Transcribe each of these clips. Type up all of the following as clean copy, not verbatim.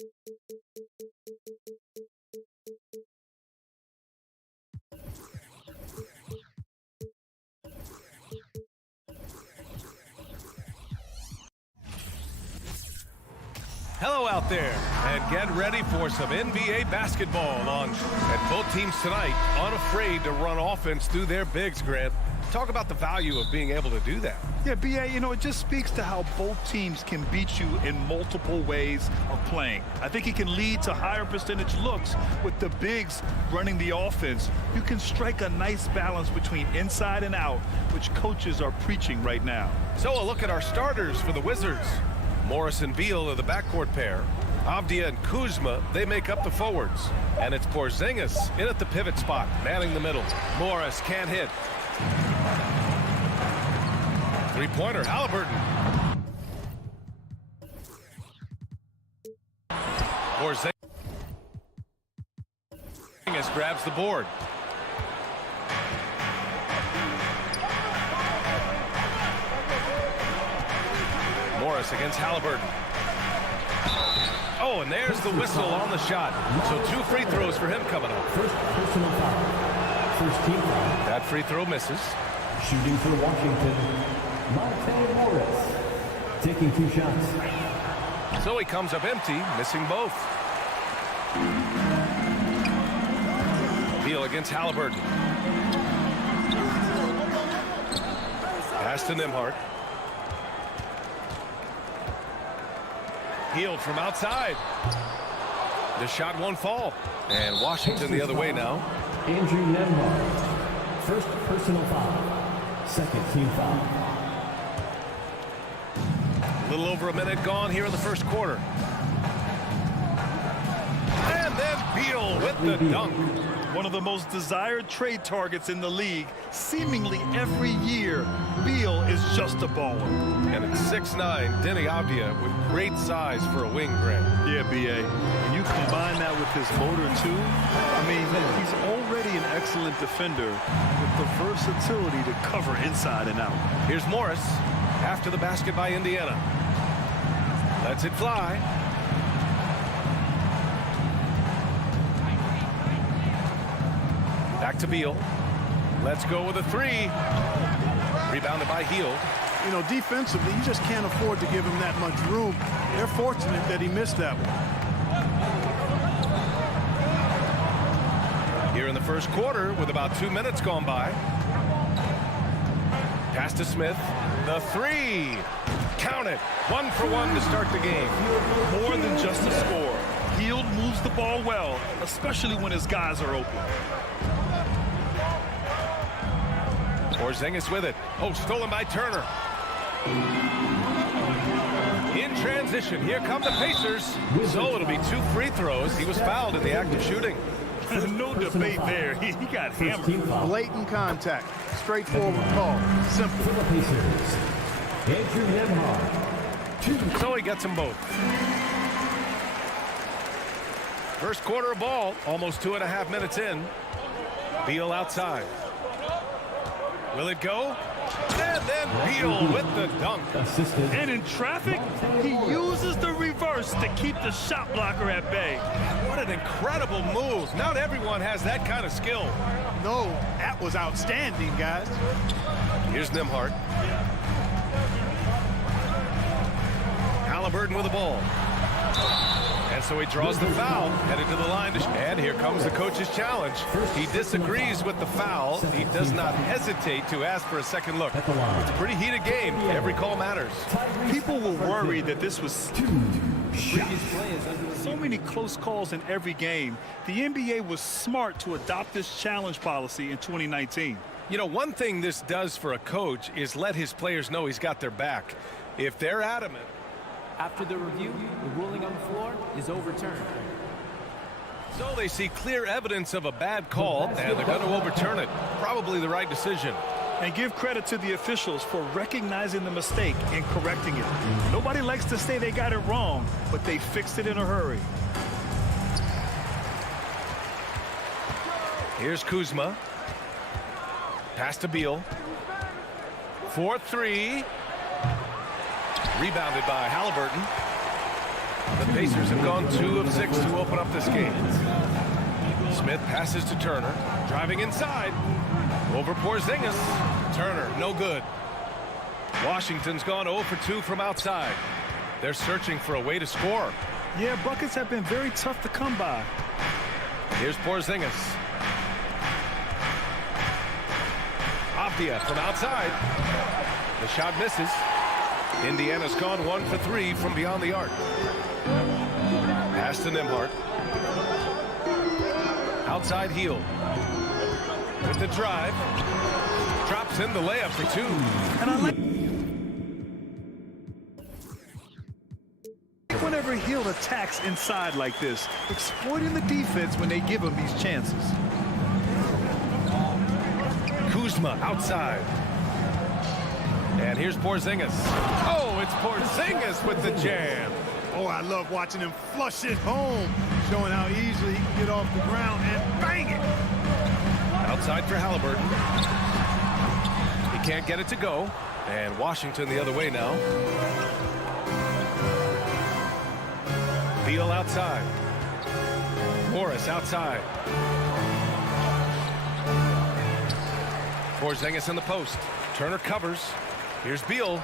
Hello out there, and get ready for some NBA basketball on. And both teams tonight unafraid to run offense through their bigs, Grant. Talk about the value of being able to do that. Yeah, B.A., it just speaks to how both teams can beat you in multiple ways of playing. I think it can lead to higher percentage looks with the bigs running the offense. You can strike a nice balance between inside and out, which coaches are preaching right now. So a look at our starters for the Wizards. Morris and Beal are the backcourt pair. Avdia and Kuzma, they make up the forwards. And it's Porzingis in at the pivot spot, manning the middle. Morris can't hit. Three-pointer, Halliburton. Porzingis grabs the board. Morris against Halliburton. Oh, and there's the whistle on the shot. So 2 free throws for him coming up. First personal foul. First team foul. That free throw misses. Shooting for Washington, Monte Morris. Taking 2 shots. So he comes up empty, missing both. Beal against Halliburton. Pass to Nembhard. Healed from outside. The shot won't fall. And Washington the other way now. Andrew Nembhard. First personal foul. Second team foul. A little over a minute gone here in the first quarter. And then Beal with the dunk. One of the most desired trade targets in the league. Seemingly every year, Beal is just a baller. And it's 6'9", Denny Avdia with great size for a wing, Grant. Yeah, B.A. And you combine that with his motor, too. I mean, he's already an excellent defender with the versatility to cover inside and out. Here's Morris after the basket by Indiana. Lets it fly. Back to Beal. Let's go with a 3. Rebounded by Hield. Defensively, you just can't afford to give him that much room. They're fortunate that he missed that one. Here in the first quarter with about 2 minutes gone by. Pass to Smith. The 3. Count it. 1 for 1 to start the game. More than just a score. Hield moves the ball well, especially when his guys are open. Porzingis with it. Oh, stolen by Turner. In transition, here come the Pacers. So it'll be 2 free throws. He was fouled in the act of shooting. No debate there. He got hammered. Blatant contact. Straightforward call. Simple. For the Pacers, Andrew Nembhard. 2. So he gets them both. First quarter of ball, almost 2.5 minutes in. Beal outside. Will it go? And then Beal with the dunk. Assisted. And in traffic, he uses the reverse to keep the shot blocker at bay. What an incredible move. Not everyone has that kind of skill. No, that was outstanding, guys. Here's Nembhard. Halliburton with the ball. And so he draws the foul, headed to the line. And here comes the coach's challenge. He disagrees with the foul. He does not hesitate to ask for a second look. It's a pretty heated game. Every call matters. People were worried that this was so many close calls in every game. The NBA was smart to adopt this challenge policy in 2019. One thing this does for a coach is let his players know he's got their back. If they're adamant. After the review, the ruling on the floor is overturned. So they see clear evidence of a bad call, and they're going to overturn it. Probably the right decision. And give credit to the officials for recognizing the mistake and correcting it. Nobody likes to say they got it wrong, but they fixed it in a hurry. Here's Kuzma. Pass to Beal. 4-3. Rebounded by Halliburton. The Pacers have gone 2 of 6 to open up this game. Smith passes to Turner, driving inside. Over Porzingis. Turner, no good. Washington's gone 0 for 2 from outside. They're searching for a way to score. Yeah, buckets have been very tough to come by. Here's Porzingis. Avdia from outside. The shot misses. Indiana's gone 1 for 3 from beyond the arc. Pass to Nembhard. Outside heel. With the drive. Drops in the layup for 2. And I like whenever Hill attacks inside like this, exploiting the defense when they give him these chances. Kuzma outside. And here's Porzingis. Oh, it's Porzingis with the jam. Oh, I love watching him flush it home, showing how easily he can get off the ground and bang it. Outside for Halliburton. He can't get it to go. And Washington the other way now. Beal outside. Morris outside. Porzingis in the post. Turner covers. Here's Beal.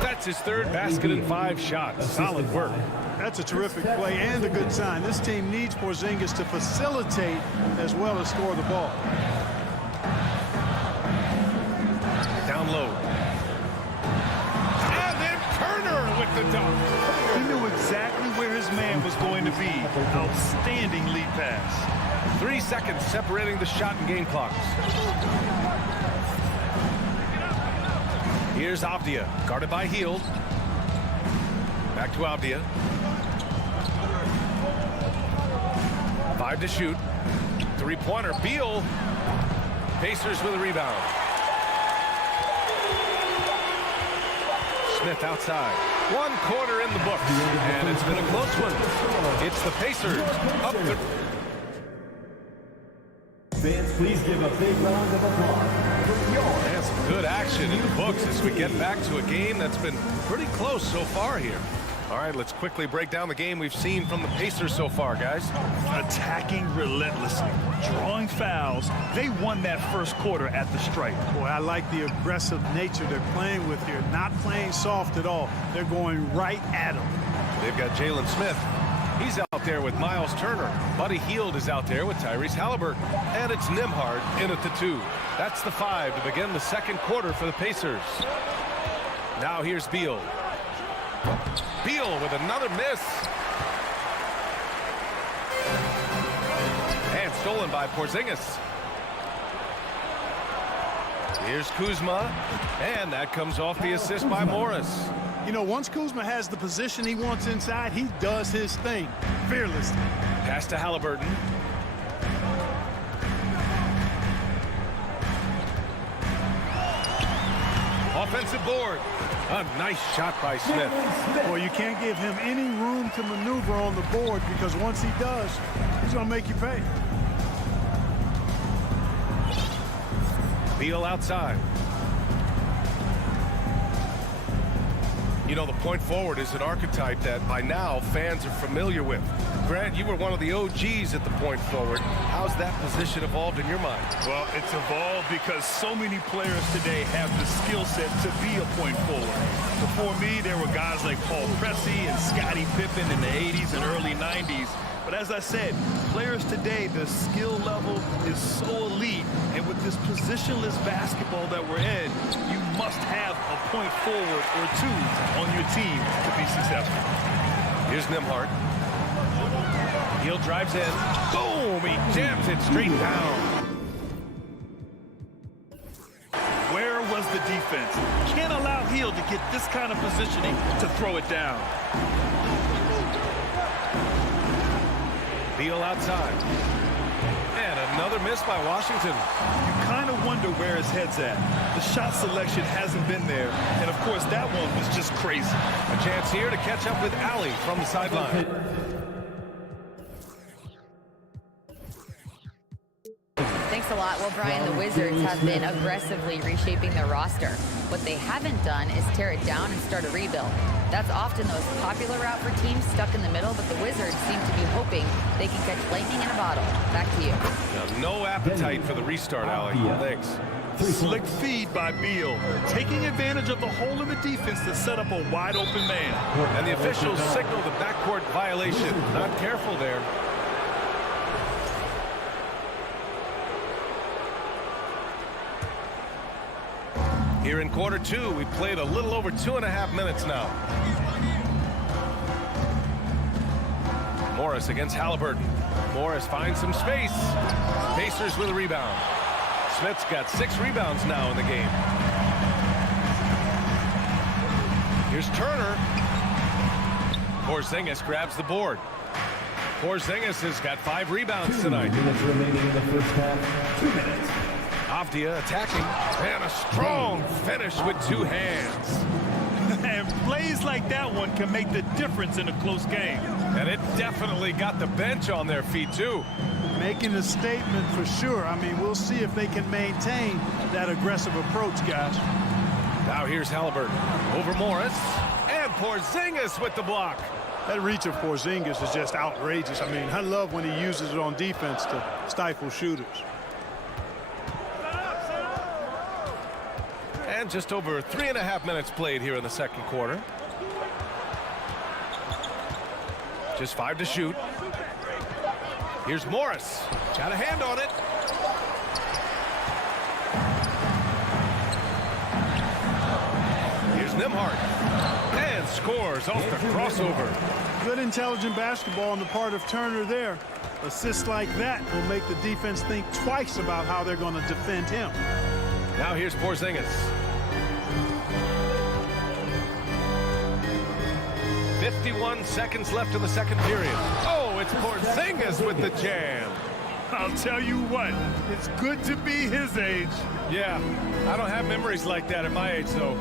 That's his 3rd basket in 5 shots. Solid work. That's a terrific play and a good sign. This team needs Porzingis to facilitate as well as score the ball. Down low. And then Turner with the dunk. He knew exactly where his man was going to be. Outstanding lead pass. 3 seconds separating the shot and game clocks. Here's Avdia, guarded by Hield. Back to Avdia. 5 to shoot. 3-pointer. Beal. Pacers with a rebound. Smith outside. 1 quarter in the books. And it's been a close one. It's the Pacers up the... Fans, please give a big round of applause for your... And some good action in the books as we get back to a game that's been pretty close so far here. All right, let's quickly break down the game we've seen from the Pacers so far, guys. Attacking relentlessly, drawing fouls. They won that first quarter at the stripe. Boy, I like the aggressive nature they're playing with here. Not playing soft at all. They're going right at him. They've got Jalen Smith. He's out there with Miles Turner. Buddy Hield is out there with Tyrese Halliburton. And it's Nembhard in at the 2. That's the 5 to begin the second quarter for the Pacers. Now here's Beal. Beal with another miss. And stolen by Porzingis. Here's Kuzma. And that comes off the assist by Morris. You know, once Kuzma has the position he wants inside, he does his thing fearlessly. Pass to Halliburton. Offensive board. A nice shot by Smith. Well, you can't give him any room to maneuver on the board because once he does, he's going to make you pay. Beal outside. You know, the point forward is an archetype that by now fans are familiar with. Grant, you were one of the OGs at the point forward. How's that position evolved in your mind? Well, it's evolved because so many players today have the skill set to be a point forward. Before me, there were guys like Paul Pressey and Scottie Pippen in the 80s and early 90s. But as I said, players today, the skill level is so elite. And with this positionless basketball that we're in, you must have a point forward or 2 on your team to be successful. Here's Nembhard. Hill drives in. Boom! He jams it straight down. Where was the defense? Can't allow Hill to get this kind of positioning to throw it down. Beal outside. And another miss by Washington. You kind of wonder where his head's at. The shot selection hasn't been there. And, of course, that one was just crazy. A chance here to catch up with Allie from the sideline. Thanks Thanks a lot. Well, Brian, the Wizards have been aggressively reshaping their roster. What they haven't done is tear it down and start a rebuild. That's often the most popular route for teams stuck in the middle, but the Wizards seem to be hoping they can catch lightning in a bottle. Back to you. Now, no appetite for the restart, Alec. Thanks. Slick feed by Beal, taking advantage of the hole in the defense to set up a wide open man. And the officials signal the backcourt violation. Not careful there. Here in quarter two, we've played a little over 2.5 minutes now. Morris against Halliburton. Morris finds some space. Pacers with a rebound. Smith's got 6 rebounds now in the game. Here's Turner. Porzingis grabs the board. Porzingis has got 5 rebounds tonight. 2 minutes remaining in the first half. 2 minutes. Avdia attacking, and a strong finish with 2 hands. And plays like that one can make the difference in a close game. And it definitely got the bench on their feet, too. Making a statement for sure. I mean, we'll see if they can maintain that aggressive approach, guys. Now here's Halliburton over Morris, and Porzingis with the block. That reach of Porzingis is just outrageous. I mean, I love when he uses it on defense to stifle shooters. And just over 3.5 minutes played here in the second quarter. Just 5 to shoot. Here's Morris. Got a hand on it. Here's Nembhard. And scores off the crossover. Good intelligent basketball on the part of Turner there. Assists like that will make the defense think twice about how they're going to defend him. Now here's Porzingis. 51 seconds left in the second period. Oh, it's Porzingis with the jam. I'll tell you what, it's good to be his age. Yeah, I don't have memories like that at my age, though.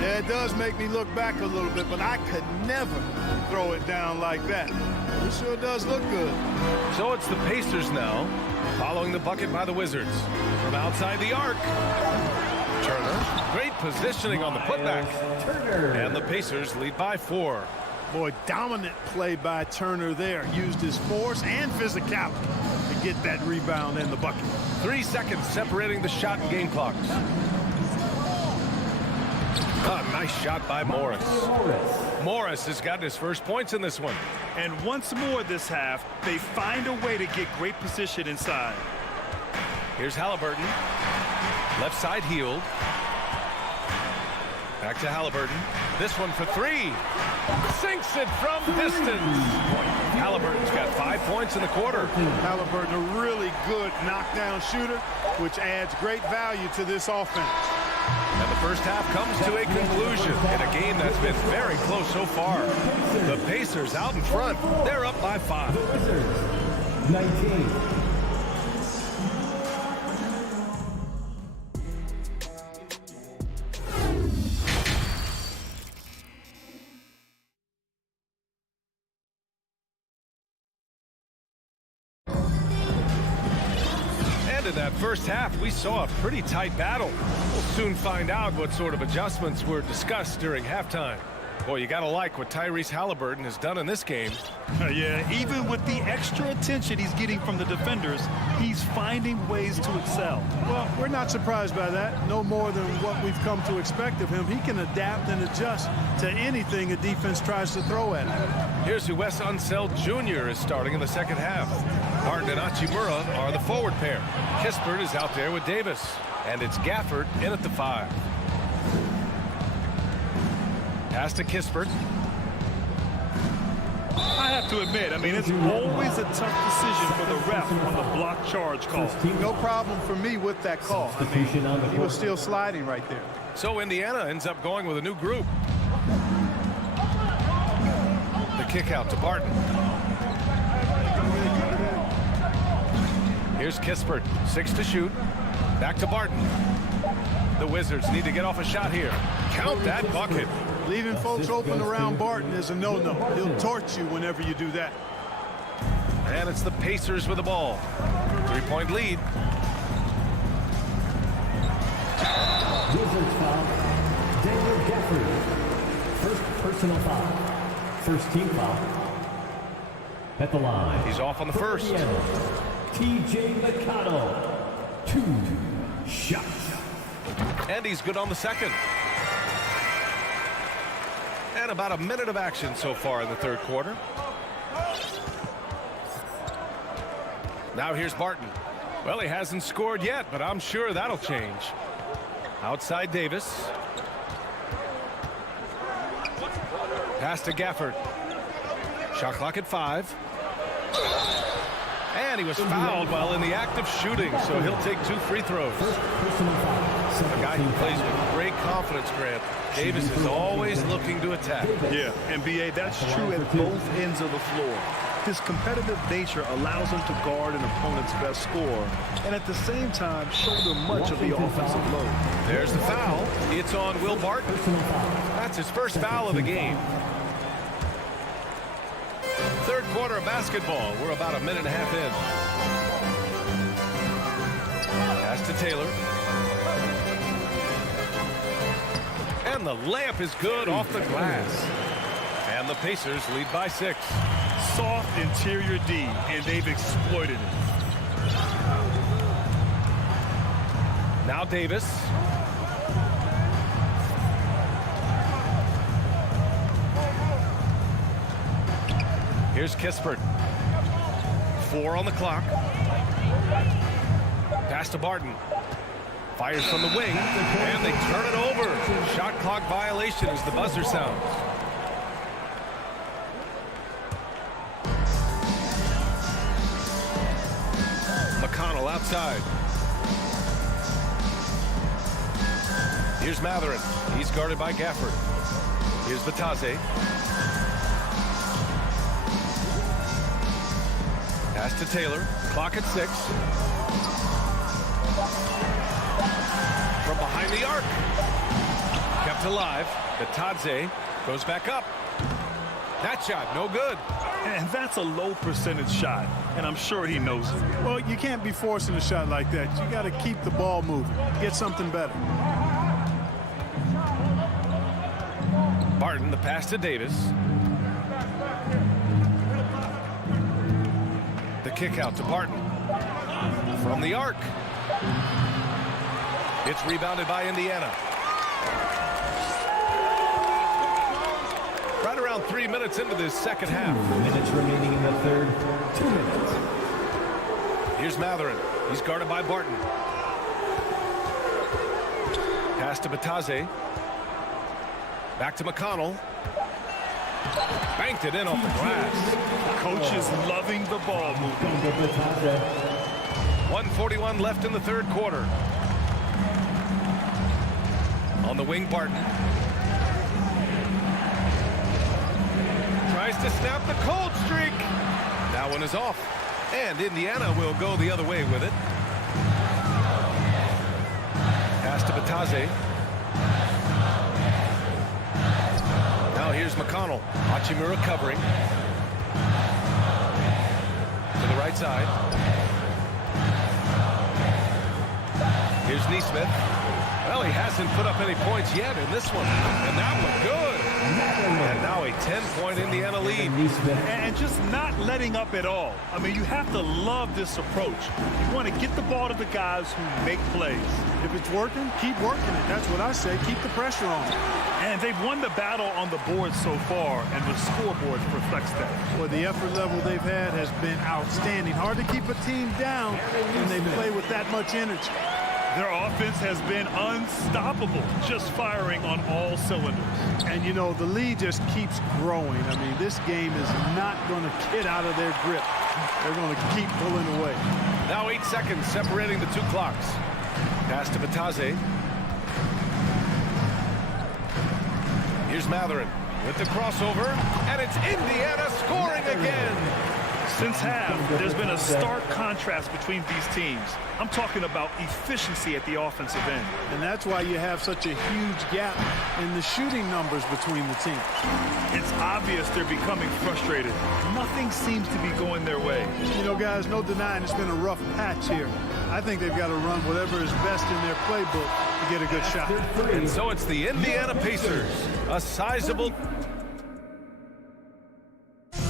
Yeah, it does make me look back a little bit, but I could never throw it down like that. It sure does look good. So it's the Pacers now, following the bucket by the Wizards. From outside the arc, Turner, great positioning on the putback. And the Pacers lead by 4. Boy, dominant play by Turner there. Used his force and physicality to get that rebound and the bucket. 3 seconds separating the shot and game clocks. A nice shot by Morris. Morris has gotten his first points in this one. And once more this half, they find a way to get great position inside. Here's Halliburton. Left side healed. Back to Halliburton. This one for 3. Sinks it from distance. Halliburton's got 5 points in the quarter. Halliburton, a really good knockdown shooter, which adds great value to this offense. And the first half comes to a conclusion in a game that's been very close so far. The Pacers out in front. They're up by 5. 19. In that first half, we saw a pretty tight battle. We'll soon find out what sort of adjustments were discussed during halftime. Boy, you gotta like what Tyrese Halliburton has done in this game. Yeah, even with the extra attention he's getting from the defenders, he's finding ways to excel. Well, we're not surprised by that. No more than what we've come to expect of him. He can adapt and adjust to anything a defense tries to throw at him. Here's who Wes Unseld Jr. is starting in the second half. Martin and Hachimura are the forward pair. Kispert is out there with Davis. And it's Gafford in at the 5. Pass to Kispert. I have to admit, I mean, it's always a tough decision for the ref on the block charge call. No problem for me with that call. I mean, he was still sliding right there. So Indiana ends up going with a new group. The kick out to Barton. Here's Kispert, 6 to shoot. Back to Barton. The Wizards need to get off a shot here. Count that bucket. Leaving folks open around Barton is a no-no. He'll torch you whenever you do that. And it's the Pacers with the ball. 3-point lead. Wizards foul. Daniel Gafford. First personal foul. First team foul. At the line. He's off on the first. T.J. McConnell. 2 shots. And he's good on the second. And about a minute of action so far in the third quarter. Now here's Barton. Well, he hasn't scored yet, but I'm sure that'll change. Outside Davis. Pass to Gafford. Shot clock at 5. And he was fouled while in the act of shooting, so he'll take 2 free throws. A guy who plays with great confidence, Grant. Davis is always looking to attack. Yeah, and B.A., that's true at both ends of the floor. His competitive nature allows him to guard an opponent's best score and at the same time shoulder much of the offensive load. There's the foul. It's on Will Barton. That's his first foul of the game. Third quarter of basketball. We're about a minute and a half in. Pass to Taylor. And the layup is good off the glass. And the Pacers lead by 6. Soft interior D, and they've exploited it. Now Davis. Here's Kispert. 4 on the clock. Pass to Barton. Fires from the wing, and they turn it over. Shot clock violation as the buzzer sounds. McConnell outside. Here's Matherin. He's guarded by Gafford. Here's Vitaze. Pass to Taylor. Clock at 6. From behind the arc. Kept alive. Vitaze goes back up. That shot, no good. And that's a low percentage shot, and I'm sure he knows it. Well, you can't be forcing a shot like that. You got to keep the ball moving. Get something better. Barton, the pass to Davis. The kick out to Barton. From the arc. It's rebounded by Indiana. Right around 3 minutes into this second half. Minutes remaining in the third. 2 minutes. Here's Matherin. He's guarded by Barton. Pass to Vitaze. Back to McConnell. Banked it in off the glass. Coach is loving the ball movement. 1:41 left in the third quarter. On the wing, Barton. Tries to snap the cold streak. That one is off. And Indiana will go the other way with it. Pass to Vitaze. Now here's McConnell. Hachimura covering. To the right side. Here's Nesmith. Well, he hasn't put up any points yet in this one. And that one good. And now a 10-point Indiana lead. And just not letting up at all. I mean, you have to love this approach. You want to get the ball to the guys who make plays. If it's working, keep working it. That's what I say. Keep the pressure on. And they've won the battle on the board so far, and the scoreboard reflects that. Well, the effort level they've had has been outstanding. Hard to keep a team down when they play with that much energy. Their offense has been unstoppable, just firing on all cylinders. And, you know, the lead just keeps growing. I mean, this game is not going to get out of their grip. They're going to keep pulling away. Now 8 seconds separating the 2 clocks. Pass to Vitaze. Here's Matherin with the crossover, and it's Indiana scoring again. Since half, there's been a stark contrast between these teams. I'm talking about efficiency at the offensive end. And that's why you have such a huge gap in the shooting numbers between the teams. It's obvious they're becoming frustrated. Nothing seems to be going their way. You know, guys, no denying it's been a rough patch here. I think they've got to run whatever is best in their playbook to get a good shot. And so it's the Indiana Pacers, a sizable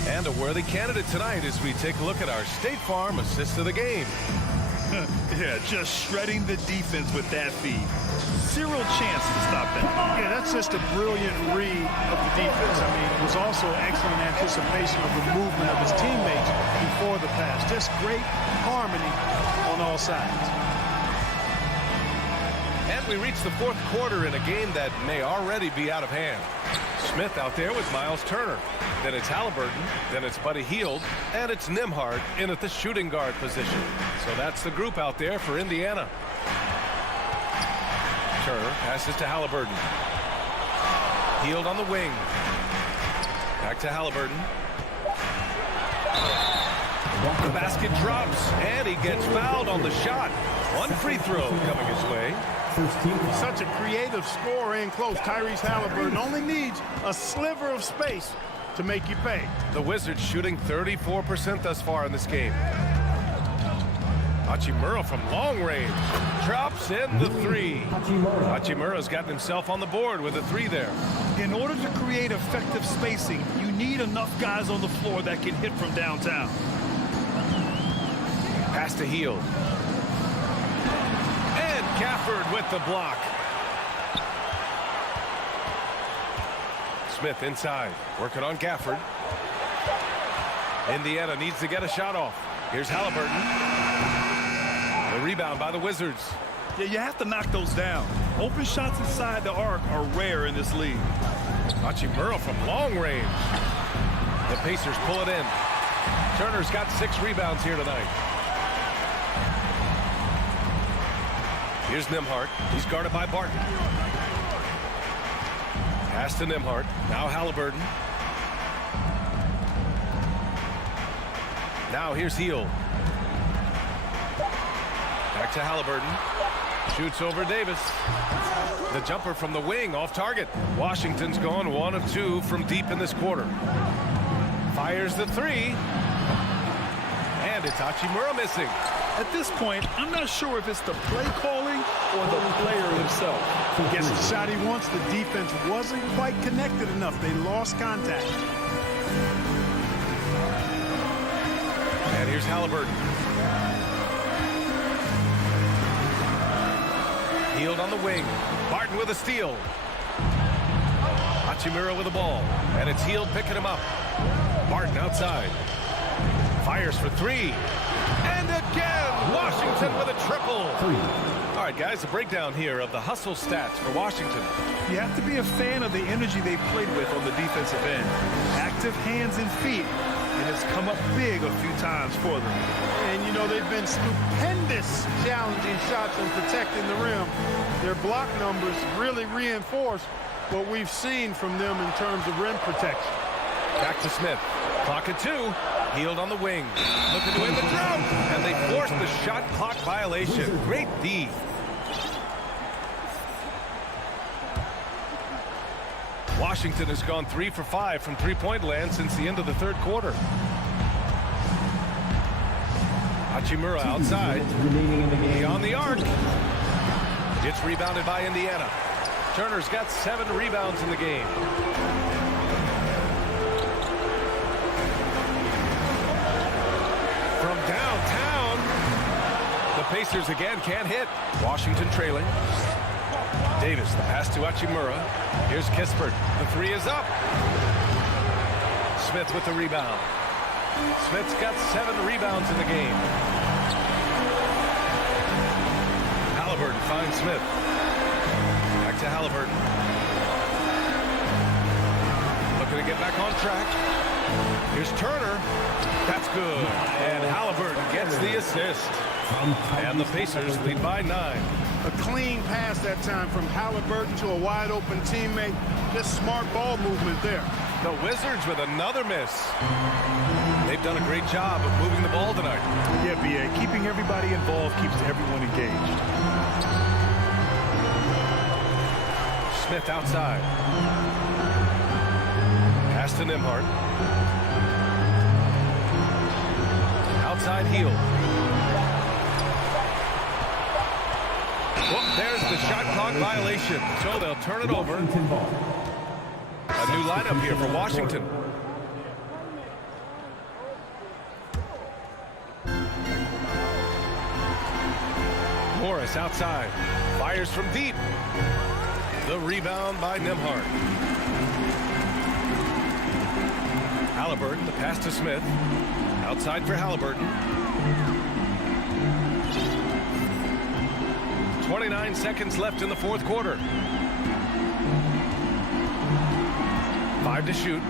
and a worthy candidate tonight as we take a look at our State Farm assist of the game. Yeah, just shredding the defense with that feed. Zero chance to stop that. Yeah, that's just a brilliant read of the defense. I mean, it was also excellent anticipation of the movement of his teammates before the pass. Just great harmony on all sides. And we reach the fourth quarter in a game that may already be out of hand. Smith out there with Miles Turner. Then it's Halliburton. Then it's Buddy Hield. And it's Nembhard in at the shooting guard position. So that's the group out there for Indiana. Turner passes to Halliburton. Hield on the wing. Back to Halliburton. The basket drops, and he gets fouled on the shot. One free throw coming his way. Such a creative scorer in close. Tyrese Halliburton only needs a sliver of space to make you pay. The Wizards shooting 34% thus far in this game. Hachimura from long range drops in the three. Hachimura's gotten himself on the board with a three there. In order to create effective spacing, you need enough guys on the floor that can hit from downtown. Pass to Hield. And Gafford with the block. Smith inside, working on Gafford. Indiana needs to get a shot off. Here's Halliburton. The rebound by the Wizards. Yeah, you have to knock those down. Open shots inside the arc are rare in this league. Hachimura from long range. The Pacers pull it in. Turner's got 6 rebounds here tonight. Here's Nembhard. He's guarded by Barton. Pass to Nembhard. Now Halliburton. Now here's Hield. Back to Halliburton. Shoots over Davis. The jumper from the wing off target. Washington's gone 1 of 2 from deep in this quarter. Fires the three. And it's Hachimura missing. At this point, I'm not sure if it's the play calling or the player himself. Gets the shot he wants. The defense wasn't quite connected enough. They lost contact. And here's Halliburton. Hield on the wing. Barton with a steal. Hachimura with the ball. And it's Hield picking him up. Barton outside. Fires for three. And again, Washington with a triple. All right, guys, a breakdown here of the hustle stats for Washington. You have to be a fan of the energy they've played with on the defensive end. Active hands and feet, and it's come up big a few times for them. And, you know, they've been stupendous challenging shots and protecting the rim. Their block numbers really reinforce what we've seen from them in terms of rim protection. Back to Smith. Clock at 2. Hield on the wing. Looking to win the drought. And they force the shot clock violation. Great D. Washington has gone 3 for 5 from three-point land since the end of the third quarter. Hachimura outside. Beyond the arc. It's rebounded by Indiana. Turner's got 7 rebounds in the game. From downtown, the Pacers again can't hit. Washington trailing. Davis, the pass to Hachimura. Here's Kispert. The three is up. Smith with the rebound. Smith's got 7 rebounds in the game. Halliburton finds Smith. Back to Halliburton. Looking to get back on track. Here's Turner. That's good. And Halliburton gets the assist. And the Pacers lead by 9. A clean pass that time from Halliburton to a wide open teammate. Just smart ball movement there. The Wizards with another miss. They've done a great job of moving the ball tonight. Yeah, B.A. Keeping everybody involved keeps everyone engaged. Smith outside. Pass to Nembhard. Outside heel. Well, there's the shot clock violation. So they'll turn it over. Washington ball. A new lineup here for Washington. Morris outside. Fires from deep. The rebound by Nembhard. Halliburton, the pass to Smith. Outside for Halliburton. 29 seconds left in the fourth quarter. 5 to shoot.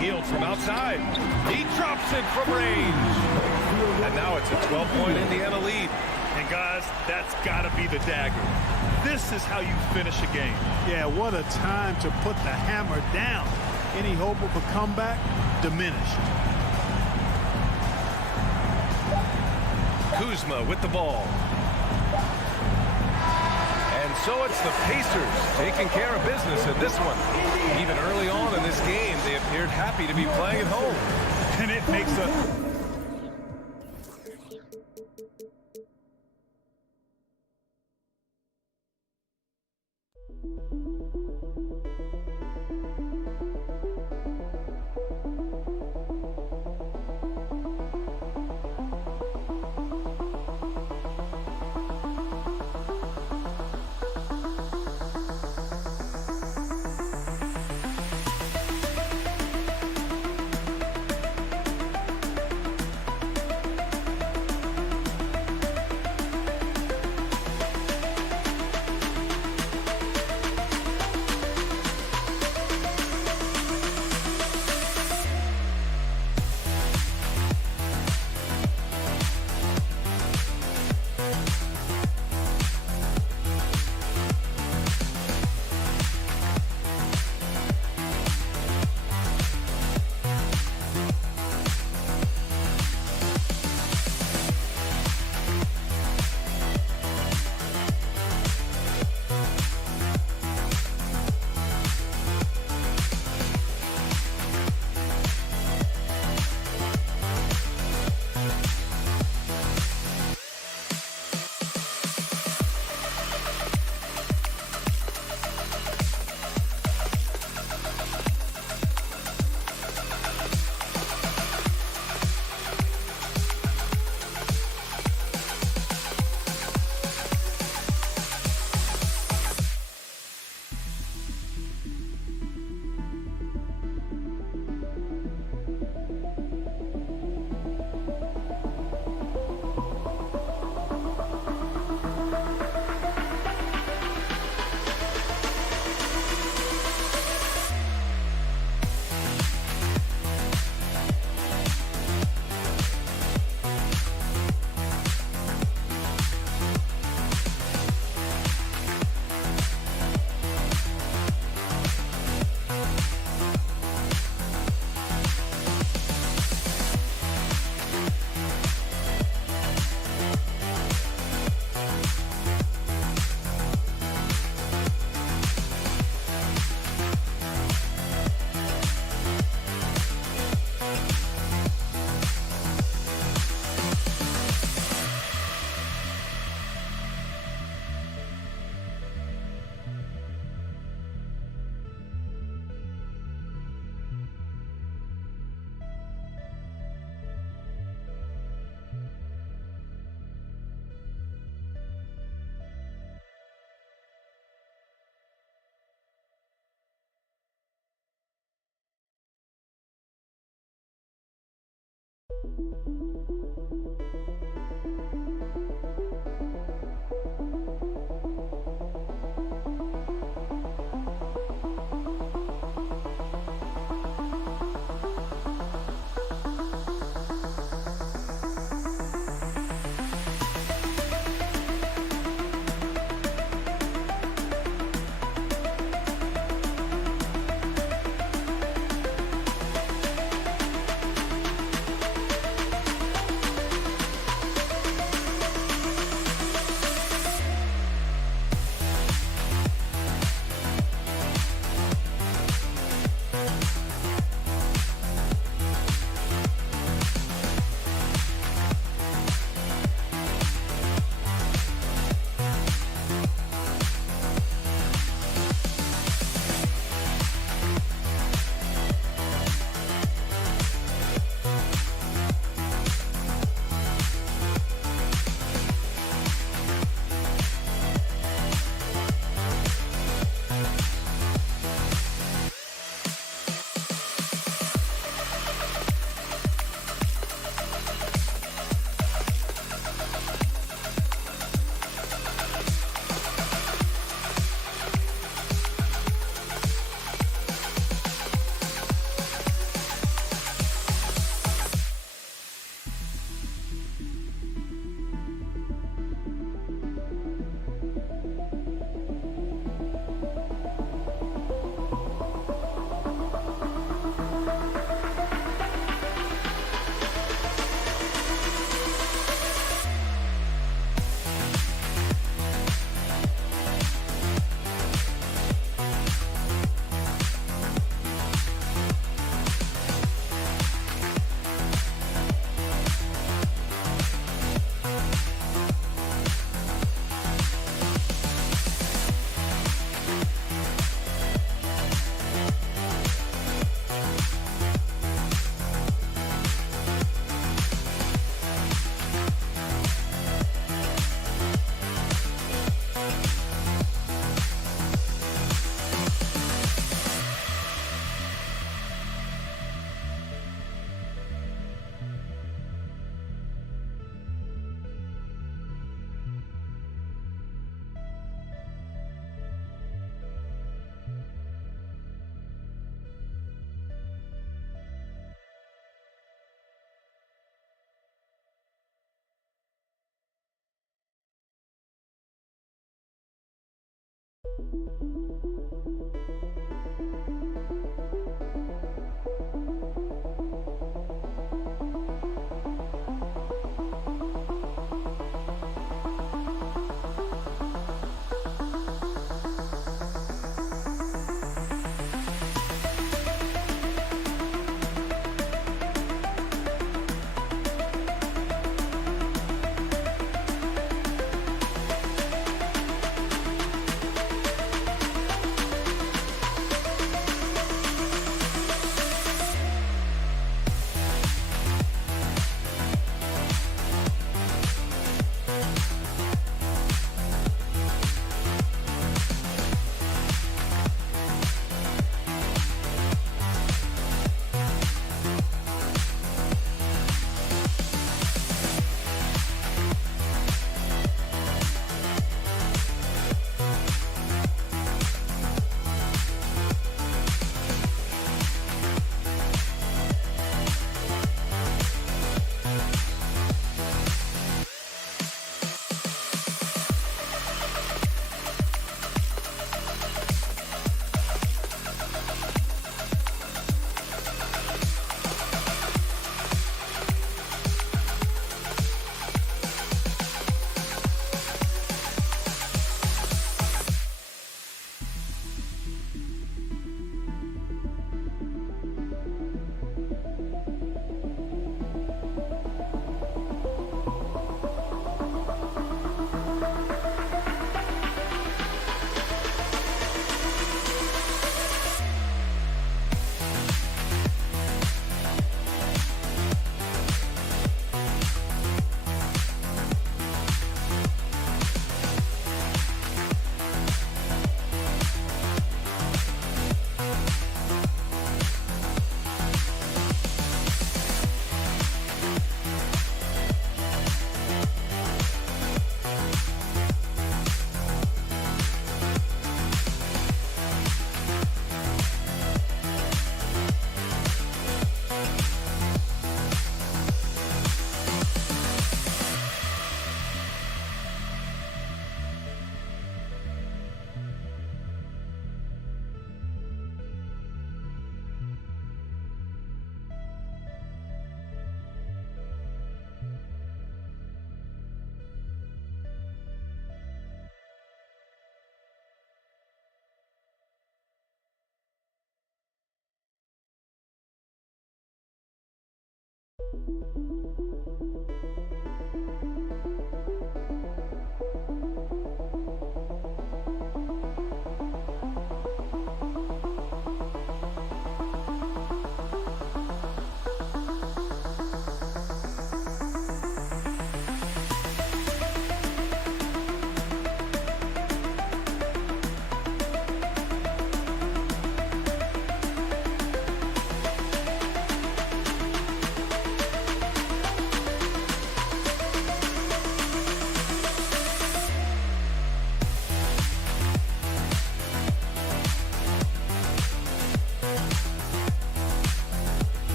Hield from outside. He drops it from range. And now it's a 12-point Indiana lead. And guys, that's got to be the dagger. This is how you finish a game. Yeah, what a time to put the hammer down. Any hope of a comeback diminished. Kuzma with the ball. And so it's the Pacers taking care of business in this one. Even early on in this game, they appeared happy to be playing at home. And it makes a...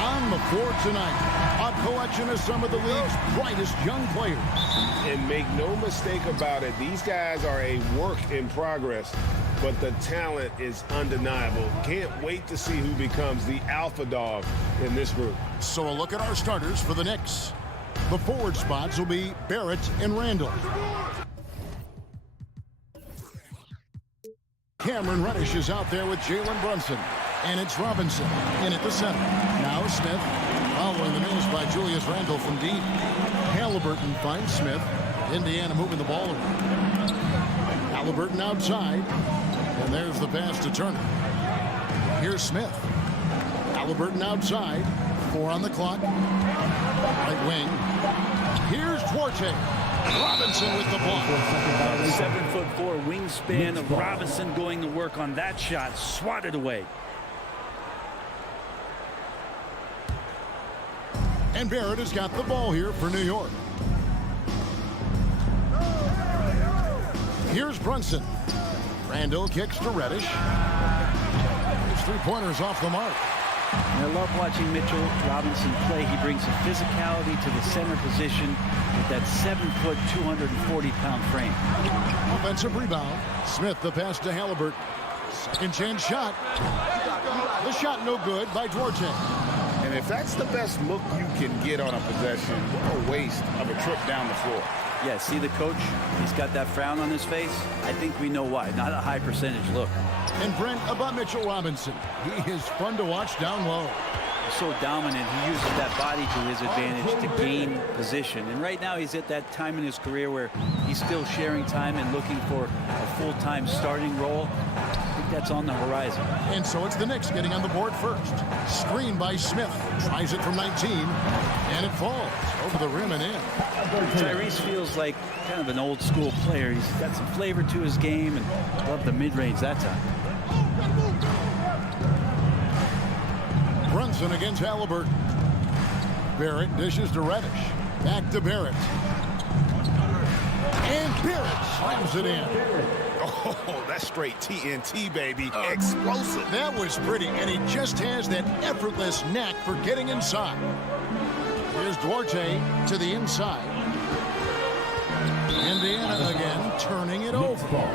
On the floor tonight, a collection of some of the league's brightest young players. And make no mistake about it, these guys are a work in progress, but the talent is undeniable. Can't wait to see who becomes the alpha dog in this group. So a look at our starters for the Knicks. The forward spots will be Barrett and Randall. Cameron Reddish is out there with Jalen Brunson. And it's Robinson in at the center. Now Smith, following the miss by Julius Randle from deep. Halliburton finds Smith. Indiana moving the ball around. Halliburton outside. And there's the pass to Turner. Here's Smith. Halliburton outside. 4 on the clock. Right wing. Here's Duarte. Robinson with the ball. 7'4" wingspan of Robinson going to work on that shot. Swatted away. And Barrett has got the ball here for New York. Here's Brunson. Randall kicks to Reddish. His three-pointers off the mark. And I love watching Mitchell Robinson play. He brings a physicality to the center position with that 7', 240-pound frame. Offensive rebound. Smith the pass to Halliburton. Second chance shot. The shot no good by Duarte. And if that's the best look you can get on a possession, what a waste of a trip down the floor. Yeah, see the coach? He's got that frown on his face. I think we know why. Not a high percentage look. And Brent, about Mitchell Robinson. He is fun to watch down low. He's so dominant. He uses that body to his advantage to gain position. And right now he's at that time in his career where he's still sharing time and looking for a full-time starting role. I think that's on the horizon. And so it's the Knicks getting on the board first. Screen by Smith. Tries it from 19. And it falls over the rim and in. Tyrese feels like kind of an old school player. He's got some flavor to his game and loved the mid-range that time. Brunson against Halliburton. Barrett dishes to Reddish. Back to Barrett. And Barrett slams it in. Oh, that's straight TNT, baby. Explosive. That was pretty, and he just has that effortless knack for getting inside. Here's Duarte to the inside. Indiana again, turning it over.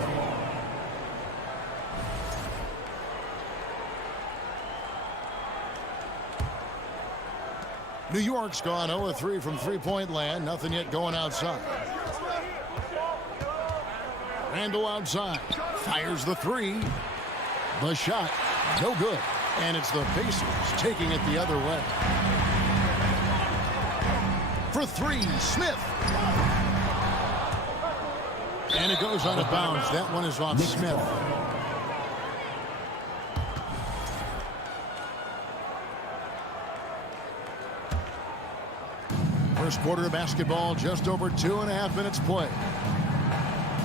New York's gone 0-3 from three-point land. Nothing yet going outside. Randall outside. Fires the three. The shot, no good. And it's the Pacers taking it the other way. For three, Smith. And it goes out of bounds. That one is off Smith. First quarter of basketball, just over 2.5 minutes play.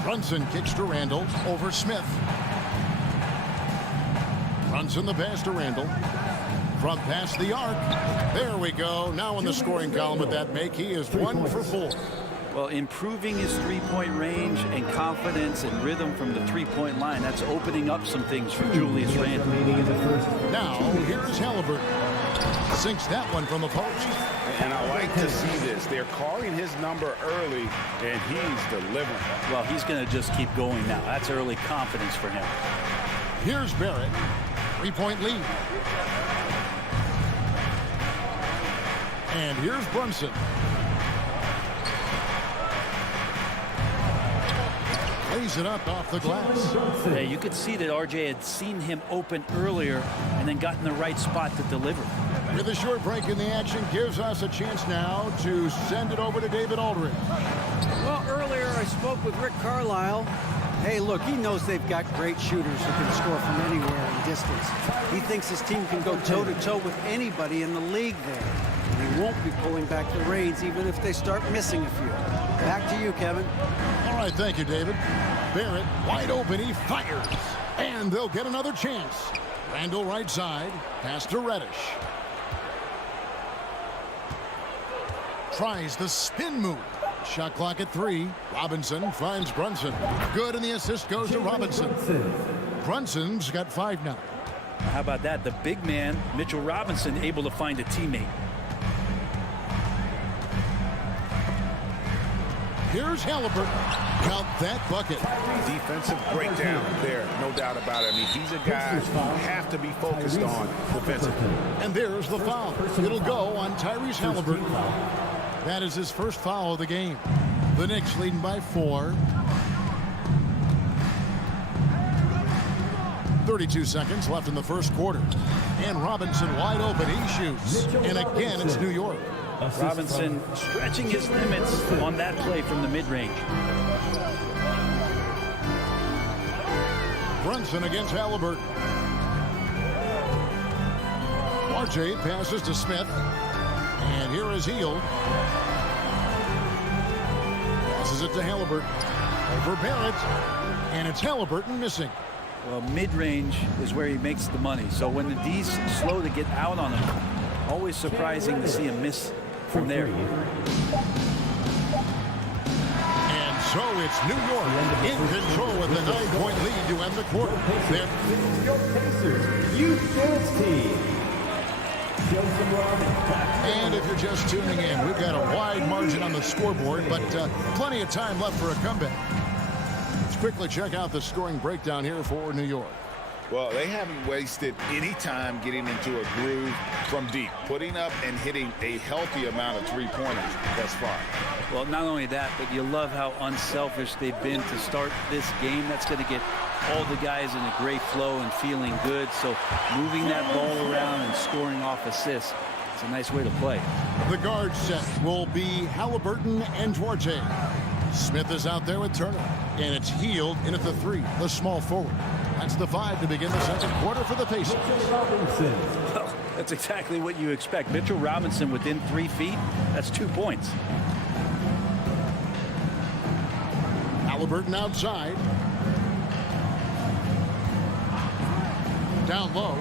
Brunson kicks to Randall over Smith. Brunson the pass to Randall. Front pass the arc. There we go. Now in the scoring column with that make, he is 1 for 4. Well, improving his three-point range and confidence and rhythm from the three-point line, that's opening up some things for Julius Randle. Now, here's Halliburton. Sinks that one from the post. And I like to see this. They're calling his number early, and he's delivering. Well, he's going to just keep going now. That's early confidence for him. Here's Barrett. 3-point lead. And here's Brunson. Lays it up off the glass. Yeah, you could see that RJ had seen him open earlier and then got in the right spot to deliver. With a short break in the action, gives us a chance now to send it over to David Aldridge. Well, earlier I spoke with Rick Carlisle. Hey, look, he knows they've got great shooters who can score from anywhere in distance. He thinks his team can go toe-to-toe with anybody in the league there. And he won't be pulling back the reins even if they start missing a few. Back to you, Kevin. All right, thank you, David. Barrett wide open, he fires. And they'll get another chance. Randall right side, pass to Reddish. Tries the spin move. Shot clock at 3. Robinson finds Brunson. Good, and the assist goes to Robinson. Brunson's got 5 now. How about that? The big man, Mitchell Robinson, able to find a teammate. Here's Halliburton. Count that bucket. Defensive breakdown there, no doubt about it. I mean, he's a guy you have to be focused on defensively. And there's the foul. It'll go on Tyrese Halliburton. That is his first foul of the game. The Knicks leading by 4. 32 seconds left in the first quarter. And Robinson wide open. He shoots. And again, it's New York. Robinson stretching his limits on that play from the mid-range. Brunson against Halliburton. RJ passes to Smith. And here is Hield. Passes it to Halliburton. Over Barrett. And it's Halliburton missing. Well, mid-range is where he makes the money. So when the D's slow to get out on him, always surprising to see him miss from there. And so it's New York in control with a 9-point lead to end the quarter. New York Pacers Youth Dance Team. And if you're just tuning in, we've got a wide margin on the scoreboard, but plenty of time left for a comeback. Let's quickly check out the scoring breakdown here for New York. Well, they haven't wasted any time getting into a groove from deep, putting up and hitting a healthy amount of three-pointers thus far. Well, not only that, but you love how unselfish they've been to start this game. That's going to get all the guys in a great flow and feeling good. So moving that ball around and scoring off assists, it's a nice way to play. The guard set will be Halliburton and Duarte. Smith is out there with Turner. And it's Hield in at the 3, the small forward. That's the 5 to begin the second quarter for the Pacers. Well, that's exactly what you expect. Mitchell Robinson within 3 feet, that's 2 points. Halliburton outside. Down low.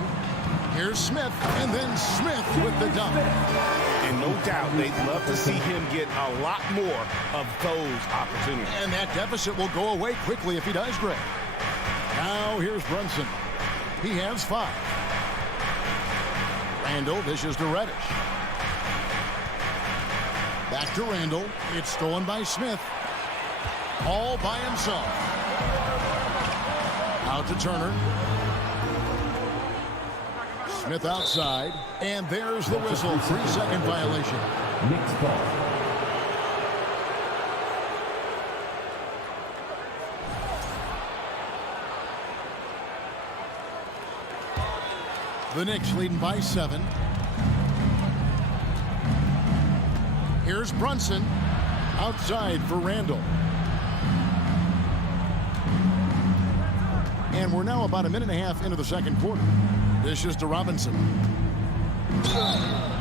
Here's Smith, and then Smith with the dunk. And no doubt they'd love to see him get a lot more of those opportunities. And that deficit will go away quickly if he does, Greg. Now here's Brunson. He has 5. Randall dishes to Reddish. Back to Randall. It's stolen by Smith. All by himself. Out to Turner. Smith outside. And there's the whistle. 3-second violation. Knicks ball. The Knicks leading by 7. Here's Brunson outside for Randall. And we're now about a minute and a half into the second quarter. This is to Robinson.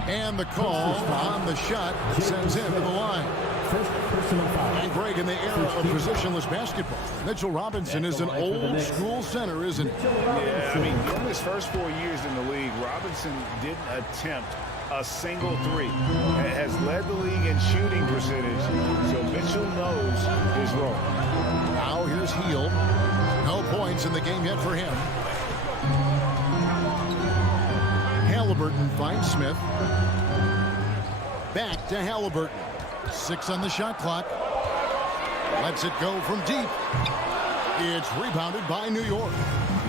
And the call on the shot sends him to the line. First personal foul. And Greg, in the era of positionless basketball, Mitchell Robinson is an old school center, isn't he? Yeah, I mean, in his first 4 years in the league, Robinson didn't attempt a single 3. Has led the league in shooting percentage, so Mitchell knows his role. Now here's Hield. No points in the game yet for him. Halliburton finds Smith. Back to Halliburton. 6 on the shot clock. Lets it go from deep. It's rebounded by New York.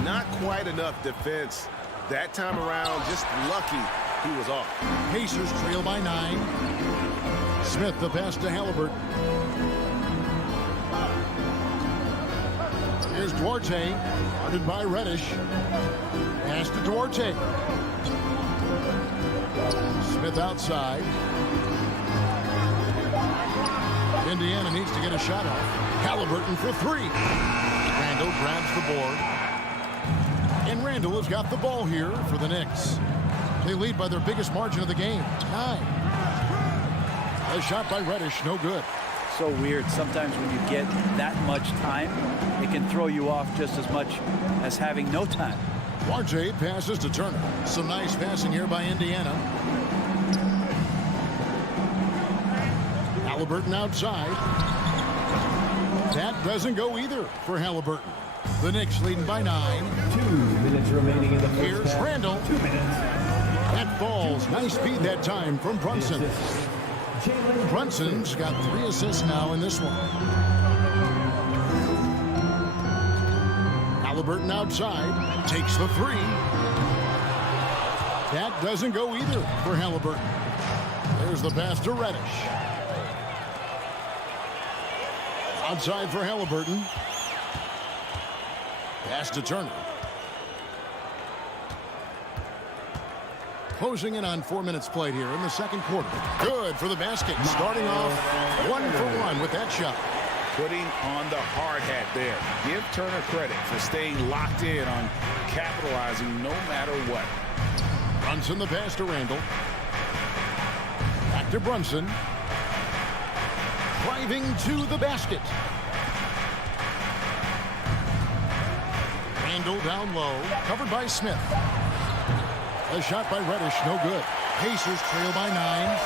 Not quite enough defense that time around. Just lucky he was off. Pacers trail by 9. Smith the pass to Halliburton. Here's Duarte, guarded by Reddish. Pass to Duarte. Smith outside. Indiana needs to get a shot off. Halliburton for 3. Randall grabs the board. And Randall has got the ball here for the Knicks. They lead by their biggest margin of the game, 9. A shot by Reddish, no good. So weird. Sometimes when you get that much time, it can throw you off just as much as having no time. RJ passes to Turner. Some nice passing here by Indiana. Halliburton outside. That doesn't go either for Halliburton. The Knicks leading by 9. 2 minutes remaining in the first Here's half. Randall. 2 minutes. That falls. Nice speed that time from Brunson. Brunson's got 3 assists now in this one. Halliburton outside. Takes the 3. That doesn't go either for Halliburton. There's the pass to Reddish. Outside for Halliburton. Pass to Turner. Closing in on 4 minutes played here in the second quarter. Good for the basket. Starting off 1 for 1 with that shot. Putting on the hard hat there. Give Turner credit for staying locked in on capitalizing no matter what. Brunson the pass to Randall. Back to Brunson. Driving to the basket. Randall down low. Covered by Smith. A shot by Reddish, no good. Pacers trail by 9.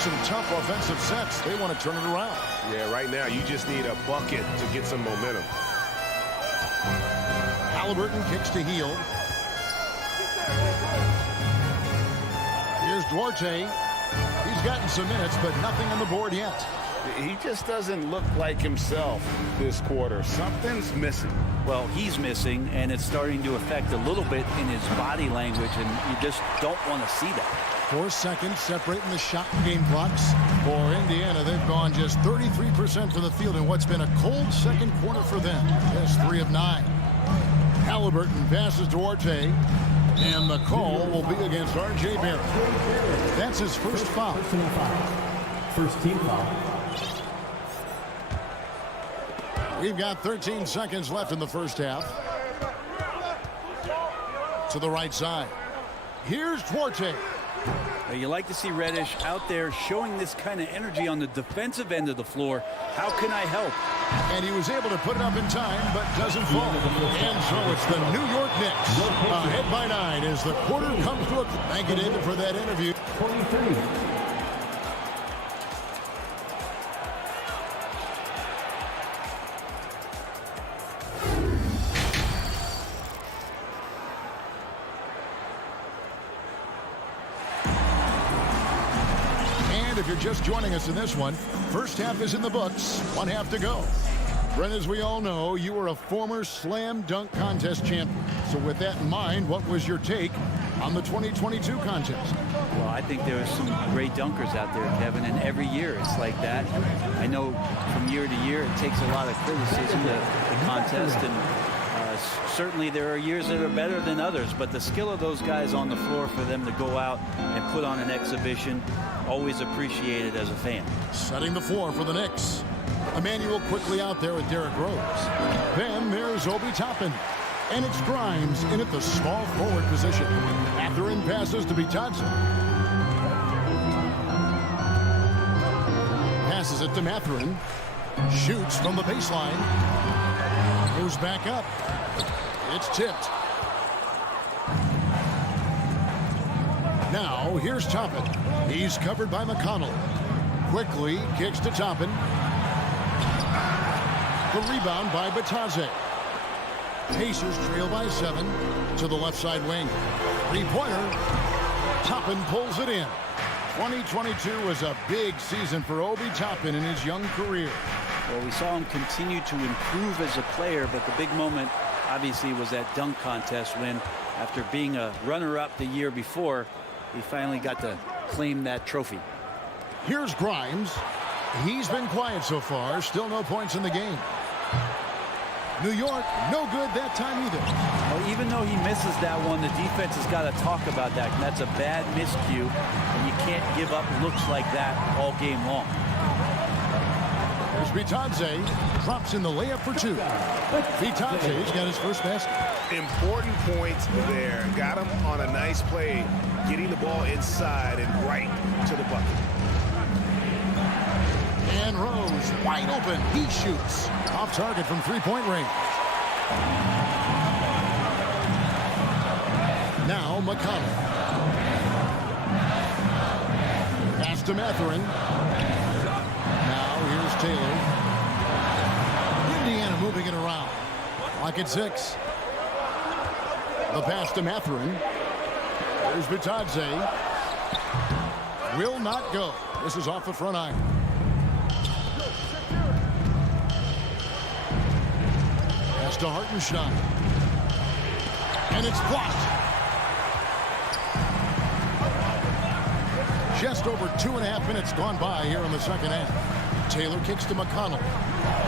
Some tough offensive sets. They want to turn it around. Yeah, right now you just need a bucket to get some momentum. Halliburton kicks to Heel. Here's Duarte. He's gotten some minutes, but nothing on the board yet. He just doesn't look like himself this quarter. Something's missing. Well, he's missing, and it's starting to affect a little bit in his body language, and you just don't want to see that. 4 seconds separating the shot and game clocks. For Indiana, they've gone just 33% from the field in what's been a cold second quarter for them. Just 3 of 9. Halliburton passes to Duarte, and the call will be against R.J. Barrett. That's his first foul. Personal foul. First team foul. We've got 13 seconds left in the first half. To the right side. Here's Duarte. You like to see Reddish out there showing this kind of energy on the defensive end of the floor. How can I help? And he was able to put it up in time, but doesn't fall. And so it's the New York Knicks ahead by 9 as the quarter comes to a... Thank you, David, for that interview. 23. If you're just joining us in this one, first half is in the books, 1 half to go. Brent, as we all know, you were a former slam dunk contest champion. So with that in mind, what was your take on the 2022 contest? Well, I think there are some great dunkers out there, Kevin, and every year it's like that. I know from year to year it takes a lot of criticism, the contest, and certainly there are years that are better than others, but the skill of those guys on the floor for them to go out and put on an exhibition, always appreciated as a fan. Setting the floor for the Knicks. Emmanuel quickly out there with Derrick Rose. Then there's Obi Toppin. And it's Grimes in at the small forward position. Mathurin passes to Bitadze. Passes it to Mathurin. Shoots from the baseline. Goes back up. It's tipped. Now, here's Toppin. He's covered by McConnell. Quickly kicks to Toppin. The rebound by Bitadze. Pacers trail by 7 to the left side wing. 3-pointer. Toppin pulls it in. 2022 was a big season for Obi Toppin in his young career. Well, we saw him continue to improve as a player, but the big moment obviously was that dunk contest when, after being a runner-up the year before, he finally got to claim that trophy. Here's Grimes. He's been quiet so far. Still no points in the game. New York, no good that time either. Well, even though he misses that one, the defense has got to talk about that. And that's a bad miscue, and you can't give up looks like that all game long. Here's Vitadze. Drops in the layup for two. Vitadze's got his first basket. Important points there. Got him on a nice play, getting the ball inside and right to the bucket. And Rose wide open. He shoots. Off target from three-point range. Now McConnell. Pass to Mathurin. Now here's Taylor. Indiana moving it around. Clock at 6. The pass to Mathurin. There's Vitadze. Will not go. This is off the front iron. Pass to Hartenstein. And it's blocked. Just over 2.5 minutes gone by here in the second half. Taylor kicks to McConnell.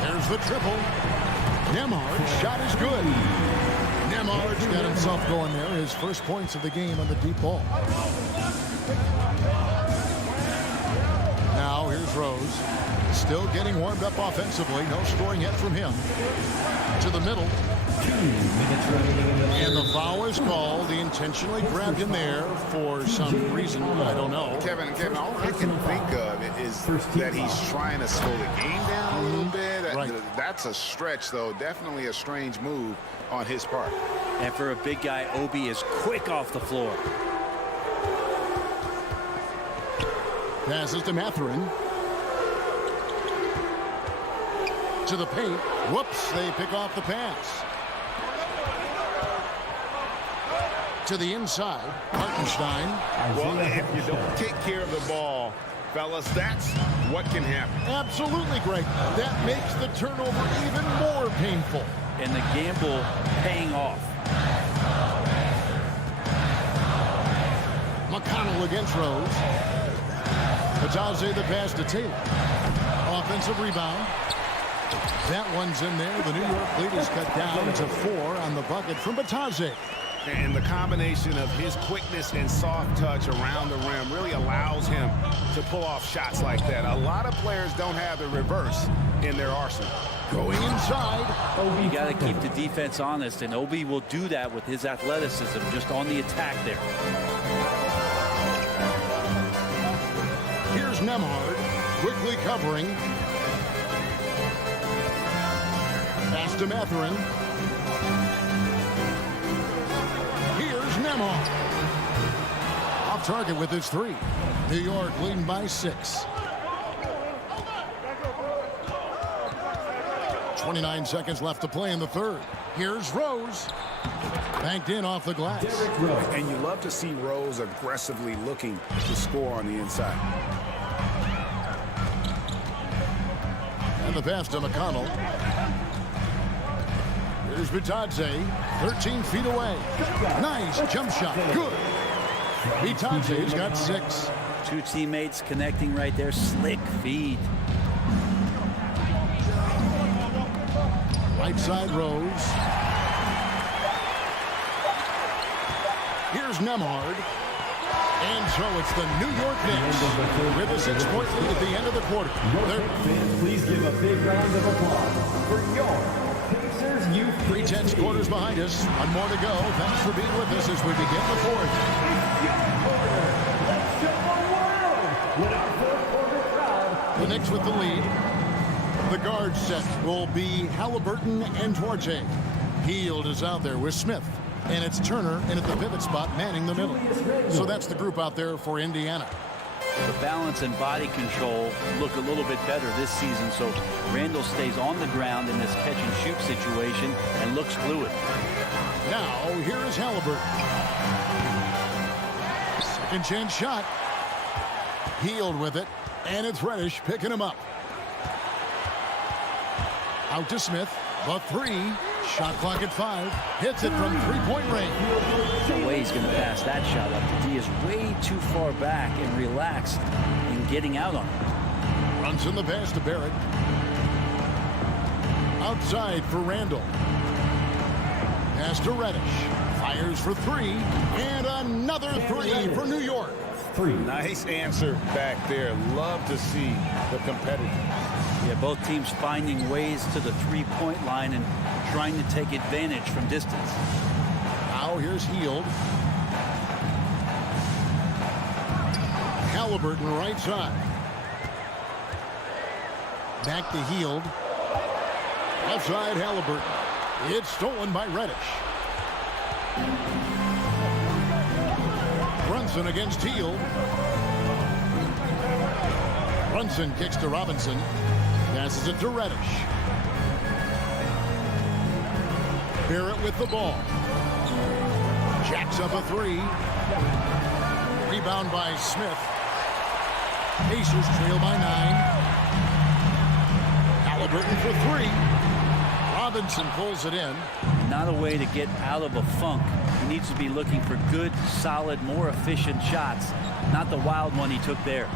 There's the triple. Nembhard's shot is good. Nembhard's got himself going there. His first points of the game on the deep ball. Now here's Rose. Still getting warmed up offensively. No scoring yet from him. To the middle. 2 minutes remaining. And the foul is called. He intentionally grabbed him there for some reason. I don't know. Kevin, all I can think of is that he's trying to slow the game down a little bit. Right. That's a stretch, though. Definitely a strange move on his part. And for a big guy, Obi is quick off the floor. Passes to Mathurin. To the paint. Whoops, they pick off the pass. To the inside. Hartenstein. Well, if you don't take care of the ball, fellas, that's what can happen. Absolutely, Greg. That makes the turnover even more painful. And the gamble paying off. McConnell against Rose. Vitadze the pass to Taylor. Offensive rebound. That one's in there. The New York lead is cut down to 4 on the bucket from Vitadze. And the combination of his quickness and soft touch around the rim really allows him to pull off shots like that. A lot of players don't have the reverse in their arsenal. Going inside. You got to keep the defense honest, and Obi will do that with his athleticism just on the attack there. Here's Nembhard quickly covering. Pass to Mathurin. Here's Nembhard. Off target with his 3. New York leading by 6. 29 seconds left to play in the third. Here's Rose. Banked in off the glass. And you love to see Rose aggressively looking to score on the inside. And the pass to McConnell. Here's Vitadze, 13 feet away. Nice jump shot. Good. Vitadze's got 6. 2 teammates connecting right there. Slick feed. Right side Rose. Here's Nembhard. And so it's the New York Knicks with a 6-point lead at the end of the quarter. Please give a big round of applause for your Pacers Youth. 3-10 quarters behind us. One more to go. Thanks for being with us as we begin the fourth. Let's show the world with our fourth quarter crowd. The Knicks with the lead. The guard set will be Halliburton and Duarte. Hield is out there with Smith. And it's Turner in at the pivot spot, manning the middle. So that's the group out there for Indiana. The balance and body control look a little bit better this season, so Randall stays on the ground in this catch-and-shoot situation and looks fluid. Now, here is Halliburton. Second chance shot. Healed with it, and it's Reddish picking him up. Out to Smith. The three. Shot clock at 5. Hits it from three-point range. No way he's going to pass that shot up. The D is way too far back and relaxed in getting out on it. Runs in the pass to Barrett. Outside for Randall. Pass to Reddish. Fires for 3. And another 3 for New York. 3. Nice answer back there. Love to see the competitors. Yeah, both teams finding ways to the three-point line and trying to take advantage from distance. Now here's Heald. Halliburton right side. Back to Heald. Left side Halliburton. It's stolen by Reddish. Brunson against Heald. Brunson kicks to Robinson. Passes it to Reddish. Barrett with the ball. Jacks up a 3. Rebound by Smith. Pacers trail by 9. Halliburton for 3. Robinson pulls it in. Not a way to get out of a funk. He needs to be looking for good, solid, more efficient shots. Not the wild one he took there.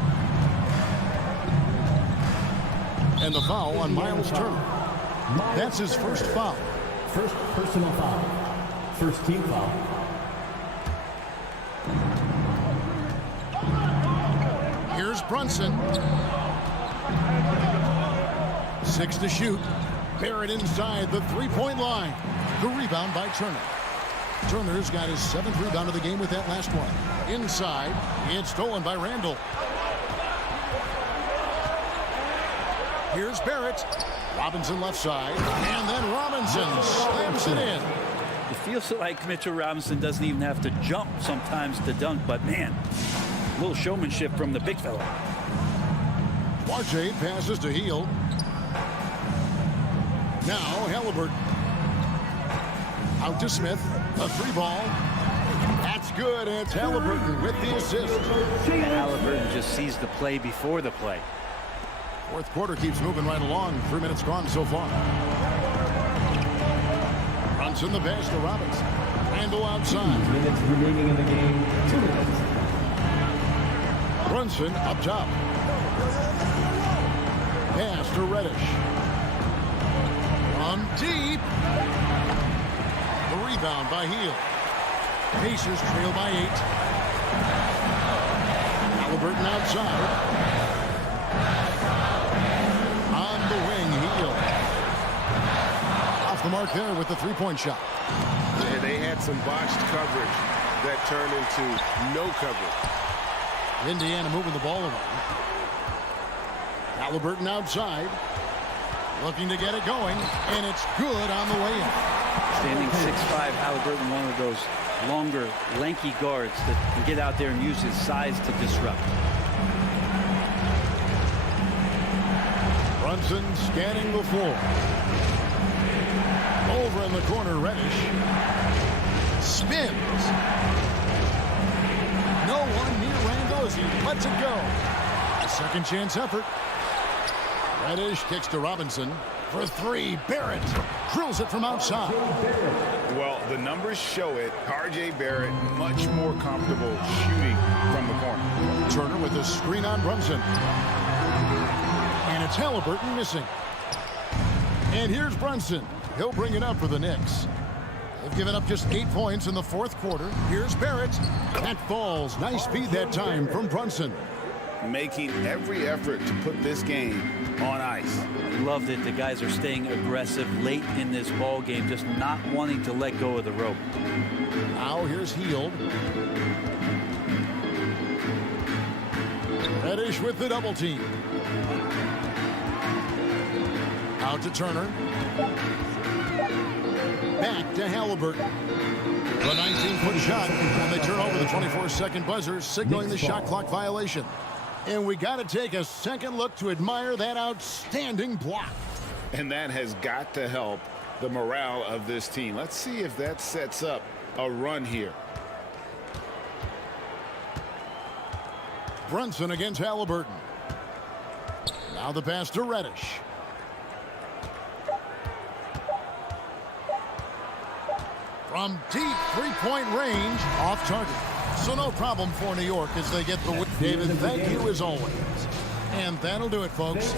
And the foul on Miles Turner. That's his first foul. First personal foul. First team foul. Here's Brunson. 6 to shoot. Barrett inside the three-point line. The rebound by Turner. Turner's got his 7th rebound of the game with that last one. Inside. It's stolen by Randall. Here's Barrett. Robinson left side. And then Robinson slams it in. It feels like Mitchell Robinson doesn't even have to jump sometimes to dunk, but man, a little showmanship from the big fella. Marche passes to Heald. Now Halliburton. Out to Smith. A 3-ball. That's good. It's Halliburton with the assist. Halliburton just sees the play before the play. Fourth quarter keeps moving right along. 3 minutes gone so far. Brunson the pass to Robinson. Randall outside. 2 minutes remaining in the game. 2 minutes. Brunson up top. Pass to Reddish. From deep. The rebound by Heald. Pacers trail by 8. Halliburton outside. On the wing, Heald. Off the mark there with the three-point shot. Yeah, they had some botched coverage that turned into no coverage. Indiana moving the ball around. Halliburton outside. Looking to get it going, and it's good on the way in. Standing 6'5", Halliburton, one of those longer, lanky guards that can get out there and use his size to disrupt. Brunson scanning the floor. Over in the corner, Reddish. Spins. No one near Randall as he lets it go. A second chance effort. Reddish kicks to Robinson. For 3, Barrett drills it from outside. Well, the numbers show it. R.J. Barrett much more comfortable shooting from the corner. Turner with a screen on Brunson. And it's Halliburton missing. And here's Brunson. He'll bring it up for the Knicks. They've given up just 8 points in the fourth quarter. Here's Barrett. That falls. Nice speed that time from Brunson. Making every effort to put this game on ice. Love that the guys are staying aggressive late in this ball game, just not wanting to let go of the rope. Now here's Heald. Reddish with the double team. Out to Turner. Back to Halliburton. The 19-foot shot, and they turn over the 24-second buzzer, signaling the shot clock violation. And we got to take a second look to admire that outstanding block. And that has got to help the morale of this team. Let's see if that sets up a run here. Brunson against Halliburton. Now the pass to Reddish. From deep three-point range, off target. So no problem for New York as they get the win. David, thank you as always. And that'll do it, folks.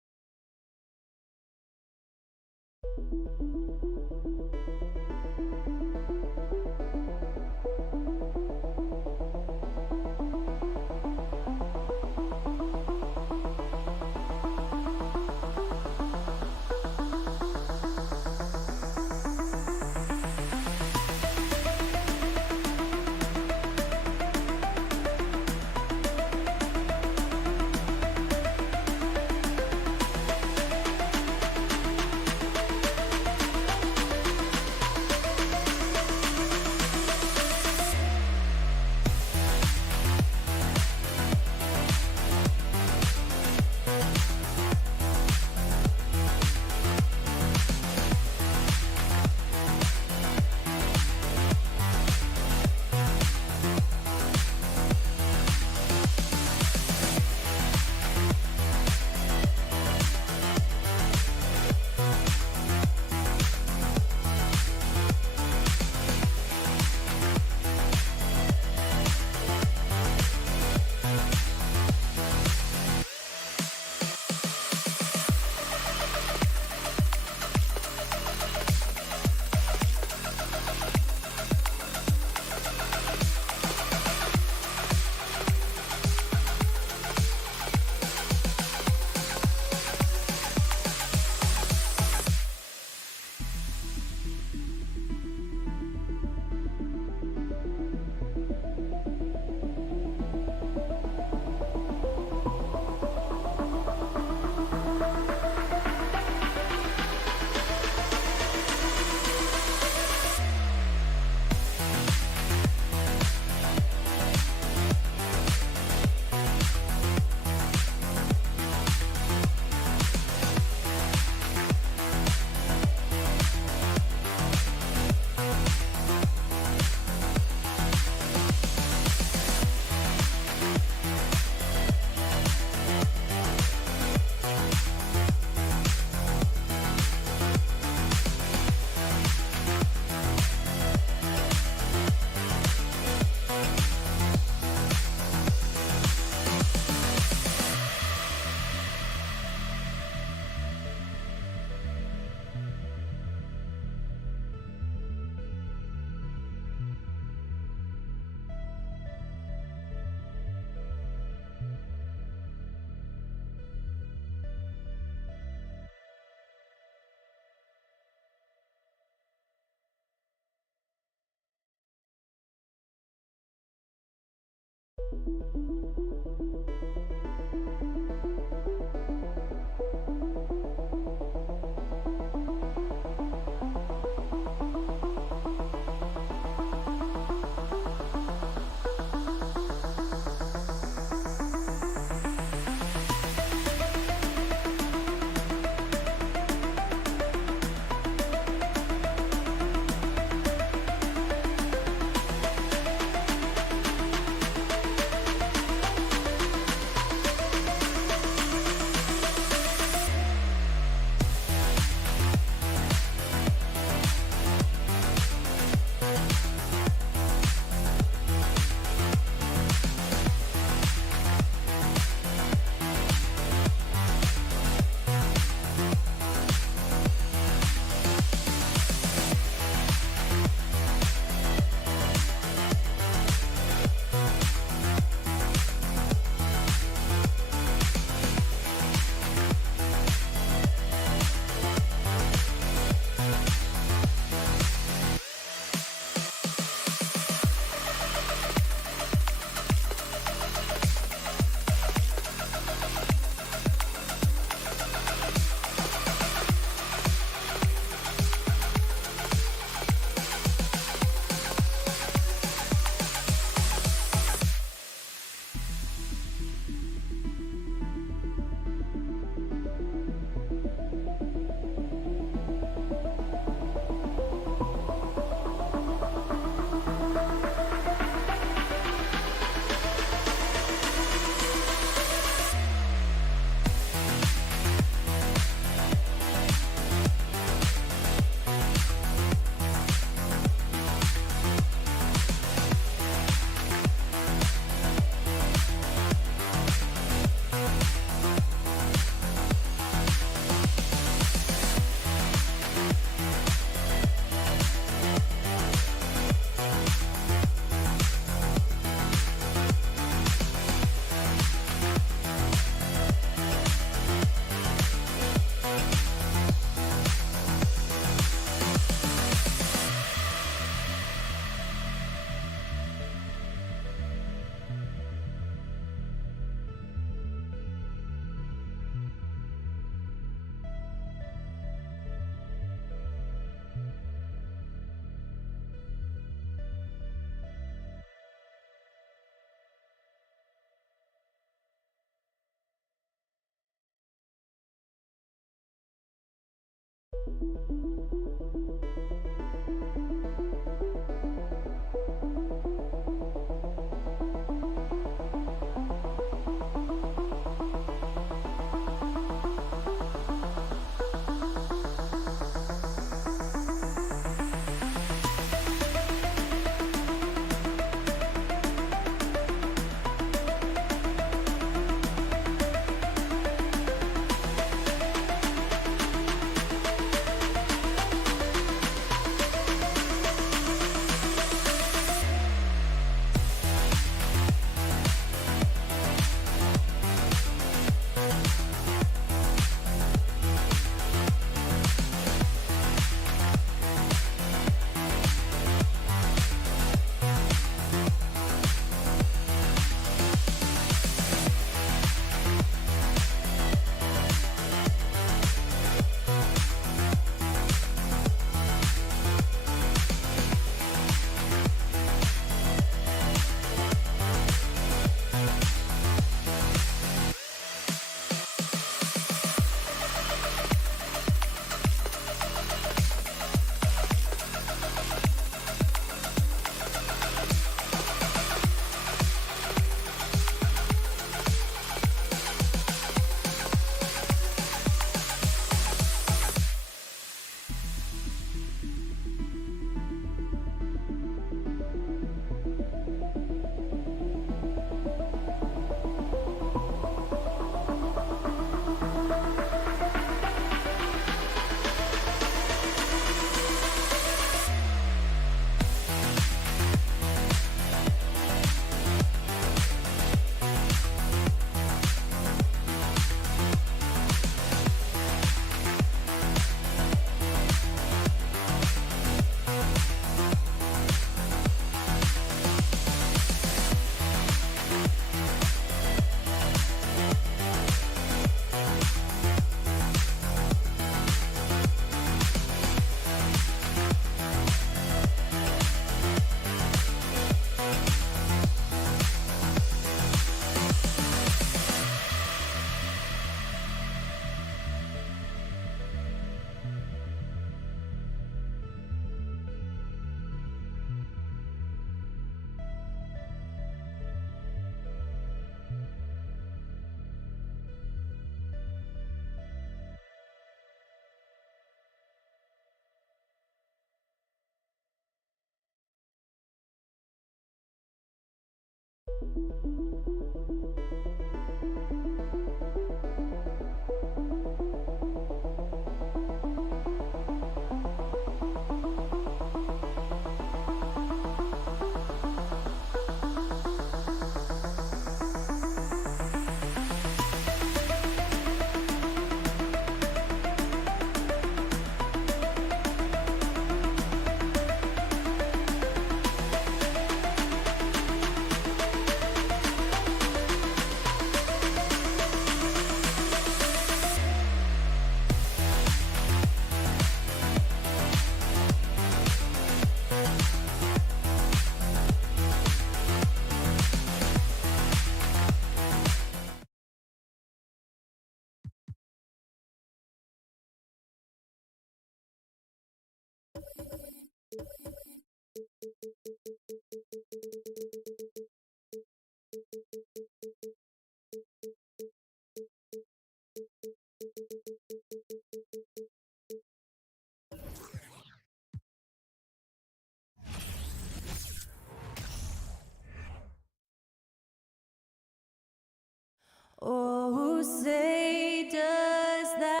Oh, who say does that?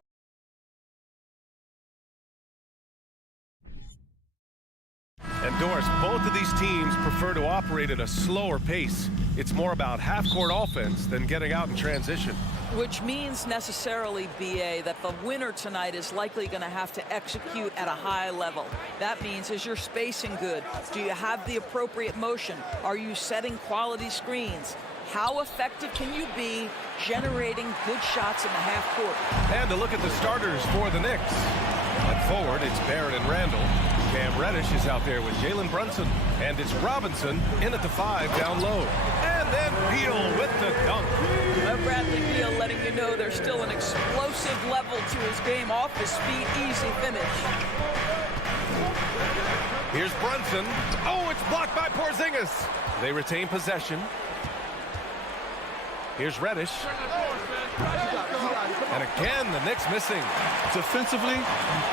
And Doris, both of these teams prefer to operate at a slower pace. It's more about half-court offense than getting out in transition. Which means necessarily, BA, that the winner tonight is likely going to have to execute at a high level. That means, is your spacing good? Do you have the appropriate motion? Are you setting quality screens? How effective can you be generating good shots in the half court? And to look at the starters for the Knicks. At forward, it's Barrett and Randall. Cam Reddish is out there with Jalen Brunson. And it's Robinson in at the 5 down low. And then Beal with the dunk. Bradley Beal letting you know there's still an explosive level to his game. Off his feet, easy finish. Here's Brunson. Oh, it's blocked by Porzingis. They retain possession. Here's Reddish. And again, the Knicks missing. Defensively, you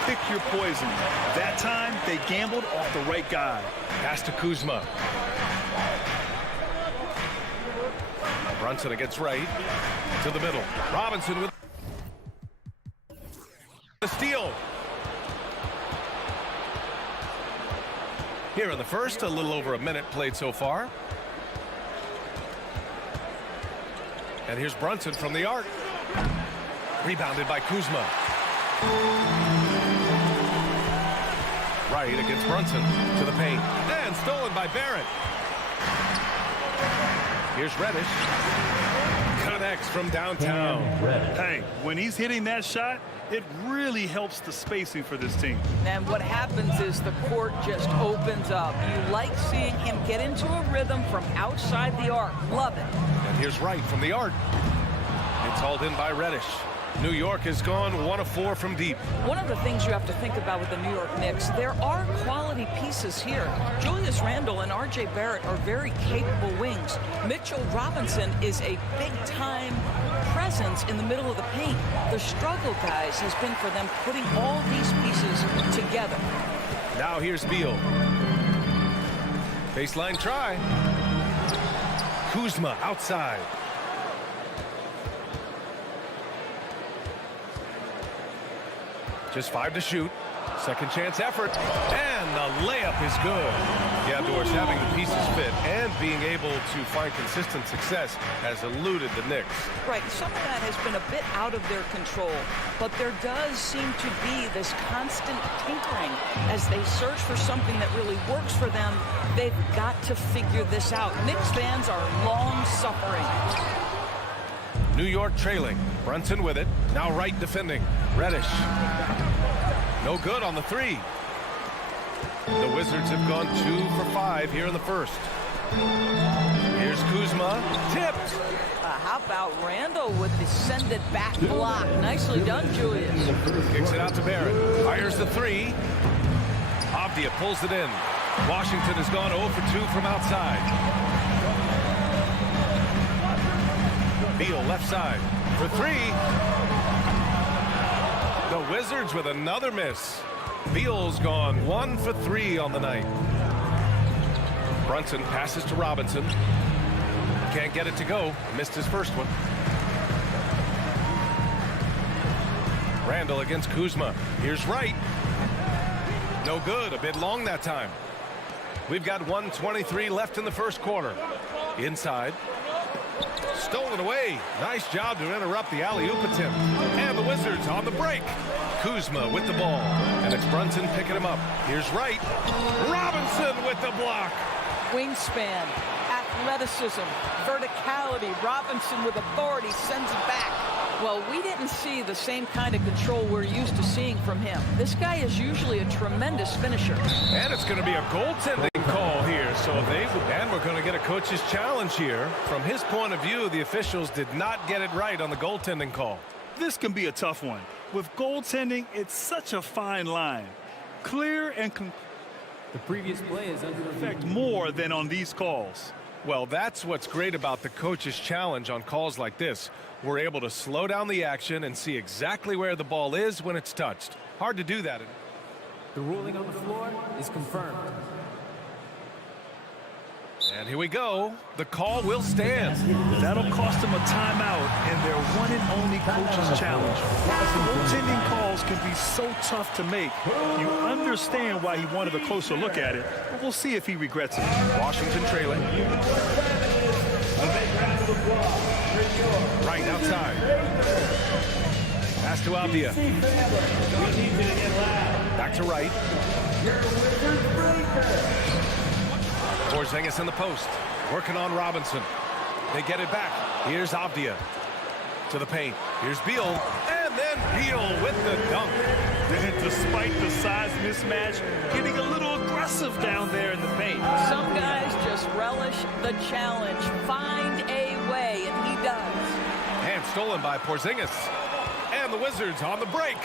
pick your poison. That time, they gambled off the right guy. Pass to Kuzma. Brunson against right. To the middle. Robinson with the steal. Here in the first, a little over a minute played so far. And here's Brunson from the arc. Rebounded by Kuzma. Right against Brunson to the paint. And stolen by Barrett. Here's Reddish. Connects from downtown. Hey, when he's hitting that shot, it really helps the spacing for this team. And what happens is the court just opens up. You like seeing him get into a rhythm from outside the arc. Love it. And here's Wright from the arc. It's hauled in by Reddish. New York has gone 1 of 4 from deep. One of the things you have to think about with the New York Knicks, there are quality pieces here. Julius Randle and R.J. Barrett are very capable wings. Mitchell Robinson is a big-time presence in the middle of the paint. The struggle, guys, has been for them putting all these pieces together. Now here's Beal. Baseline try. Kuzma outside. Just 5 to shoot. Second chance effort. And the layup is good. Yeah, Doris, having the pieces fit and being able to find consistent success has eluded the Knicks. Right. Some of that has been a bit out of their control, but there does seem to be this constant tinkering as they search for something that really works for them. They've got to figure this out. Knicks fans are long suffering. New York trailing. Brunson with it. Now Wright defending. Reddish. No good on the 3. The Wizards have gone 2 for 5 here in the first. Here's Kuzma. Tipped. How about Randall with the send it back block? Nicely done, Julius. Kicks it out to Barrett. Fires the 3. Avdia pulls it in. Washington has gone 0 for 2 from outside. Beal left side for 3. The Wizards with another miss. Beal's gone 1 for 3 on the night. Brunson passes to Robinson. Can't get it to go. Missed his first one. Randall against Kuzma. Here's Wright. No good. A bit long that time. We've got 1:23 left in the first quarter. Inside. Stolen away. Nice job to interrupt the alley-oop attempt. And the Wizards on the break. Kuzma with the ball. And it's Brunson picking him up. Here's Wright. Robinson with the block. Wingspan, athleticism, verticality. Robinson with authority sends it back. Well, we didn't see the same kind of control we're used to seeing from him. This guy is usually a tremendous finisher. And it's going to be a goaltending call here. And we're going to get a coach's challenge here. From his point of view, the officials did not get it right on the goaltending call. This can be a tough one. With goaltending, it's such a fine line. Clear and The previous play is under review. Effect more than on these calls. Well, that's what's great about the coach's challenge on calls like this. We're able to slow down the action and see exactly where the ball is when it's touched. Hard to do that. The ruling on the floor is confirmed. And here we go. The call will stand. That'll cost them a timeout in their one and only coach's challenge. Goaltending calls can be so tough to make. You understand why he wanted a closer look at it, but we'll see if he regrets it. Washington trailing. Right outside. Pass to Avdia. Back to right. Porzingis in the post. Working on Robinson. They get it back. Here's Avdia. To the paint. Here's Beal. And then Beal with the dunk. And despite the size mismatch, getting a little aggressive down there in the paint. Some guys just relish the challenge. Find a way, and he does. And stolen by Porzingis. And the Wizards on the break.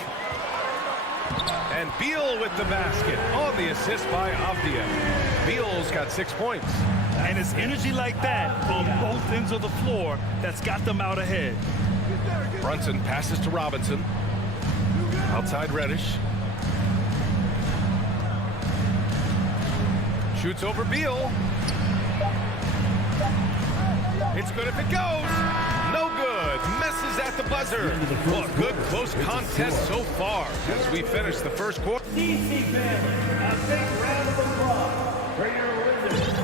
And Beal with the basket on the assist by Avdia. Beal's got 6 points. And it's energy like that on both ends of the floor that's got them out ahead. Brunson passes to Robinson. Outside Reddish. Shoots over Beal. It's good if it goes. No good. Misses at the buzzer. Well, a good close contest so far as we finish the first quarter. A big round of applause for your Wizards.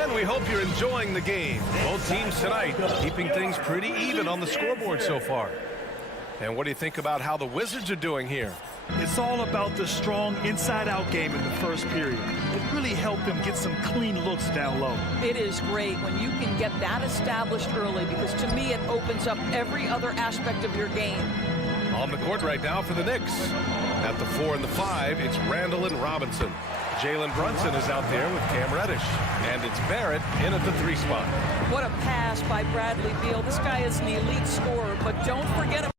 And we hope you're enjoying the game. Both teams tonight keeping things pretty even on the scoreboard so far. And what do you think about how the Wizards are doing here? It's all about the strong inside-out game in the first period. It really helped them get some clean looks down low. It is great when you can get that established early, because to me it opens up every other aspect of your game. On the court right now for the Knicks. At the 4 and the 5, it's Randall and Robinson. Jalen Brunson is out there with Cam Reddish. And it's Barrett in at the 3 spot. What a pass by Bradley Beal. This guy is an elite scorer, but don't forget him.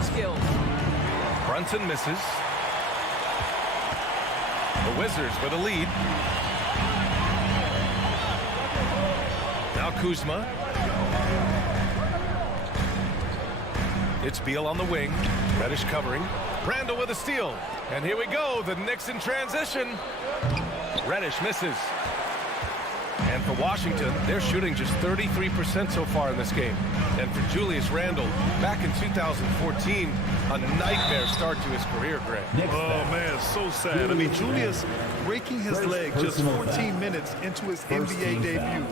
Skills. Brunson misses. The Wizards with a lead. Now Kuzma. It's Beal on the wing. Reddish covering. Randall with a steal. And here we go. The Knicks in transition. Reddish misses. And for Washington, they're shooting just 33% so far in this game. And for Julius Randle, back in 2014, a nightmare start to his career, Greg. Oh, man, so sad. I mean, Julius breaking his leg just 14 minutes into his NBA debut.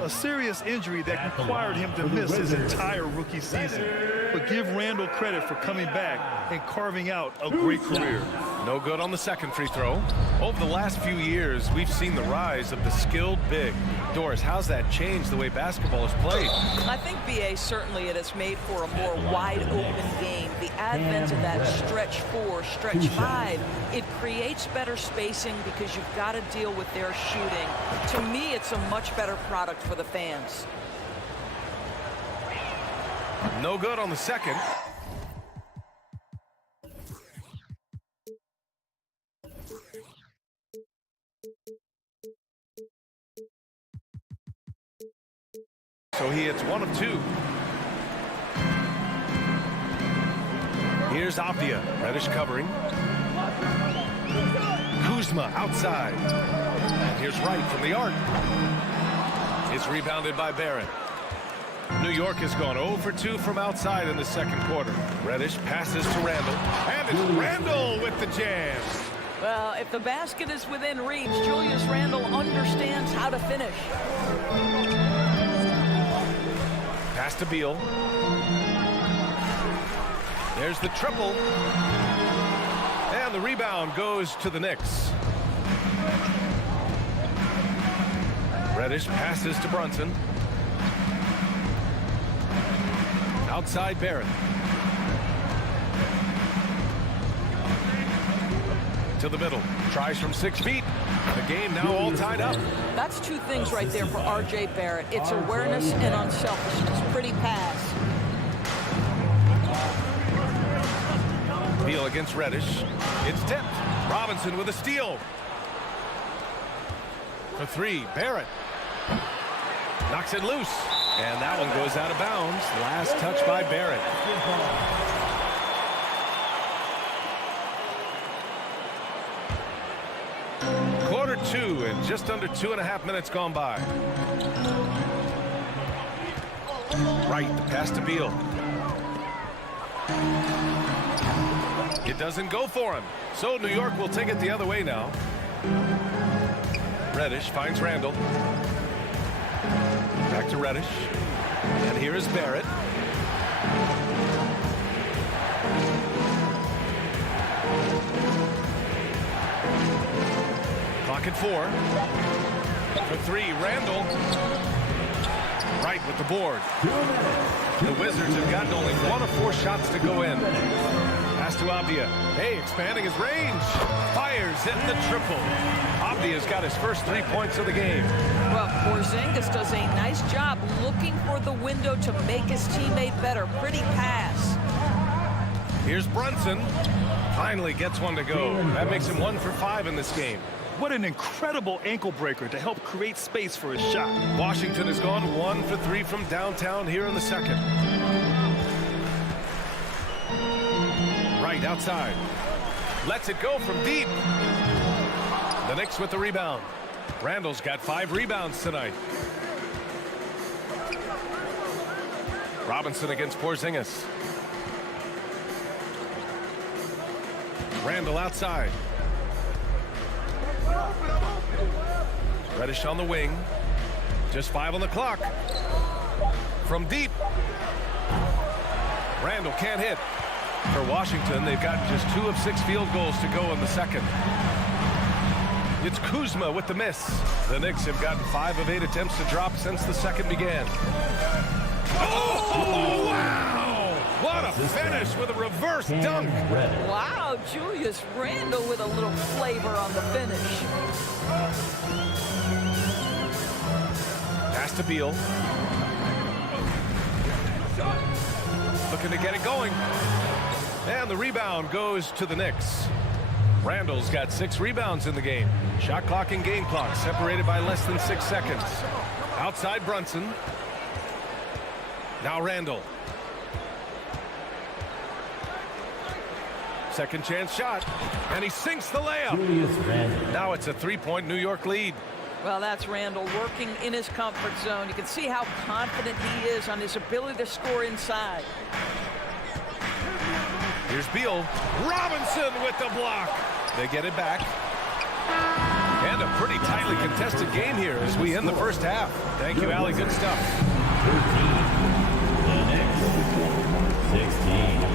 A serious injury that required him to miss his entire rookie season. But give Randle credit for coming back and carving out a great career. No good on the second free throw. Over the last few years, we've seen the rise of the skilled big. Doris, how's that changed the way basketball is played? I think, B.A., certainly it has made for a more wide-open game. The advent of that stretch 4, stretch 5, it creates better spacing because you've got to deal with their shooting. To me, it's a much better product for the fans. No good on the second. So he hits 1 of 2. Here's Avdia. Reddish covering. Kuzma outside. And here's Wright from the arc. It's rebounded by Barrett. New York has gone 0 for 2 from outside in the second quarter. Reddish passes to Randall. And it's Randall with the jam. Well, if the basket is within reach, Julius Randle understands how to finish. Pass to Beal. There's the triple. And the rebound goes to the Knicks. Reddish passes to Brunson. Outside Barrett. To the middle. Tries from 6 feet. The game now all tied up. That's two things right there for R.J. Barrett. It's awareness and unselfishness. Pretty pass. Beal against Reddish. It's tipped. Robinson with a steal. For 3, Barrett. Knocks it loose. And that one goes out of bounds. Last touch by Barrett. Quarter 2 and just under 2.5 minutes gone by. Right, the pass to Beal. It doesn't go for him. So New York will take it the other way now. Reddish finds Randall. Back to Reddish. And here is Barrett. Clock at 4. For 3, Randall. Right with the board. The Wizards have gotten only 1 of 4 shots to go in. Pass to Abdia. Hey, expanding his range. Fires in the triple. Abdia's got his first 3 points of the game. Well, Porzingis does a nice job looking for the window to make his teammate better. Pretty pass. Here's Brunson. Finally gets one to go. That makes him 1 for 5 in this game. What an incredible ankle breaker to help create space for his shot. Washington has gone 1 for 3 from downtown here in the second. Right outside. Lets it go from deep. The Knicks with the rebound. Randall's got 5 rebounds tonight. Robinson against Porzingis. Randall outside. Reddish on the wing. Just 5 on the clock. From deep. Randall can't hit. For Washington, they've gotten just 2 of 6 field goals to go in the second. It's Kuzma with the miss. The Knicks have gotten 5 of 8 attempts to drop since the second began. Oh, wow! What a finish with a reverse dunk. Wow, Julius Randle with a little flavor on the finish. Pass to Beal. Looking to get it going. And the rebound goes to the Knicks. Randall's got 6 rebounds in the game. Shot clock and game clock separated by less than 6 seconds. Outside Brunson. Now Randall. Second chance shot. And he sinks the layup. Now it's a 3-point New York lead. Well, that's Randall working in his comfort zone. You can see how confident he is on his ability to score inside. Here's Beal. Robinson with the block. They get it back. And a pretty tightly contested game here as we end the first half. Thank you, Allie. Good stuff. 16.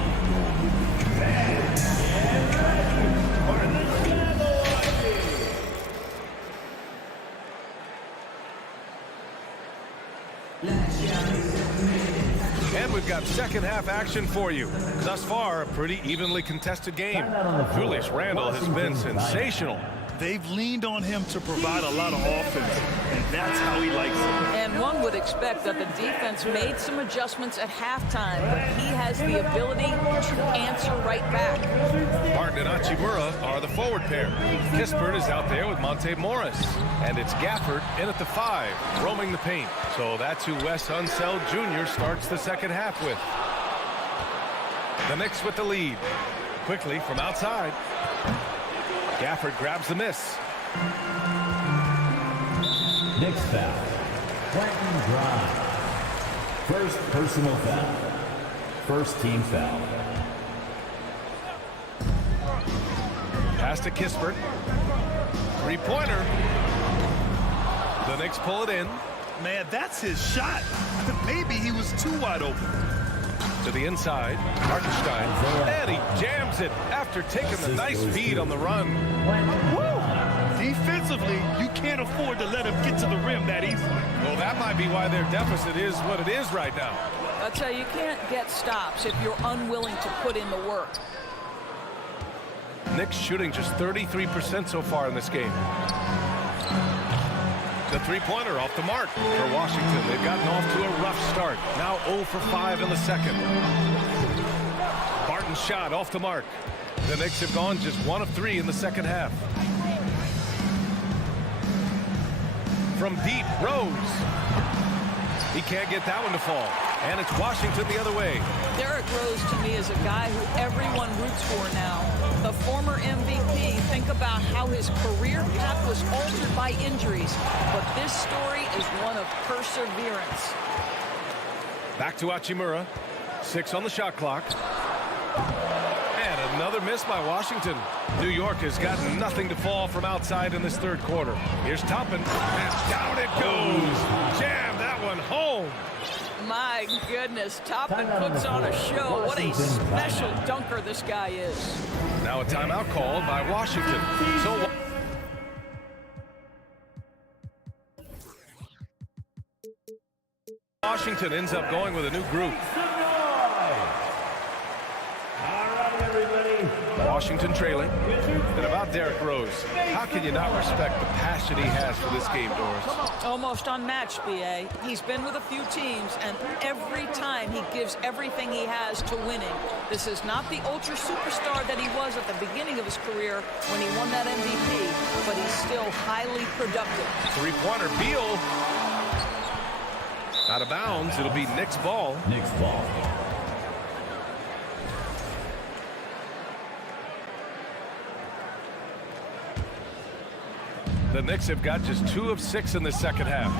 And we've got second half action for you. Thus far, a pretty evenly contested game. Julius Randle has been sensational. They've leaned on him to provide a lot of offense, and that's how he likes it. And one would expect that the defense made some adjustments at halftime, but he has the ability to answer right back. Martin and Hachimura are the forward pair. Kispert is out there with Monte Morris. And it's Gafford in at the 5, roaming the paint. So that's who Wes Unseld Jr. starts the second half with. The Knicks with the lead. Quickly from outside. Gafford grabs the miss. Knicks foul. Quentin Grimes. First personal foul. First team foul. Pass to Kispert. Three-pointer. The Knicks pull it in. Man, that's his shot. Maybe he was too wide open. To the inside, Hartenstein, and he jams it after taking the nice feed on the run. Defensively, you can't afford to let him get to the rim that easily. Well, that might be why their deficit is what it is right now. I'll tell you, you can't get stops if you're unwilling to put in the work. Knicks shooting just 33% so far in this game. The three-pointer off the mark for Washington. They've gotten off to a rough start. Now 0 for 5 in the second. Barton's shot off the mark. The Knicks have gone just 1 of 3 in the second half. From deep, Rose. He can't get that one to fall. And it's Washington the other way. Derrick Rose, to me, is a guy who everyone roots for now. The former MVP, think about how his career path was altered by injuries. But this story is one of perseverance. Back to Hachimura. 6 on the shot clock. And another miss by Washington. New York has got nothing to fall from outside in this third quarter. Here's Toppin, and down it goes. Jam that one home. My goodness, Toppin puts on a show. What a special dunker this guy is. Now a timeout called by Washington. So Washington ends up going with a new group. Washington trailing. And about Derrick Rose, how can you not respect the passion he has for this game, Doris? Almost unmatched, B.A. He's been with a few teams, and every time he gives everything he has to winning. This is not the ultra superstar that he was at the beginning of his career when he won that MVP, but he's still highly productive. Three-pointer, Beal. Out of bounds, it'll be Knicks ball. Knicks ball. The Knicks have got just 2 of 6 in the second half.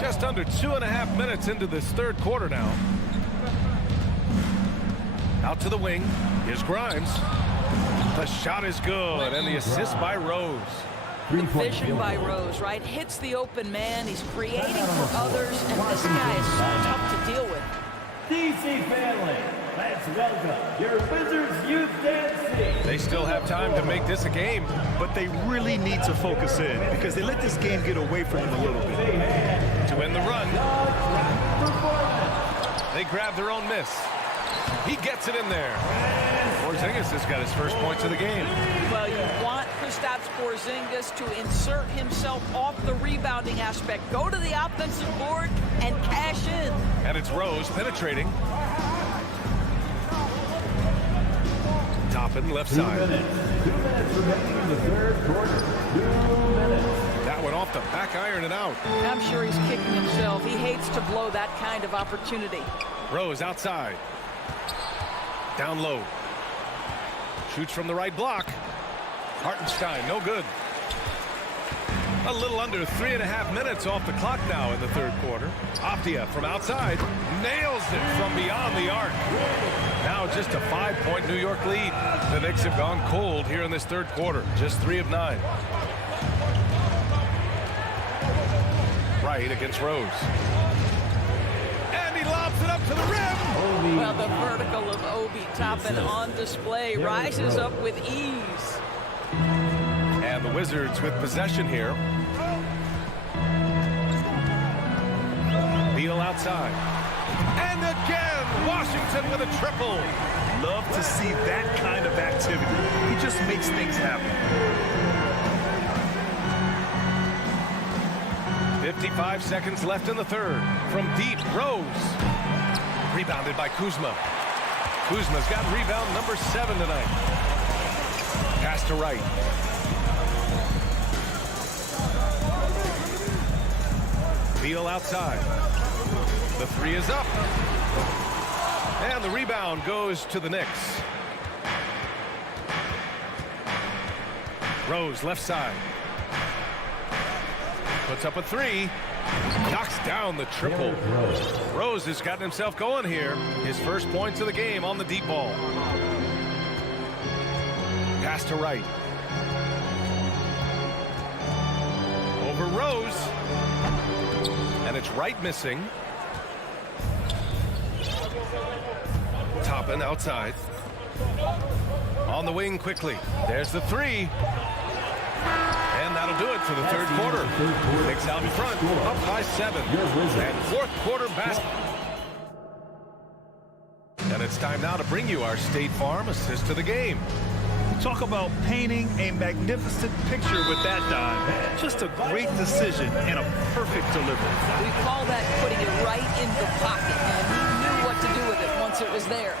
Just under 2.5 minutes into this third quarter now. Out to the wing. Here's Grimes. The shot is good, and the assist by Rose. The vision by Rose, right? Hits the open man. He's creating for others, and this guy is so tough to deal with. DC family, let's welcome your Wizards Youth Dance Team. They still have time to make this a game. But they really need to focus in because they let this game get away from them a little bit. To end the run. They grab their own miss. He gets it in there. Porzingis has got his first points of the game. Well, you want Kristaps Porzingis to insert himself off the rebounding aspect. Go to the offensive board and cash in. And it's Rose penetrating. Toppin left side. 2 minutes. 2 minutes remaining in the third quarter. 2 minutes. That one off the back iron and out. I'm sure he's kicking himself. He hates to blow that kind of opportunity. Rose outside. Down low. Shoots from the right block. Hartenstein, no good. A little under 3.5 minutes off the clock now in the third quarter. Aptia from outside. Nails it from beyond the arc. Now just a 5-point New York lead. The Knicks have gone cold here in this third quarter. Just 3 of 9. Right against Rose. And he lobs it up to the rim. Well, the vertical of Obi Toppin on display. Rises up with ease. And the Wizards with possession here. Beal outside. And again, Washington with a triple. Love to see that kind of activity. He just makes things happen. 55 seconds left in the third. From deep, Rose. Rebounded by Kuzma. Kuzma's got rebound number 7 tonight. Pass to right. Beal outside. The 3 is up. And the rebound goes to the Knicks. Rose left side. Puts up a three. Knocks down the triple. Rose has gotten himself going here. His first points of the game on the deep ball. Pass to Wright. Over Rose. And it's Wright missing. Toppin outside. On the wing quickly. There's the three. And that'll do it for the third quarter. Knicks out in front, up by 7. And fourth quarter basketball. And it's time now to bring you our State Farm assist to the game. Talk about painting a magnificent picture with that dive. Just a great decision and a perfect delivery. We call that putting it right in the pocket, and he knew what to do with it once it was there.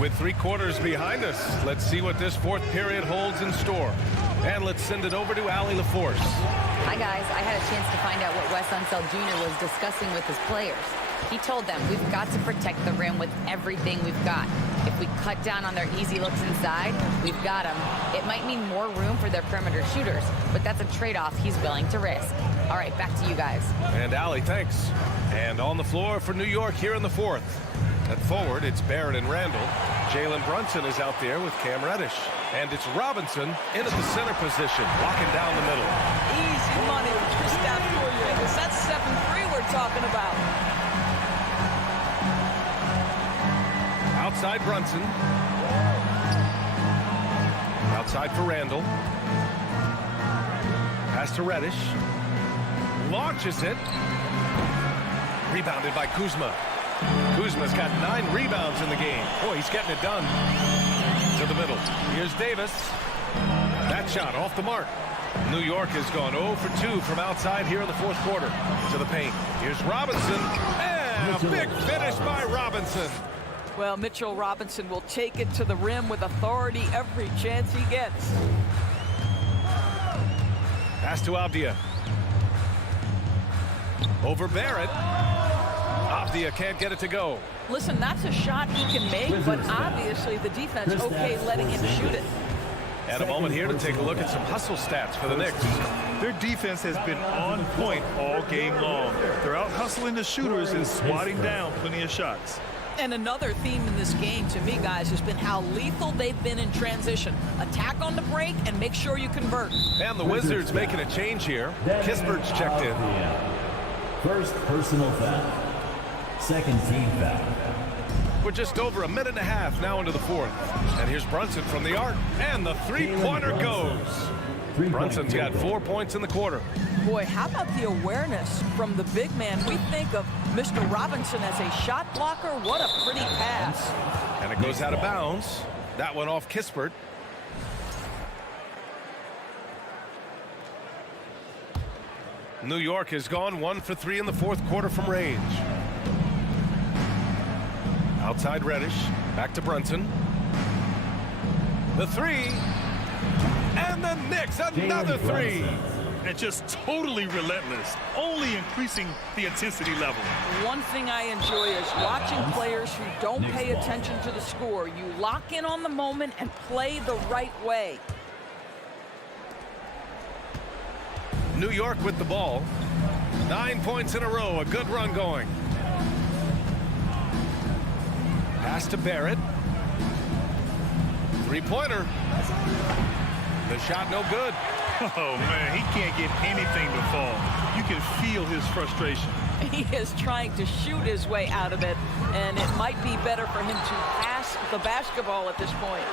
With 3 quarters behind us, let's see what this fourth period holds in store. And let's send it over to Allie LaForce. Hi, guys. I had a chance to find out what Wes Unseld Jr. was discussing with his players. He told them we've got to protect the rim with everything we've got. If we cut down on their easy looks inside, we've got them. It might mean more room for their perimeter shooters, but that's a trade-off he's willing to risk. All right, back to you guys. And Allie, thanks. And on the floor for New York here in the fourth. At forward, it's Barrett and Randall. Jalen Brunson is out there with Cam Reddish. And it's Robinson in at the center position, locking down the middle. Easy money to twist that for you, because that's 7-3 we're talking about. Outside Brunson. Outside for Randall. Pass to Reddish. Launches it. Rebounded by Kuzma. Kuzma's got 9 rebounds in the game. Boy, he's getting it done. To the middle. Here's Davis. That shot off the mark. New York has gone 0 for 2 from outside here in the fourth quarter. To the paint. Here's Robinson. And a big finish by Robinson. Well, Mitchell Robinson will take it to the rim with authority every chance he gets. Pass to Avdia. Over Barrett. Avdia can't get it to go. Listen, that's a shot he can make, but obviously the defense okay letting him shoot it. And a moment here to take a look at some hustle stats for the Knicks. Their defense has been on point all game long. They're out hustling the shooters and swatting down plenty of shots. And another theme in this game to me, guys, has been how lethal they've been in transition. Attack on the break and make sure you convert. And the Wizards making a change here. Kispert's checked in. First personal foul. Second team foul. We're just over a minute and a half now into the fourth. And here's Brunson from the arc. And the three-pointer goes. Brunson's got 4 points in the quarter. Boy, how about the awareness from the big man? We think of Mr. Robinson as a shot blocker. What a pretty pass. And it goes out of bounds. That one off Kispert. New York has gone 1 for 3 in the fourth quarter from range. Outside Reddish. Back to Brunson. The three. And the Knicks, another three. And just totally relentless, only increasing the intensity level. One thing I enjoy is watching players who don't pay attention to the score. You lock in on the moment and play the right way. New York with the ball. 9 points in a row, a good run going. Pass to Barrett. Three-pointer. The shot no good. Oh, man, he can't get anything to fall. You can feel his frustration. He is trying to shoot his way out of it, and it might be better for him to pass the basketball at this point.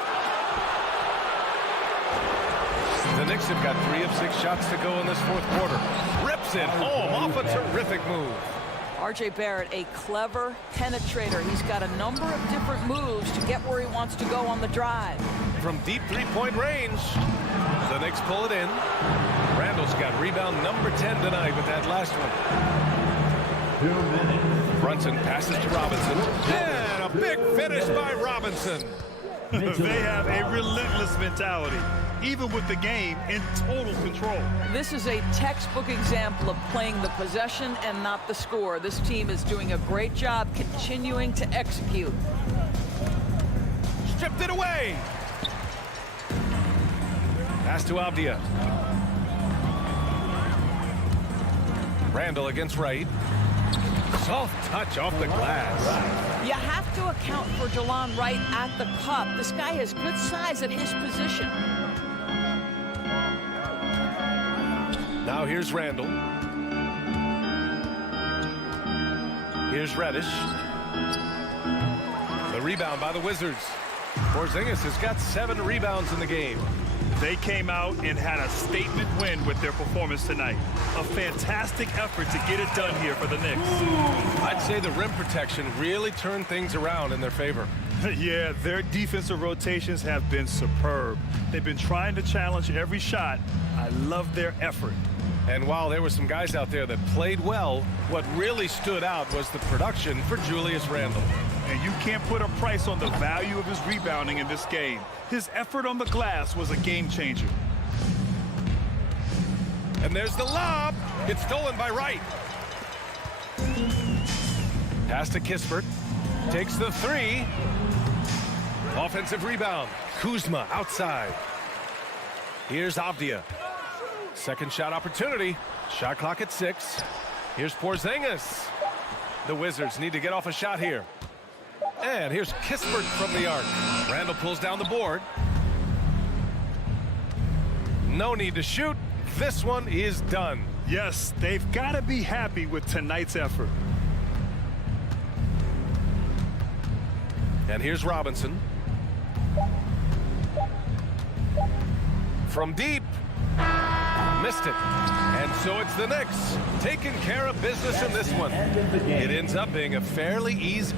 The Knicks have got 3 of 6 shots to go in this fourth quarter. Rips it home off a terrific move. R.J. Barrett, a clever penetrator. He's got a number of different moves to get where he wants to go on the drive. From deep three-point range, the Knicks pull it in. Randall's got rebound number 10 tonight with that last one. Brunson passes to Robinson. And a big finish by Robinson. They have a relentless mentality, even with the game in total control. This is a textbook example of playing the possession and not the score. This team is doing a great job continuing to execute. Stripped it away. Pass to Avdia. Randall against Wright. Soft touch off the glass. You have to account for Jelon Wright at the cup. This guy has good size at his position. Now here's Randall. Here's Reddish. The rebound by the Wizards. Porzingis has got 7 rebounds in the game. They came out and had a statement win with their performance tonight. A fantastic effort to get it done here for the Knicks. I'd say the rim protection really turned things around in their favor. Yeah, their defensive rotations have been superb. They've been trying to challenge every shot. I love their effort. And while there were some guys out there that played well, what really stood out was the production for Julius Randle. And you can't put a price on the value of his rebounding in this game. His effort on the glass was a game changer. And there's the lob. It's stolen by Wright. Pass to Kispert. Takes the 3. Offensive rebound. Kuzma outside. Here's Avdia. Second shot opportunity. Shot clock at 6. Here's Porzingis. The Wizards need to get off a shot here. And here's Kispert from the arc. Randall pulls down the board. No need to shoot. This one is done. Yes, they've got to be happy with tonight's effort. And here's Robinson. From deep. Missed it. And so it's the Knicks taking care of business in this one. It ends up being a fairly easy.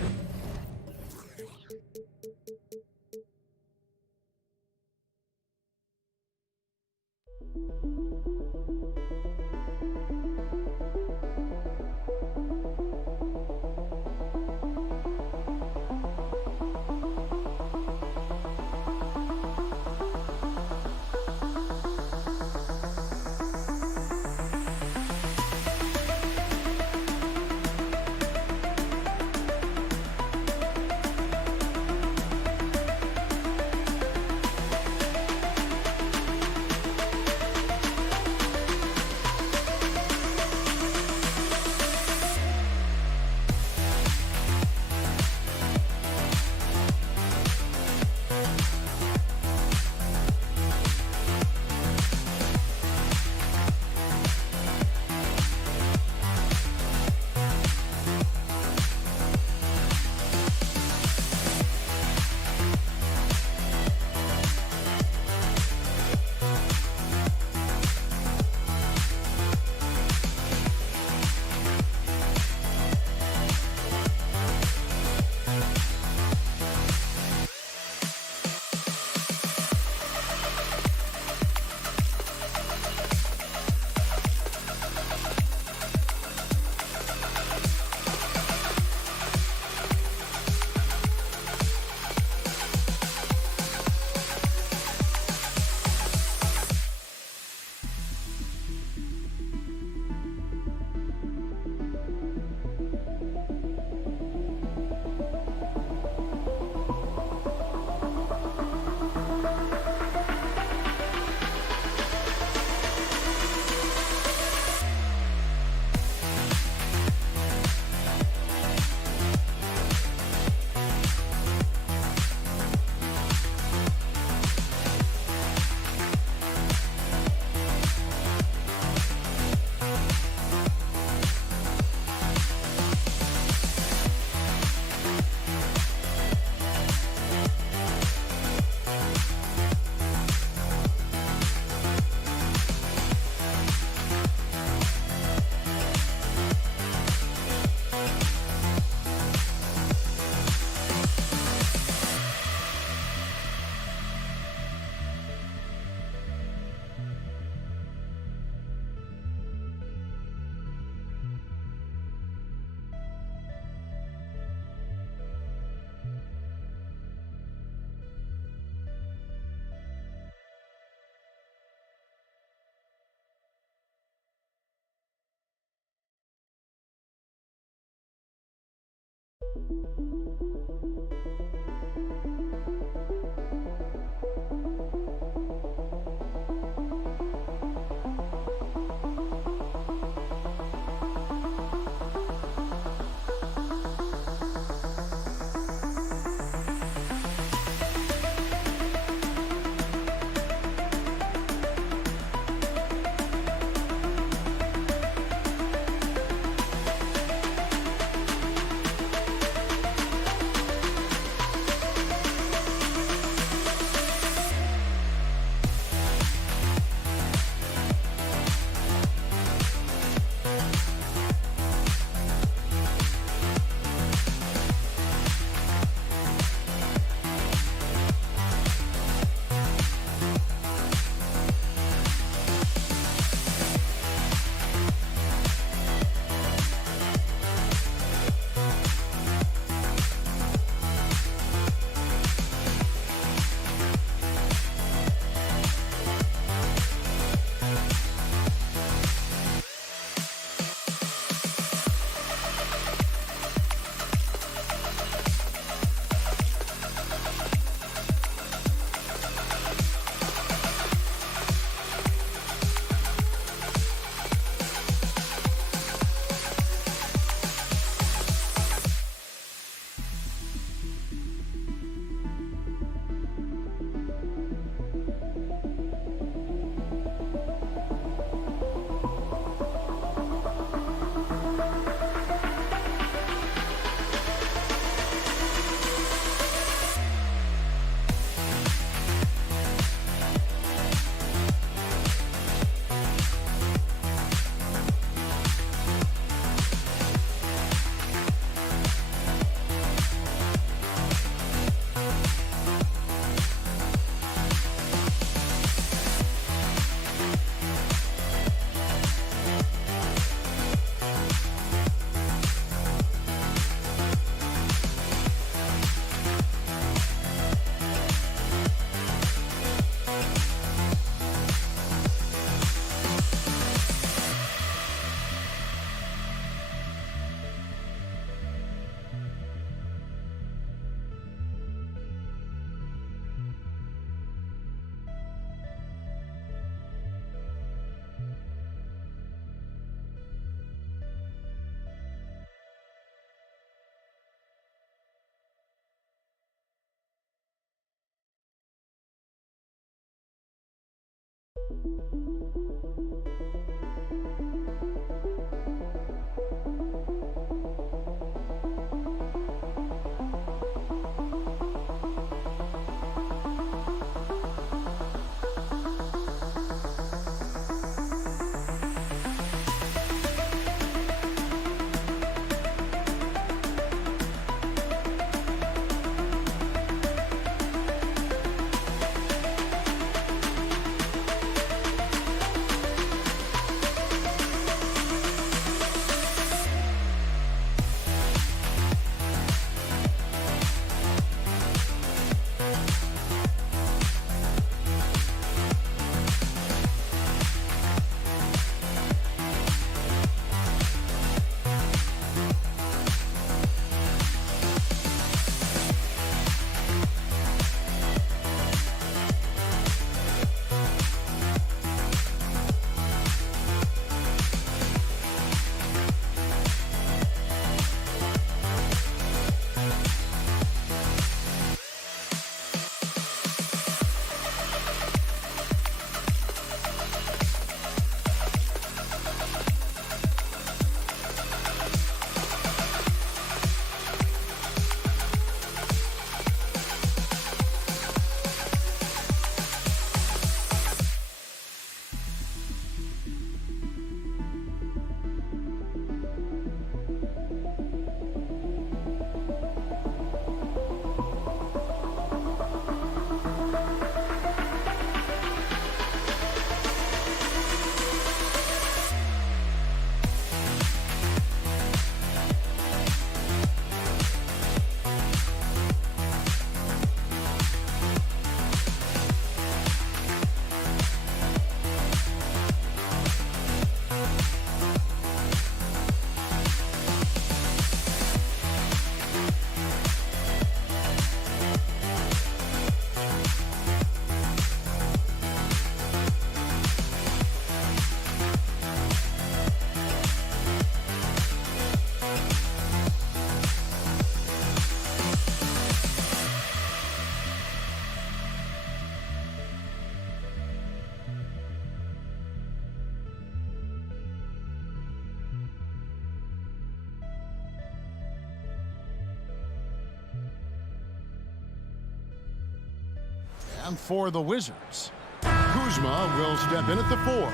And for the Wizards, Kuzma will step in at the 4.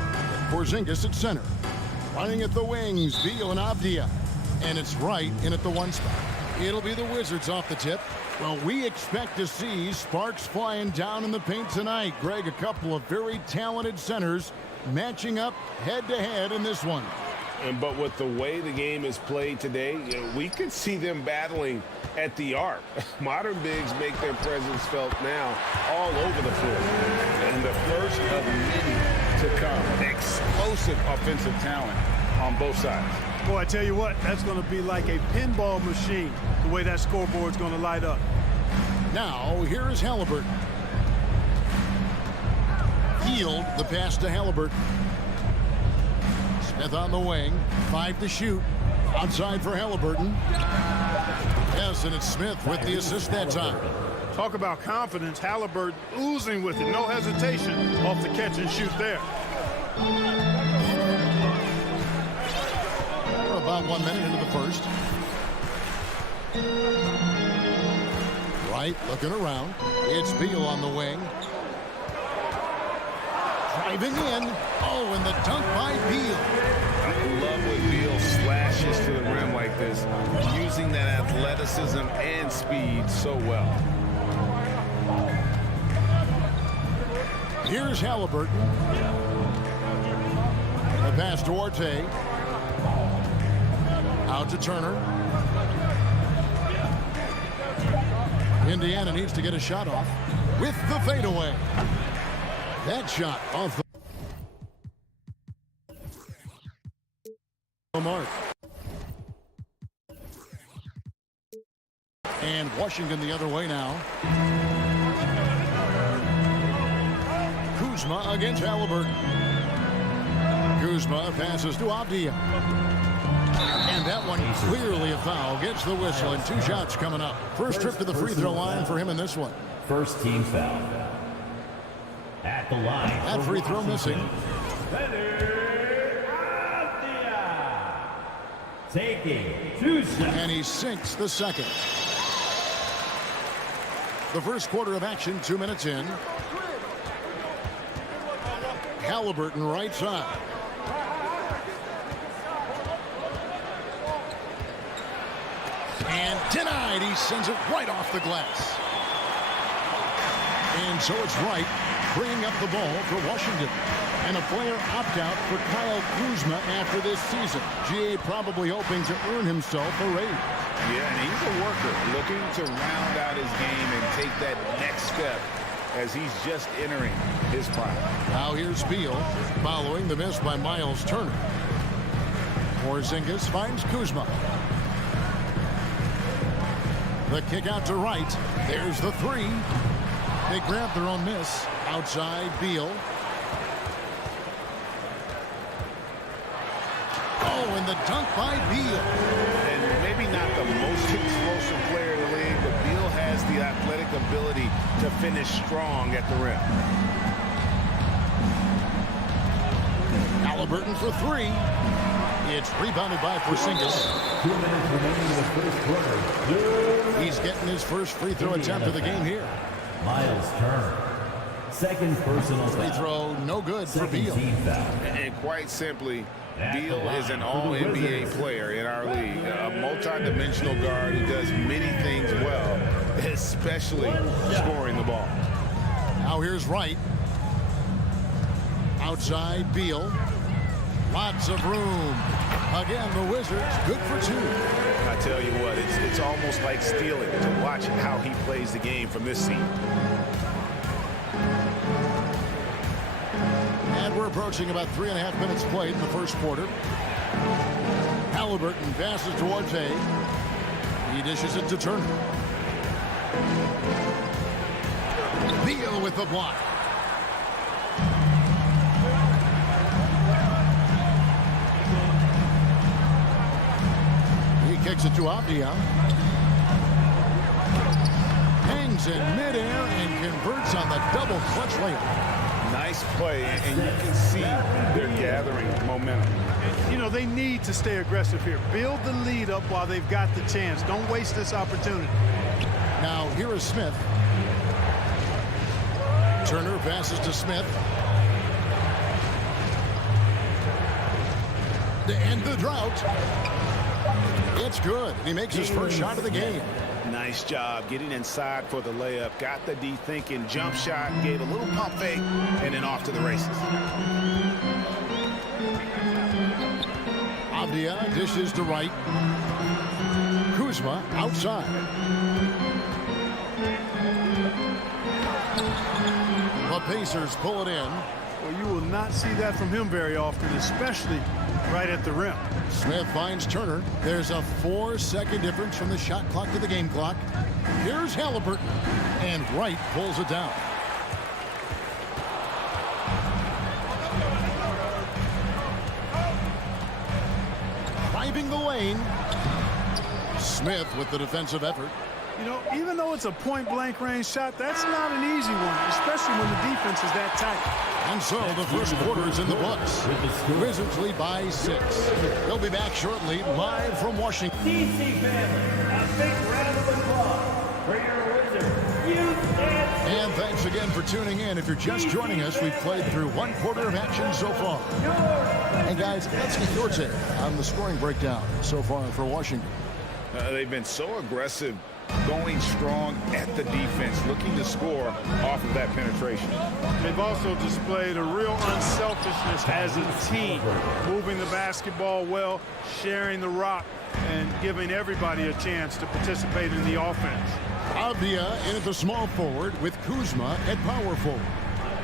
Porzingis at center. Running at the wings, Beal and Avdia. And it's right in at the 1 spot. It'll be the Wizards off the tip. Well, we expect to see sparks flying down in the paint tonight. Greg, a couple of very talented centers matching up head-to-head in this one. But with the way the game is played today, we could see them battling at the arc. Modern bigs make their presence felt now all over the floor. And the first of many to come. Explosive offensive talent on both sides. Boy, I tell you what, that's going to be like a pinball machine, the way that scoreboard's going to light up. Now, here is Halliburton. Field the pass to Halliburton. Smith on the wing, 5 to shoot. Outside for Halliburton. Yes, and it's Smith with the assist that time. Talk about confidence. Halliburton oozing with it. No hesitation off the catch and shoot there. We're about 1 minute into the first. Wright looking around. It's Beal on the wing. Driving in. Oh, and the dunk by Beal. I love when Beal slashes to the rim like this, using that athleticism and speed so well. Here's Halliburton. The pass to Orte. Out to Turner. Indiana needs to get a shot off with the fadeaway. That shot off the mark. And Washington the other way now. Kuzma against Halliburton. Kuzma passes to Avdia. And that one clearly a foul. Gets the whistle and 2 shots coming up. First trip to the free throw line for him in this one. First team foul. At the line. That free throw missing. Taking 2 shots. And he sinks the second. The first quarter of action, 2 minutes in. Halliburton right side. And denied. He sends it right off the glass. And so it's Wright bringing up the ball for Washington. And a player opt-out for Kyle Kuzma after this season. GA probably hoping to earn himself a raise. Yeah, and he's a worker looking to round out his game and take that next step as he's just entering his prime. Now here's Beal following the miss by Miles Turner. Porzingis finds Kuzma. The kick out to Wright. There's the three. They grab their own miss. Outside Beal. Oh, and the dunk by Beal. And maybe not the most explosive player in the league, but Beal has the athletic ability to finish strong at the rim. Halliburton for three. It's rebounded by Porzingis. 2 minutes remaining in the first quarter. He's getting his first free throw attempt of the game here. Miles Turner. Second personal Free foul. throw, no good for Second Beal. team foul. And quite simply, Beal is an all-NBA player in our league, a multi-dimensional guard who does many things well, especially scoring the ball. Now here's Wright. Outside Beal. Lots of room. Again, the Wizards good for two. I tell you what, it's almost like stealing to watch how he plays the game from this seat. And we're approaching about 3.5 minutes played in the first quarter. Halliburton passes towards A. He dishes it to Turner. Beal with the block. He kicks it to Avdia. Hangs in midair and converts on the double clutch layup. Nice play, and you can see they're gathering momentum. You know, they need to stay aggressive here. Build the lead up while they've got the chance. Don't waste this opportunity. Now, here is Smith. Turner passes to Smith. To end the drought. It's good. He makes his first shot of the game. Nice job getting inside for the layup. Got the D thinking, jump shot, gave a little pump fake, and then off to the races. Avdia dishes to Wright. Kuzma outside. The Pacers pull it in. Well, you will not see that from him very often, especially right at the rim. Smith finds Turner. There's a 4-second difference from the shot clock to the game clock. Here's Halliburton. And Wright pulls it down. Driving the lane. Smith with the defensive effort. You know, even though it's a point-blank range shot, that's not an easy one, especially when the defense is that tight. And so the first quarter is in the books. Wizards lead by 6. They'll be back shortly, live from Washington. DC family, a big round of applause for your Wizards. And thanks again for tuning in. If you're just joining us, we've played through 1 quarter of action so far. And guys, let's get your take on the scoring breakdown so far for Washington. They've been so aggressive, going strong at the defense, looking to score off of that penetration. They've also displayed a real unselfishness as a team, moving the basketball well, sharing the rock, and giving everybody a chance to participate in the offense. Avdia in at the small forward with Kuzma at power forward.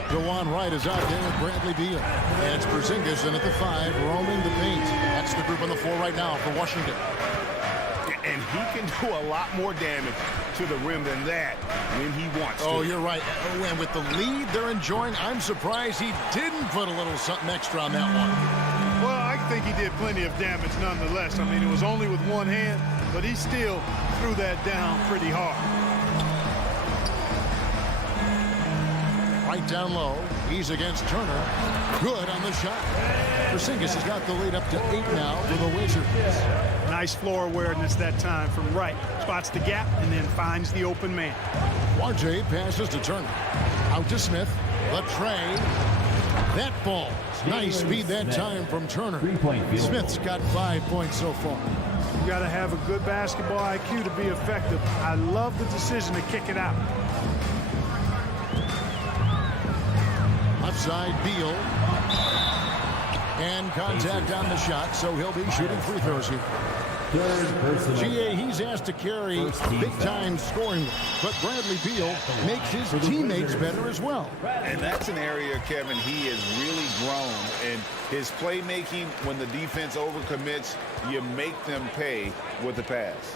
DeJuan Wright is out there with Bradley Beal. And it's Porzingis in at the 5, roaming the paint. That's the group on the floor right now for Washington. And he can do a lot more damage to the rim than that when he wants to. Oh, you're right. And with the lead they're enjoying, I'm surprised he didn't put a little something extra on that one. Well, I think he did plenty of damage nonetheless. I mean, it was only with one hand, but he still threw that down pretty hard. Right down low. He's against Turner. Good on the shot. Porzingis has got the lead up to 8 now for the Wizards. Nice floor awareness that time from Wright. Spots the gap and then finds the open man. RJ passes to Turner. Out to Smith. The tray. That falls. Nice speed that time from Turner. Smith's got 5 points so far. You got to have a good basketball IQ to be effective. I love the decision to kick it out. Left side, Beal. And contact on the shot, so he'll be shooting free throws here. GA, he's asked to carry big-time scoring, but Bradley Beal makes his teammates better as well. And that's an area, Kevin, he has really grown in his playmaking. When the defense overcommits, you make them pay with the pass.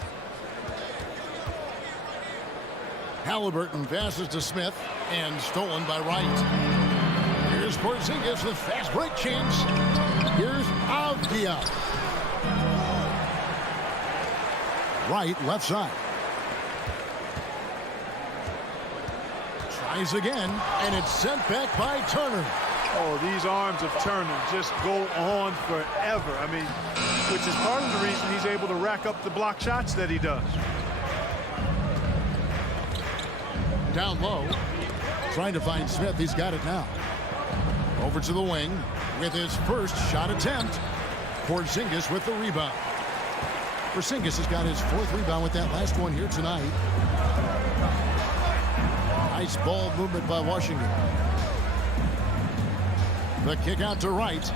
Halliburton passes to Smith, and stolen by Wright. Here's Porzingis with fast break chance. Here's Avdia. Wright, left side. Tries again, and it's sent back by Turner. Oh, these arms of Turner just go on forever. I mean, which is part of the reason he's able to rack up the block shots that he does. Down low, trying to find Smith. He's got it now. Over to the wing with his first shot attempt. Porzingis with the rebound. Porzingis has got his 4th rebound with that last one here tonight. Nice ball movement by Washington. The kick out to Wright.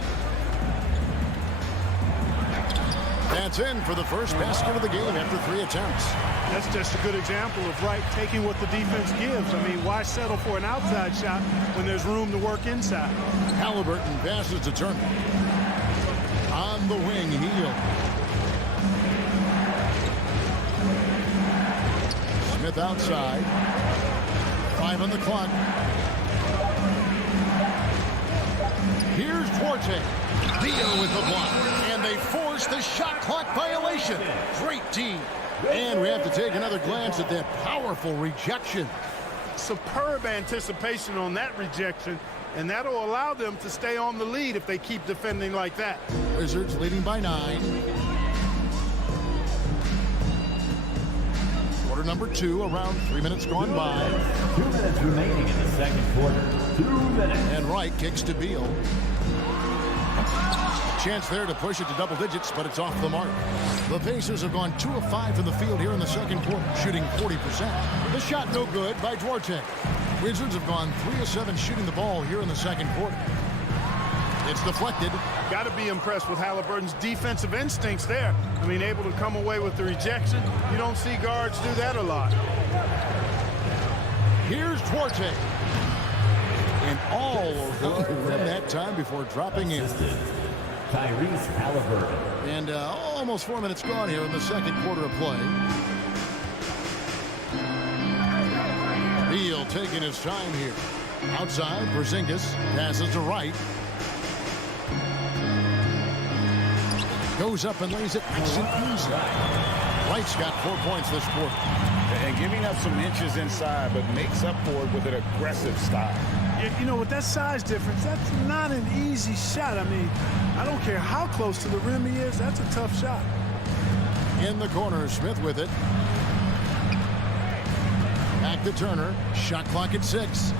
That's in for the first basket of the game after 3 attempts. That's just a good example of Wright taking what the defense gives. I mean, why settle for an outside shot when there's room to work inside? Halliburton passes to Turner. On the wing, Heel. Smith outside. 5 on the clock. Here's Duarte. Beal with the block. And they force the shot clock violation. Great team. And we have to take another glance at that powerful rejection. Superb anticipation on that rejection, and that'll allow them to stay on the lead if they keep defending like that. Wizards leading by 9. Quarter number 2, around 3 minutes gone by. 2 minutes remaining in the second quarter. 2 minutes. And Wright kicks to Beal. Chance there to push it to double digits, but it's off the mark. The Pacers have gone 2 of 5 from the field here in the second quarter, shooting 40%. The shot no good by Duarte. Wizards have gone 3 of 7 shooting the ball here in the second quarter. It's deflected. Got to be impressed with Halliburton's defensive instincts there. I mean, able to come away with the rejection. You don't see guards do that a lot. Here's Duarte. And all over from that time before dropping in. Tyrese Halliburton. And almost 4 minutes gone here in the second quarter of play. Beal taking his time here. Outside, Porzingis passes to Wright. Goes up and lays it nice and easy. Wright's got 4 points this quarter. And giving up some inches inside, but makes up for it with an aggressive style. You know, with that size difference, that's not an easy shot. I mean, I don't care how close to the rim he is. That's a tough shot. In the corner, Smith with it. Back to Turner. Shot clock at 6.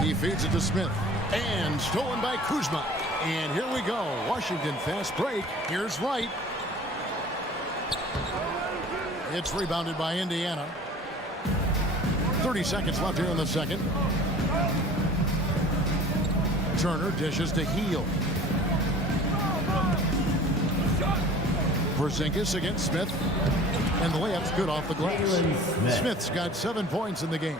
He feeds it to Smith. And stolen by Kuzma. And here we go. Washington fast break. Here's Wright. It's rebounded by Indiana. 30 seconds left here in the second. Turner dishes to Heel. Porzingis against Smith. And the layup's good off the glass. Smith's got 7 points in the game.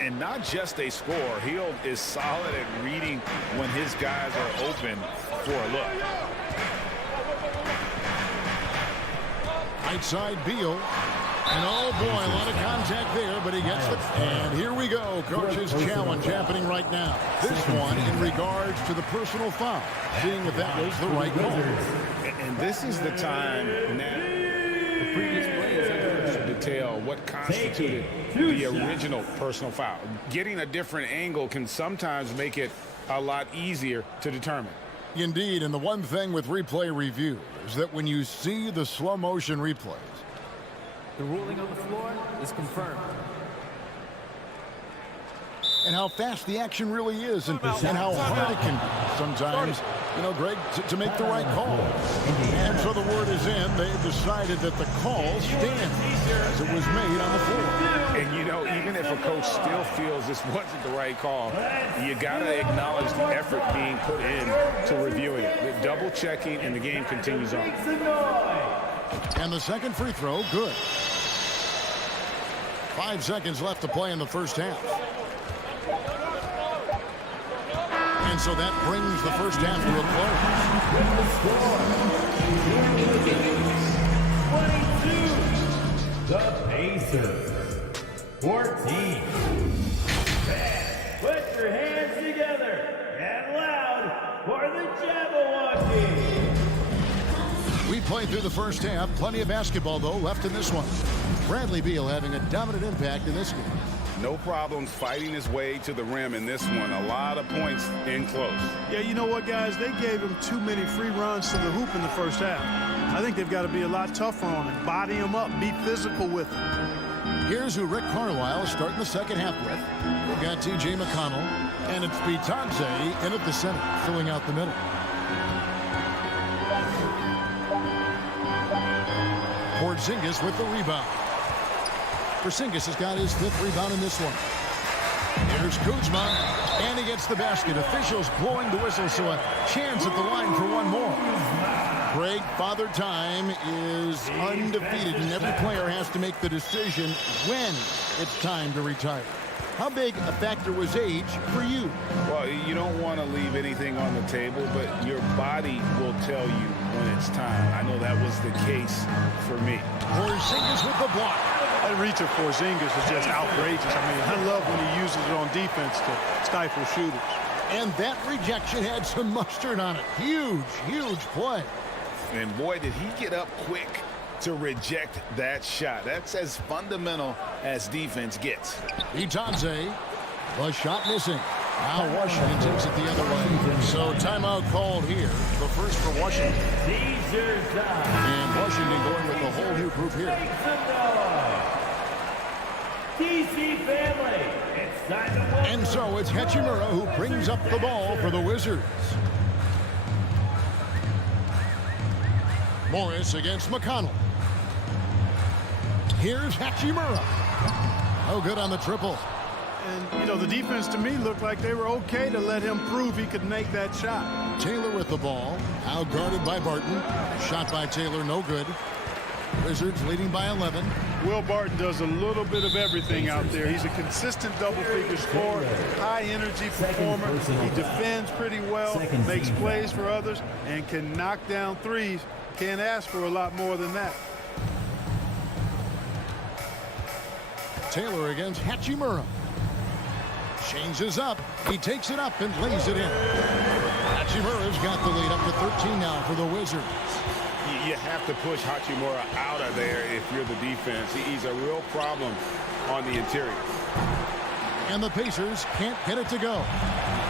And not just a score. Heel is solid at reading when his guys are open for a look. Right side, Beal. And oh boy, a lot of contact there, but he gets it. And here we go. Coach's challenge happening right now. This one in regards to the personal foul. Seeing if that was the right call. And this is the time now. The previous play is under tell what constituted the original personal foul. Getting a different angle can sometimes make it a lot easier to determine. Indeed, and the one thing with replay review is that when you see the slow motion replays, the ruling on the floor is confirmed. And how fast the action really is, and how hard it can be sometimes, you know, Greg, to make the right call. And so the word is in. They've decided that the call stands as it was made on the floor. And, you know, even if a coach still feels this wasn't the right call, you got to acknowledge the effort being put in to reviewing it. The double checking, and the game continues on. And the second free throw, good. 5 seconds left to play in the first half. And so that brings the first half to a close. 22, the Pacers. 14. Put your hands together and loud for the Jabberwocky. We played through the first half. Plenty of basketball, though, left in this one. Bradley Beal having a dominant impact in this game. No problems fighting his way to the rim in this one. A lot of points in close. Yeah, you know what, guys? They gave him too many free runs to the hoop in the first half. I think they've got to be a lot tougher on him. Body him up. Be physical with him. Here's who Rick Carlisle is starting the second half with. We've got T.J. McConnell, and it's Photon in at the center, filling out the middle. Porzingis with the rebound. Porzingis has got his 5th rebound in this one. Here's Kuzma, and he gets the basket. Officials blowing the whistle, so a chance at the line for one more. Greg, Father Time is undefeated, and every player has to make the decision when it's time to retire. How big a factor was age for you? Well, you don't want to leave anything on the table, but your body will tell you when it's time. I know that was the case for me. Porzingis with the block. That reach of Porzingis is just outrageous. I mean, I love when he uses it on defense to stifle shooters. And that rejection had some mustard on it. Huge, huge play. And boy, did he get up quick to reject that shot. That's as fundamental as defense gets. Itanze, the shot missing. Now Washington takes it the other way. So timeout called here. The first for Washington. And Washington going with the whole new group here. DC family, it's time to win. And so it's Hachimura who brings up the ball for the Wizards. Morris against McConnell. Here's Hachimura. Oh, good on the triple. And, you know, the defense to me looked like they were okay to let him prove he could make that shot. Taylor with the ball. Out guarded by Barton. Shot by Taylor, no good. Wizards leading by 11. Will Barton does a little bit of everything out there. He's a consistent double-figure scorer, high-energy performer. He defends pretty well, makes plays for others, and can knock down threes. Can't ask for a lot more than that. Taylor against Hachimura. Changes up. He takes it up and lays it in. Hachimura's got the lead up to 13 now for the Wizards. You have to push Hachimura out of there if you're the defense. He's a real problem on the interior. And the Pacers can't get it to go.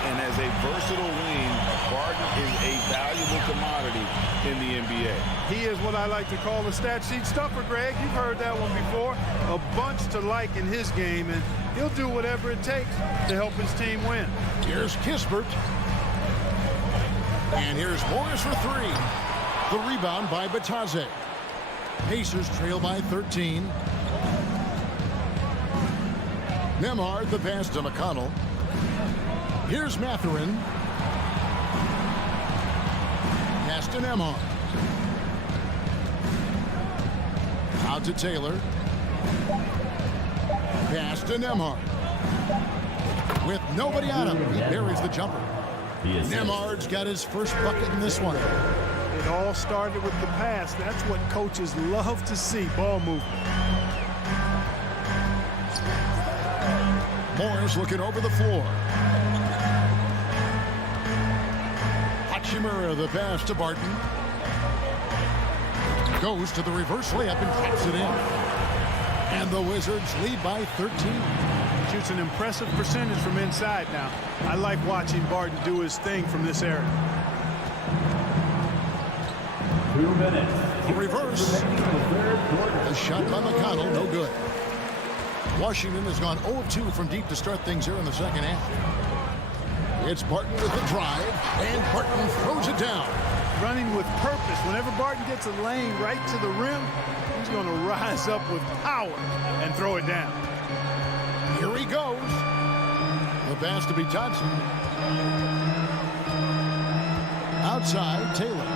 And as a versatile wing, Barton is a valuable commodity in the NBA. He is what I like to call a stat sheet stuffer, Greg. You've heard that one before. A bunch to like in his game, and he'll do whatever it takes to help his team win. Here's Kispert. And here's Morris for 3. The rebound by Bataze. Pacers trail by 13. Nembhard the pass to McConnell. Here's Mathurin. Pass to Nembhard. Out to Taylor. Pass to Nembhard. With nobody on him, he buries the jumper. Nembhard's got his first bucket in this one. It all started with the pass. That's what coaches love to see, ball movement. Morris looking over the floor. Hachimura the pass to Barton. Goes to the reverse layup and taps it in. And the Wizards lead by 13. Shoots an impressive percentage from inside now. I like watching Barton do his thing from this area. 2 minutes. Reverse. Remaining in the third quarter. The shot by McConnell, no good. Washington has gone 0-2 from deep to start things here in the second half. It's Barton with the drive, and Barton throws it down. Running with purpose. Whenever Barton gets a lane right to the rim, he's going to rise up with power and throw it down. Here he goes. The pass to be Johnson. Outside, Taylor.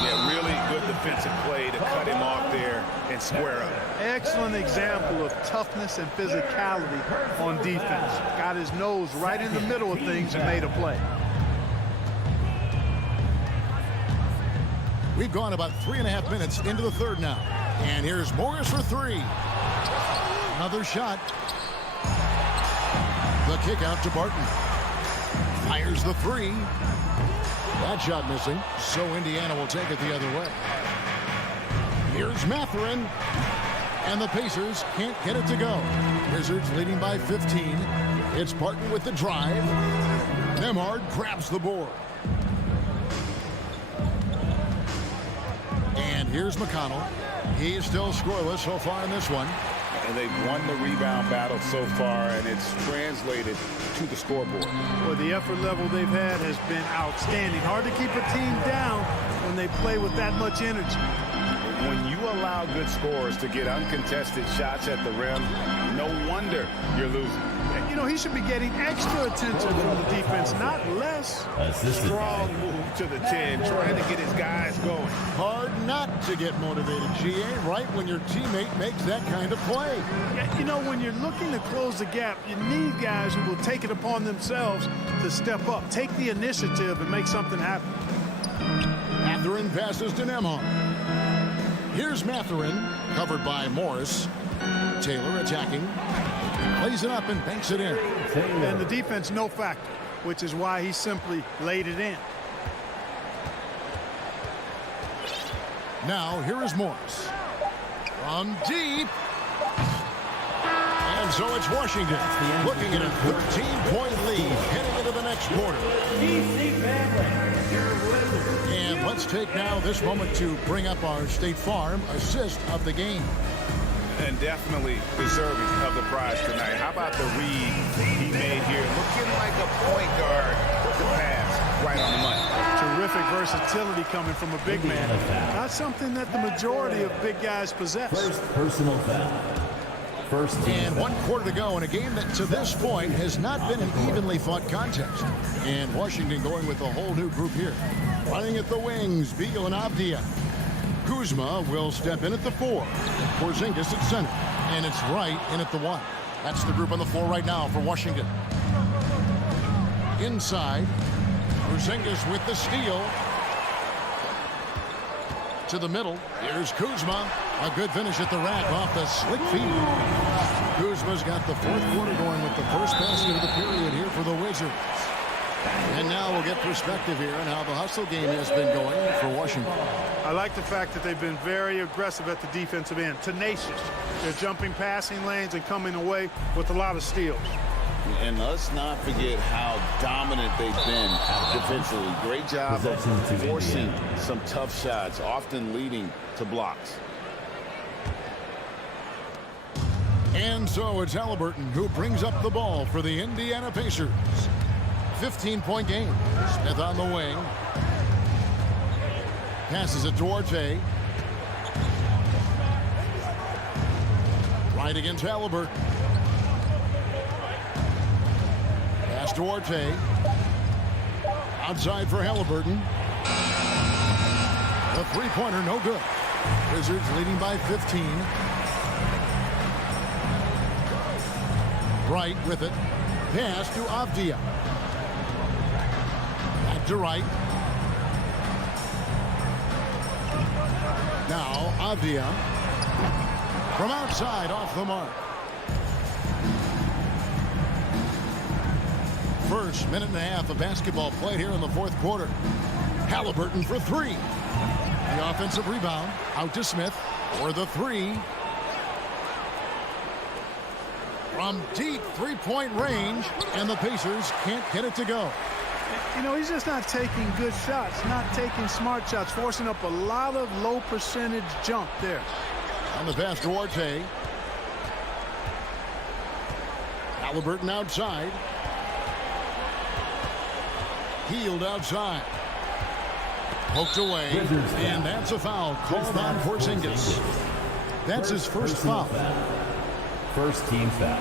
Yeah, really good defensive play to cut him off there and square up. Excellent example of toughness and physicality on defense. Got his nose right in the middle of things and made a play. We've gone about 3.5 minutes into the third now. And here's Morris for three. Another shot. The kick out to Barton. Fires the three. That shot missing, so Indiana will take it the other way. Here's Mathurin. And the Pacers can't get it to go. Wizards leading by 15. It's Barton with the drive. Nembhard grabs the board. And here's McConnell. He's still scoreless so far in this one. And they've won the rebound battle so far, and it's translated to the scoreboard. Well, the effort level they've had has been outstanding. Hard to keep a team down when they play with that much energy. When you allow good scorers to get uncontested shots at the rim, no wonder you're losing. You know, he should be getting extra attention from the defense, not less. Strong move to the 10, trying to get his guys going. Hard not to get motivated, GA, right when your teammate makes that kind of play. Yeah, you know, when you're looking to close the gap, you need guys who will take it upon themselves to step up, take the initiative, and make something happen. Mathurin passes to Nembhard. Here's Mathurin, covered by Morris. Taylor attacking. Plays it up and banks it in. And the defense, no factor, which is why he simply laid it in. Now, here is Morris. From deep. And so it's Washington looking at a 13-point lead heading into the next quarter. And let's take now this moment to bring up our State Farm assist of the game. And definitely deserving of the prize tonight. How about the read he made here? Looking like a point guard with the pass right on the money. Terrific versatility coming from a big man. Not something that the majority of big guys possess. First personal foul. First team and foul. 1 quarter to go in a game that to this point has not been an evenly fought contest. And Washington going with a whole new group here. Running at the wings, Beal and Avdia. Kuzma will step in at the 4. Porzingis at center. And it's Wright in at the 1. That's the group on the floor right now for Washington. Inside, Porzingis with the steal. To the middle. Here's Kuzma. A good finish at the rack off the slick feed. Kuzma's got the 4th quarter going with the first basket of the period here for the Wizards. And now we'll get perspective here on how the hustle game has been going for Washington. I like the fact that they've been very aggressive at the defensive end, tenacious. They're jumping passing lanes and coming away with a lot of steals. And let's not forget how dominant they've been defensively. Great job of forcing some tough shots, often leading to blocks. And so it's Halliburton who brings up the ball for the Indiana Pacers. 15-point game. Smith on the wing. Passes it to Duarte. Right against Halliburton. Pass to Duarte. Outside for Halliburton. The three-pointer no good. Wizards leading by 15. Wright with it. Pass to Avdia. Back to Wright. Now Avdia. From outside off the mark. First minute and a half of basketball played here in the 4th quarter. Halliburton for 3. The offensive rebound out to Smith for the 3. from deep three-point range, and the Pacers can't get it to go. You know, he's just not taking good shots, not taking smart shots, forcing up a lot of low percentage jump there. On the pass to Duarte. Halliburton outside. Healed outside. Poked away, and that's a foul called on Porzingis. That's his first foul. First team foul.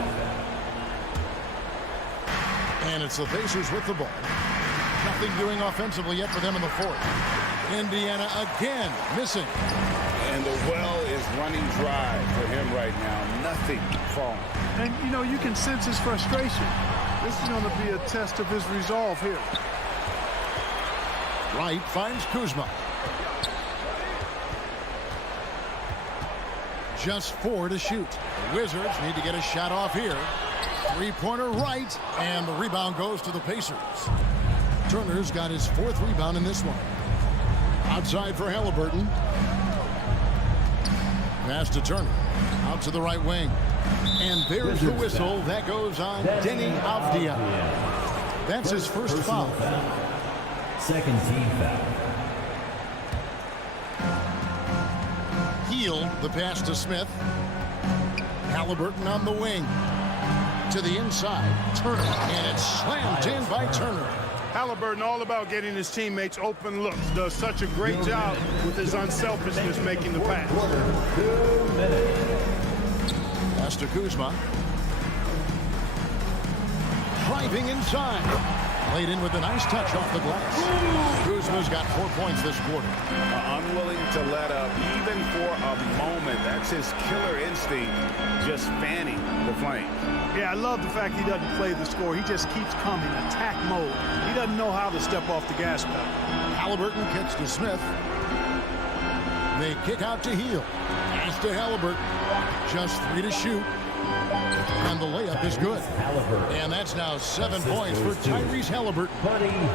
And it's the Pacers with the ball. Nothing doing offensively yet for them in the fourth. Indiana again missing. And the well is running dry for him right now. Nothing falling. And, you know, you can sense his frustration. This is going to be a test of his resolve here. Wright finds Kuzma. Just 4 to shoot. The Wizards need to get a shot off here. Three-pointer right, and the rebound goes to the Pacers. Turner's got his 4th rebound in this one. Outside for Halliburton. Pass to Turner. Out to the right wing. And there's the whistle. That goes on Denny Avdia. That's his first foul. Second team foul. Healed the pass to Smith. Halliburton on the wing. To the inside. Turner. And it's slammed in by Turner. Halliburton all about getting his teammates open looks. Does such a great job with his unselfishness making the pass. Pass to Kuzma. Driving inside. Played in with a nice touch off the glass. Kuzma's got 4 points this quarter. Unwilling to let up even for a moment. That's his killer instinct, just fanning the flame. Yeah, I love the fact he doesn't play the score. He just keeps coming, attack mode. He doesn't know how to step off the gas pedal. Halliburton kicks to Smith. They kick out to Hield. Pass to Halliburton. Just 3 to shoot. And the layup is good. And that's now 7 points for Tyrese Halliburton.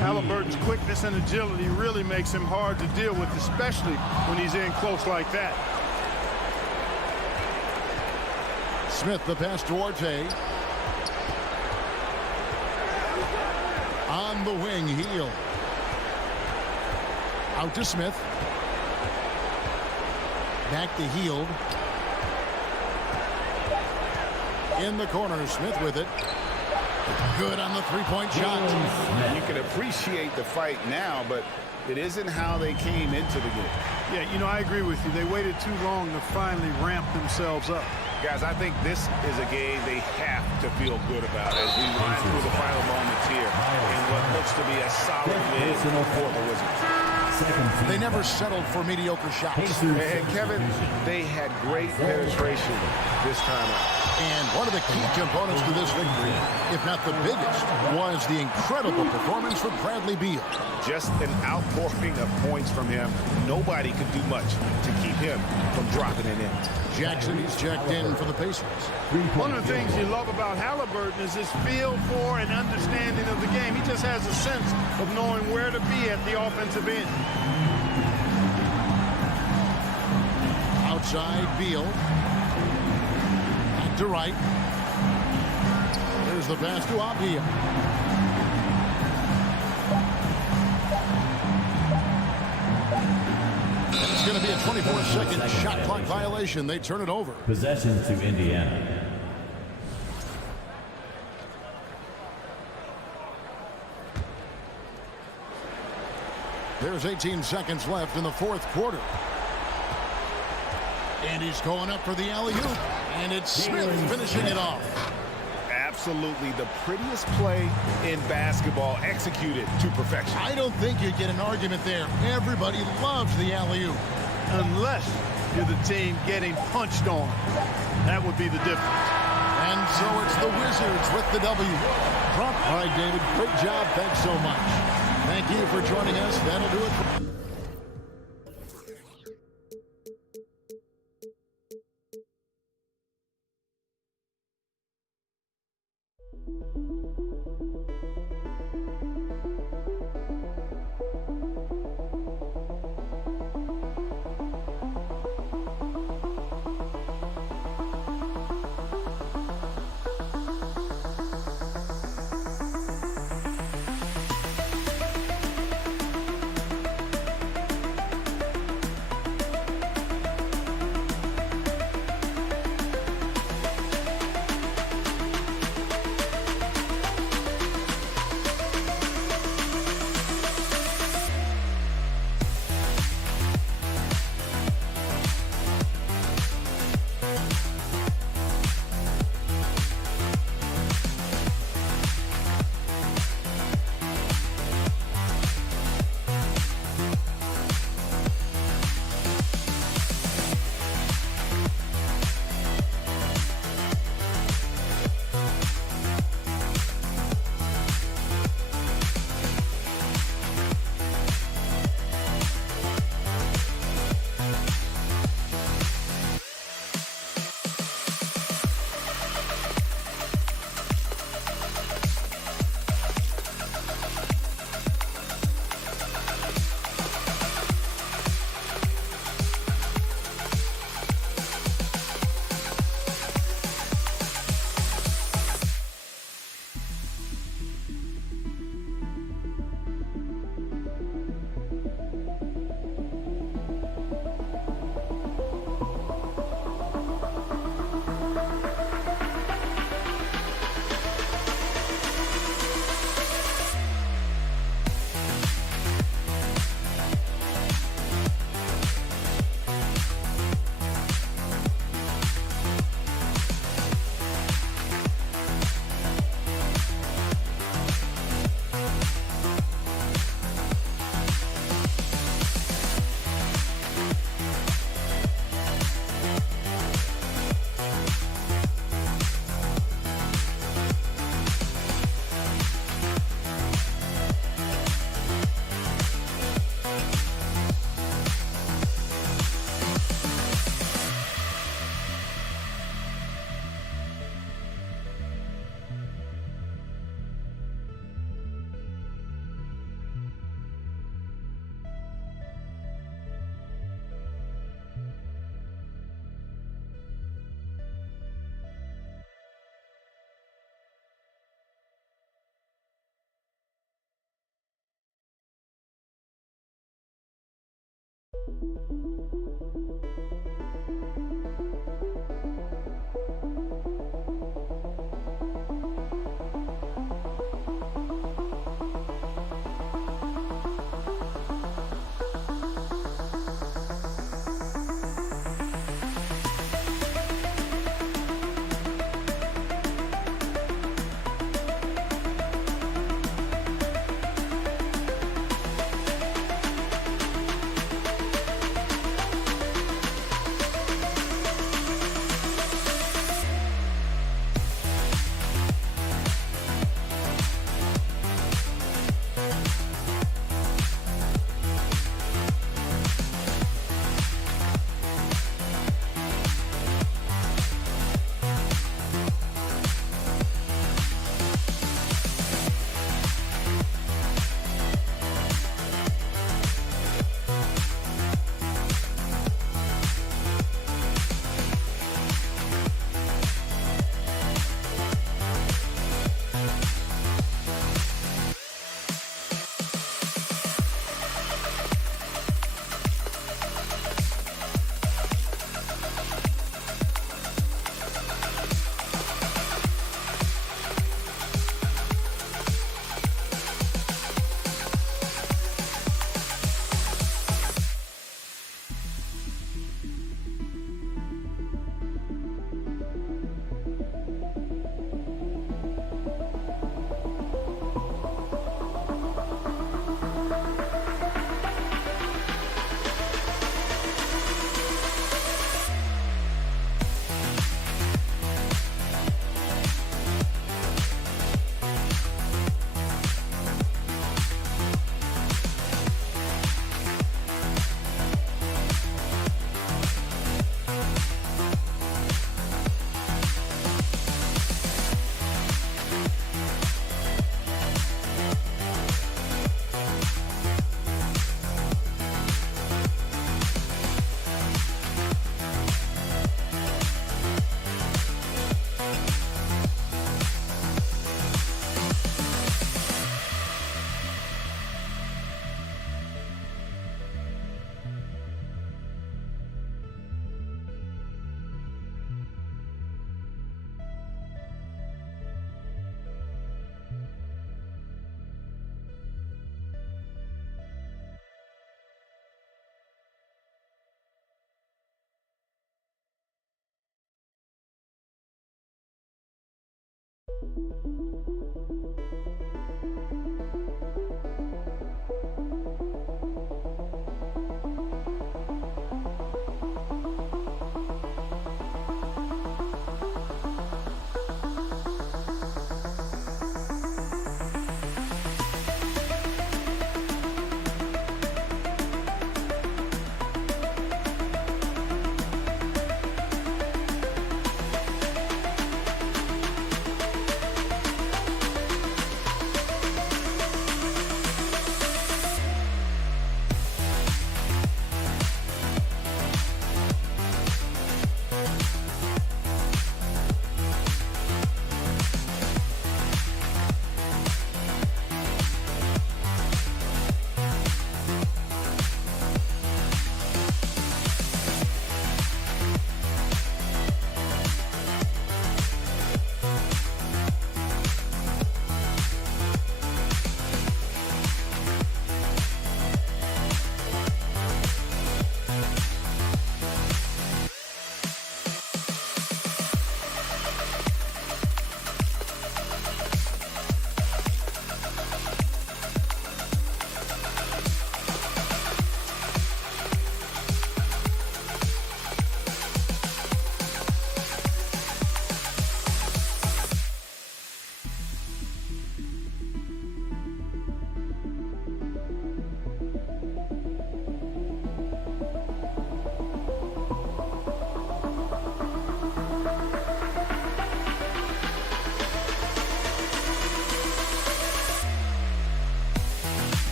Halliburton's quickness and agility really makes him hard to deal with, especially when he's in close like that. Smith the pass to Duarte. On the wing, Hield. Out to Smith. Back to Hield. In the corner, Smith with it. Good on the three-point shot. You can appreciate the fight now, but it isn't how they came into the game. Yeah, you know, I agree with you. They waited too long to finally ramp themselves up. Guys, I think this is a game they have to feel good about as we run through the final moments here in what looks to be a solid win for the Wizards. They never settled for mediocre shots. And Kevin, they had great penetration this time out. And one of the key components to this victory, if not the biggest, was the incredible performance from Bradley Beal. Just an outpouring of points from him. Nobody could do much to keep him from dropping it in. Jackson is checked in for the Pacers. One of the things you love about Halliburton is his feel for and understanding of the game. He just has a sense of knowing where to be at the offensive end. Outside, Beal. Back to right. There's the pass to Avdia. And it's going to be a 24-second shot clock violation. They turn it over. Possession to Indiana. There's 18 seconds left in the fourth quarter. And he's going up for the alley-oop. And it's Smith finishing it off. Absolutely the prettiest play in basketball, executed to perfection. I don't think you'd get an argument there. Everybody loves the alley-oop. Unless you're the team getting punched on. That would be the difference. And so it's the Wizards with the W. All right, David, great job. Thanks so much. Thank you for joining us. That'll do it for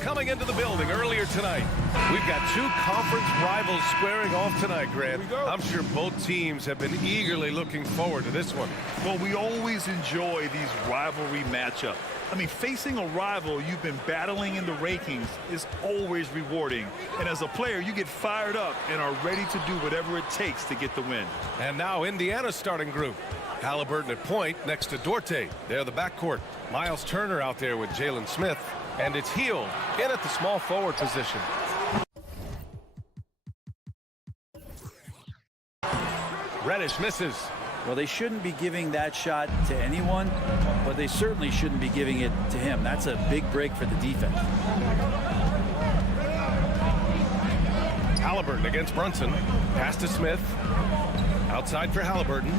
Coming into the building earlier tonight, we've got two conference rivals squaring off tonight, Grant. I'm sure both teams have been eagerly looking forward to this one. Well, we always enjoy these rivalry matchups. I mean, facing a rival you've been battling in the rankings is always rewarding. And as a player, you get fired up and are ready to do whatever it takes to get the win. And now Indiana's starting group. Halliburton at point next to Duarte. They're the backcourt. Miles Turner out there with Jalen Smith. And it's Hield in at the small forward position. Reddish misses. Well, they shouldn't be giving that shot to anyone, but they certainly shouldn't be giving it to him. That's a big break for the defense. Halliburton against Brunson. Pass to Smith. Outside for Halliburton.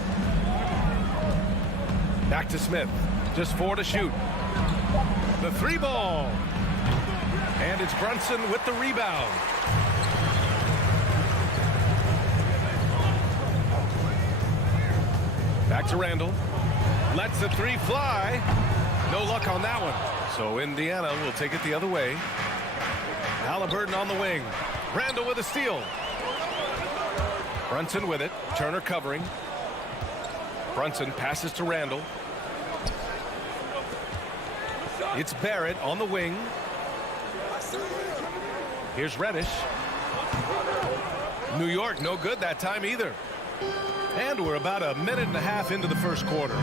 Back to Smith. Just 4 to shoot. The 3 ball. And it's Brunson with the rebound. Back to Randall. Lets the 3 fly. No luck on that one. So Indiana will take it the other way. Halliburton on the wing. Randall with a steal. Brunson with it. Turner covering. Brunson passes to Randall. It's Barrett on the wing. Here's Reddish. New York no good that time either. And we're about a minute and a half into the first quarter.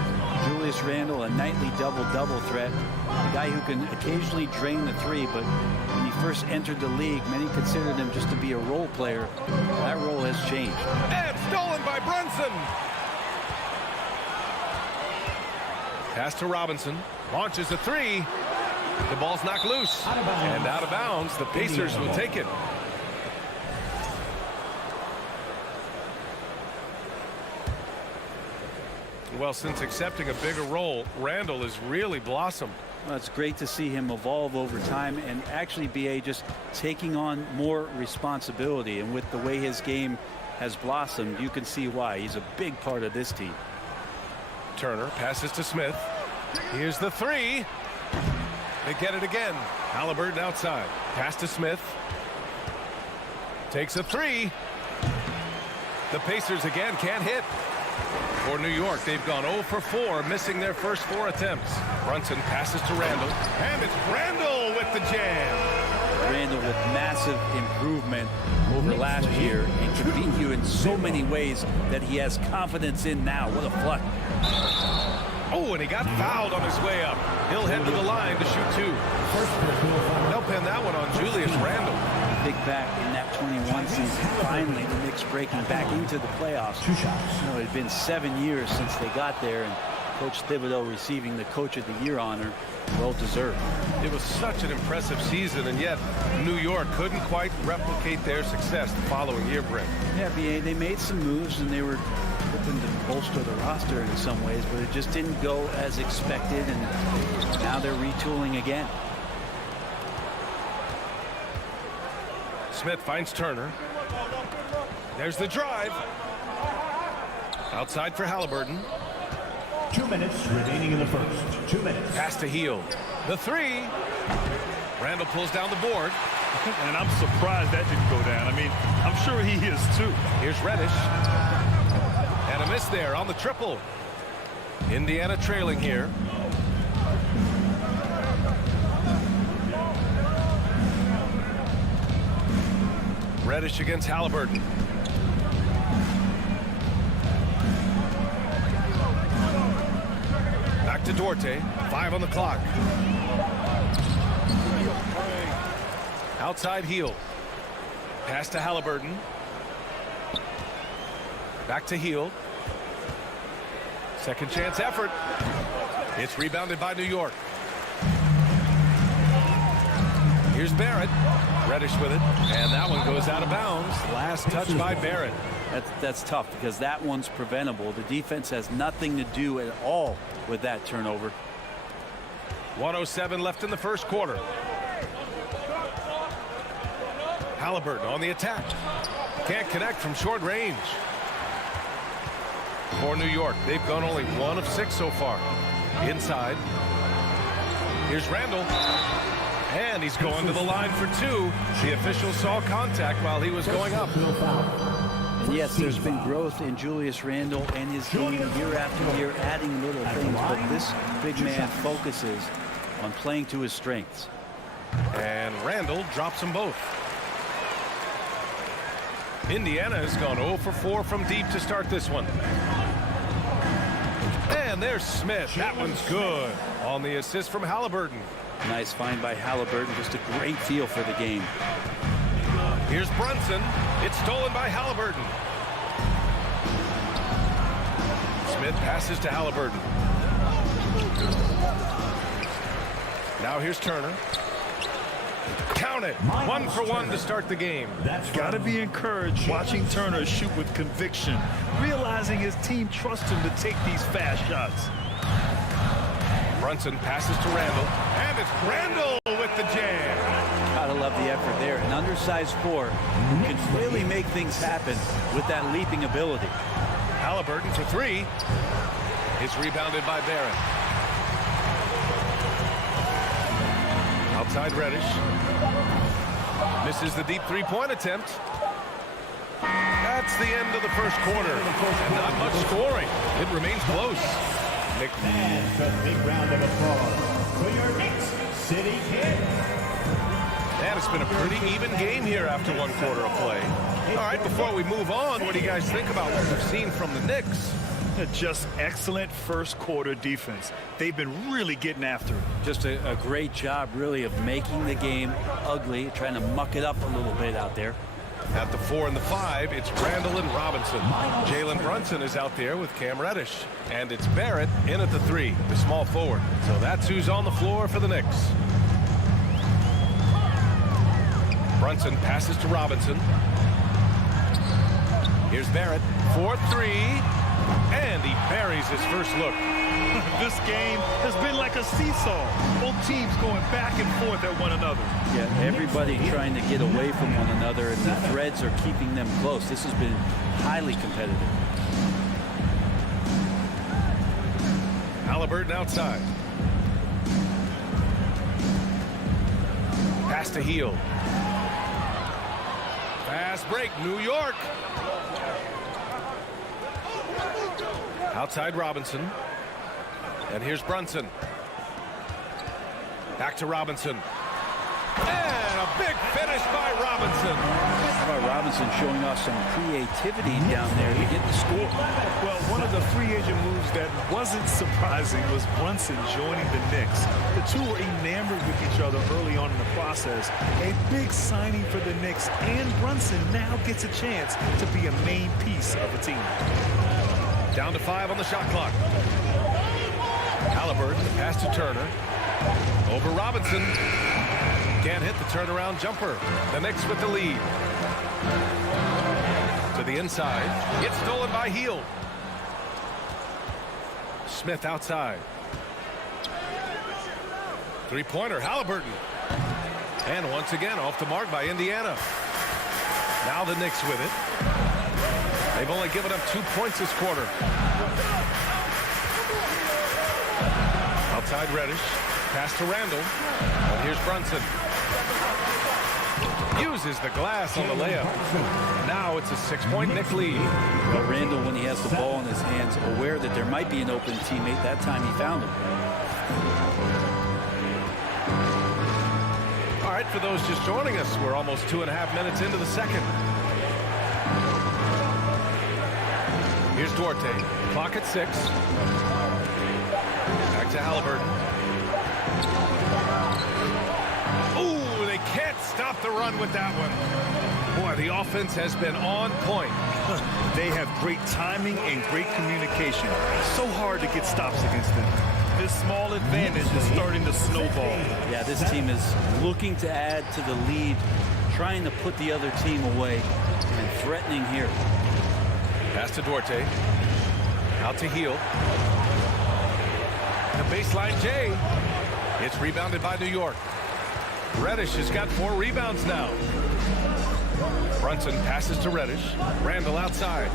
Julius Randle, a nightly double-double threat. A guy who can occasionally drain the 3, but when he first entered the league, many considered him just to be a role player. That role has changed. And stolen by Brunson. Pass to Robinson. Launches a 3. The ball's knocked loose. And out of bounds. The Pacers will take it. Well, since accepting a bigger role, Randall has really blossomed. Well, it's great to see him evolve over time and actually be just taking on more responsibility. And with the way his game has blossomed, you can see why. He's a big part of this team. Turner passes to Smith. Here's the 3. They get it again. Halliburton outside. Pass to Smith. Takes a 3. The Pacers again can't hit. For New York, they've gone 0 for 4, missing their first 4 attempts. Brunson passes to Randall. And it's Randall with the jam. Randall with massive improvement over last year and can beat you in so many ways that he has confidence in now. What a flush. Oh, and he got fouled on his way up. He'll head to the line to shoot 2. They'll pin that one on Julius Randall. Big back in that 21 season. Finally, the Knicks breaking back into the playoffs. You know, it had been 7 years since they got there, and Coach Thibodeau receiving the Coach of the Year honor. Well deserved. It was such an impressive season, and yet New York couldn't quite replicate their success the following year, Brent. Yeah, BA, they made some moves, and they were hoping to bolster the roster in some ways, but it just didn't go as expected, and now they're retooling again. Smith finds Turner. There's the drive. Outside for Halliburton. 2 minutes remaining in the first. 2 minutes. Pass to Hield. The 3. Randall pulls down the board. And I'm surprised that didn't go down. I mean, I'm sure he is too. Here's Reddish. And a miss there on the triple. Indiana trailing here. Reddish against Halliburton. Back to Duarte. 5 on the clock. Outside Hield. Pass to Halliburton. Back to Hield. Second chance effort. It's rebounded by New York. Here's Here's Barrett. Reddish with it. And that one goes out of bounds. Last touch by Barrett. That's tough because that one's preventable. The defense has nothing to do at all with that turnover. 1:07 left in the first quarter. Halliburton on the attack. Can't connect from short range. For New York, they've gone only 1 of 6 so far. Inside. Here's Randall. And he's going to the line for 2. The official saw contact while he was going up. And yes, there's been growth in Julius Randle and his game year after year, adding little things. But this big man focuses on playing to his strengths. And Randall drops them both. Indiana has gone 0 for 4 from deep to start this one. And there's Smith. That one's good on the assist from Halliburton. Nice find by Halliburton. Just a great feel for the game. Here's Brunson. It's stolen by Halliburton. Smith passes to Halliburton. Now here's Turner. Count it. 1 for 1 to start the game. Got to be encouraged watching Turner shoot with conviction, realizing his team trusts him to take these fast shots. Brunson passes to Randall, and it's Randall with the jam. Gotta love the effort there. An undersized 4 can really make things happen with that leaping ability. Halliburton for 3. It's rebounded by Barrett. Outside Reddish. Misses the deep 3-point attempt. That's the end of the first quarter. And not much scoring. It remains close. Nick. And a big round of applause for your Knicks City Kid. And it's been a pretty even game here after 1 quarter of play. All right, before we move on, what do you guys think about what we've seen from the Knicks? Just excellent first quarter defense. They've been really getting after it. Just a great job, really, of making the game ugly, trying to muck it up a little bit out there. At the 4 and the 5, it's Randall and Robinson. Jalen Brunson is out there with Cam Reddish. And it's Barrett in at the 3, the small forward. So that's who's on the floor for the Knicks. Brunson passes to Robinson. Here's Barrett. 4-3. And he buries his first look. This game has been like a seesaw. Both teams going back and forth at one another. Yeah, everybody trying to get away from one another, and the threads are keeping them close. This has been highly competitive. Halliburton outside. Pass to Heel. Fast break, New York. Outside Robinson. And here's Brunson. Back to Robinson. And a big finish by Robinson. How about Robinson showing off some creativity down there to get the score? Well, one of the free agent moves that wasn't surprising was Brunson joining the Knicks. The two were enamored with each other early on in the process. A big signing for the Knicks, and Brunson now gets a chance to be a main piece of the team. Down to 5 on the shot clock. Halliburton, pass to Turner. Over Robinson. Can't hit the turnaround jumper. The Knicks with the lead. To the inside. Gets stolen by Heel. Smith outside. 3-pointer, Halliburton. And once again, off the mark by Indiana. Now the Knicks with it. They've only given up 2 points this quarter. Outside Reddish. Pass to Randall. And here's Brunson. Uses the glass on the layup. Now it's a 6-point Knicks lead. Well, Randall, when he has the ball in his hands, aware that there might be an open teammate, that time he found him. All right, for those just joining us, we're almost 2.5 minutes into the second. Here's Duarte. Clock at 6. Back to Halliburton. Ooh, they can't stop the run with that one. Boy, the offense has been on point. They have great timing and great communication. So hard to get stops against them. This small advantage is starting to snowball. Yeah, this team is looking to add to the lead, trying to put the other team away, and threatening here. Pass to Duarte. Out to Heel. The baseline J. It's rebounded by New York. Reddish has got 4 rebounds now. Brunson passes to Reddish. Randall outside.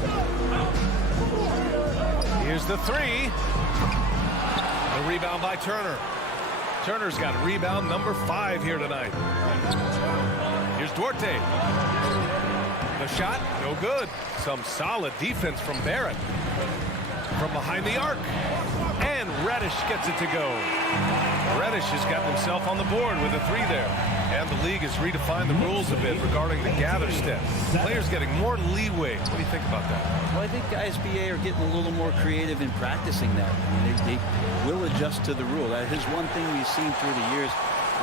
Here's the 3. The rebound by Turner. Turner's got rebound number 5 here tonight. Here's Duarte. The shot, no good. Some solid defense from Barrett. From behind the arc. And Reddish gets it to go. Reddish has got himself on the board with a 3 there. And the league has redefined the rules a bit regarding the gather step. Players getting more leeway. What do you think about that? Well, I think ISBA are getting a little more creative in practicing that. I mean, they will adjust to the rule. That is one thing we've seen through the years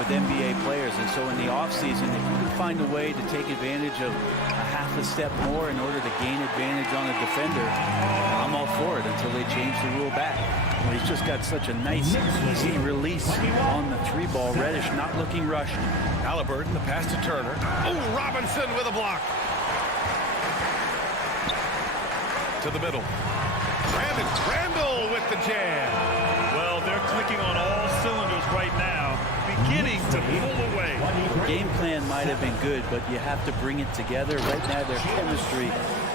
with NBA players. And so in the offseason, if you can find a way to take advantage of a half a step more in order to gain advantage on a defender, I'm all for it until they change the rule back. Well, he's just got such a nice, easy release on the 3-ball. Reddish not looking rushed. Halliburton, the pass to Turner. Oh, Robinson with a block. To the middle. Brandon Randall with the jam. Well, they're clicking on all cylinders right now, beginning to pull away. The game plan might have been good, but you have to bring it together. Right now, their chemistry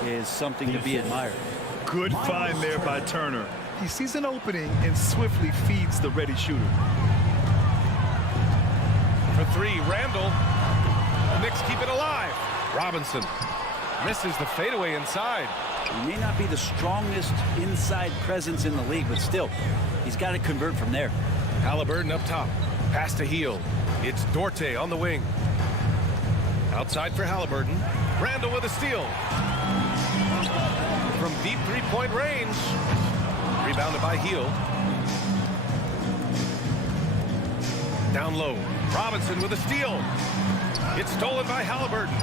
is something to be admired. Good find there by Turner. He sees an opening and swiftly feeds the ready shooter. For 3, Randall. Knicks keep it alive. Robinson misses the fadeaway inside. He may not be the strongest inside presence in the league, but still, he's got to convert from there. Halliburton up top. Pass to Heel. It's Duarte on the wing. Outside for Halliburton. Randall with a steal. From deep 3-point range. Rebounded by Heel. Down low. Robinson with a steal. It's stolen by Halliburton.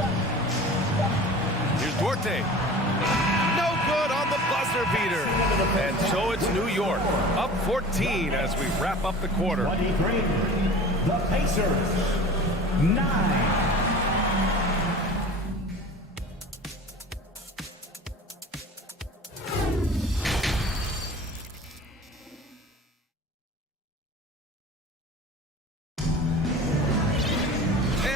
Here's Duarte. No good on the buzzer beater. And so it's New York up 14 as we wrap up the quarter. 23. The Pacers. 9.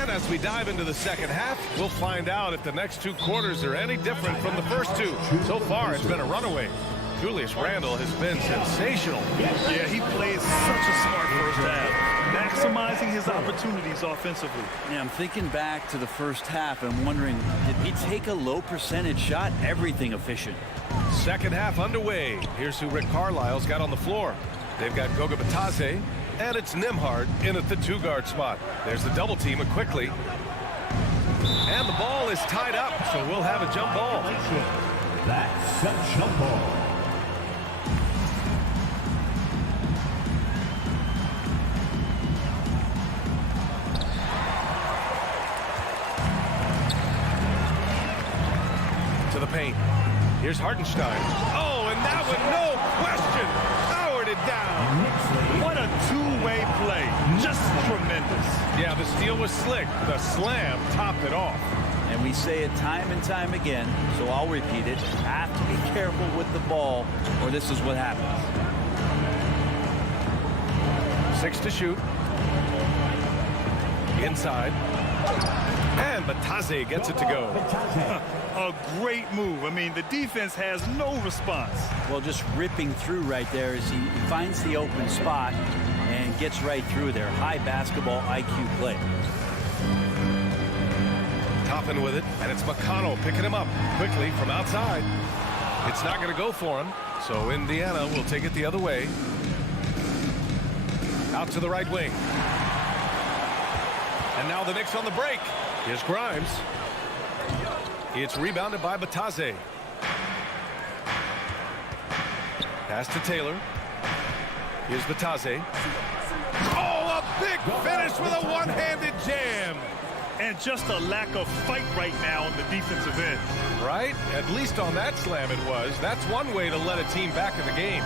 As we dive into the second half, we'll find out if the next 2 quarters are any different from the first 2. So far, it's been a runaway. Julius Randle has been sensational. Yeah, he plays such a smart first half, maximizing his opportunities offensively. Yeah, I'm thinking back to the first half and wondering, did he take a low percentage shot? Everything efficient. Second half underway. Here's who Rick Carlisle's got on the floor. They've got Goga Batadze. And it's Nembhard in at the 2-guard spot. There's the double team quickly. And the ball is tied up, so we'll have a jump ball. That's a jump ball. To the paint. Here's Hartenstein. Oh, and that one, no question, powered it down. What a 2-way play. Just tremendous. Yeah, the steal was slick. The slam topped it off. And we say it time and time again, so I'll repeat it. You have to be careful with the ball, or this is what happens. 6 to shoot. Inside. And Batadze gets it to go. A great move. I mean, the defense has no response. Well, just ripping through right there as he finds the open spot and gets right through there. High basketball IQ play. Toppin with it, and it's McConnell picking him up quickly from outside. It's not going to go for him, so Indiana will take it the other way. Out to the right wing. And now the Knicks on the break. Here's Grimes. It's rebounded by Batadze. Pass to Taylor. Here's Batadze. Oh, a big finish with a one-handed jam. And just a lack of fight right now on the defensive end. Right? At least on that slam it was. That's one way to let a team back in the game.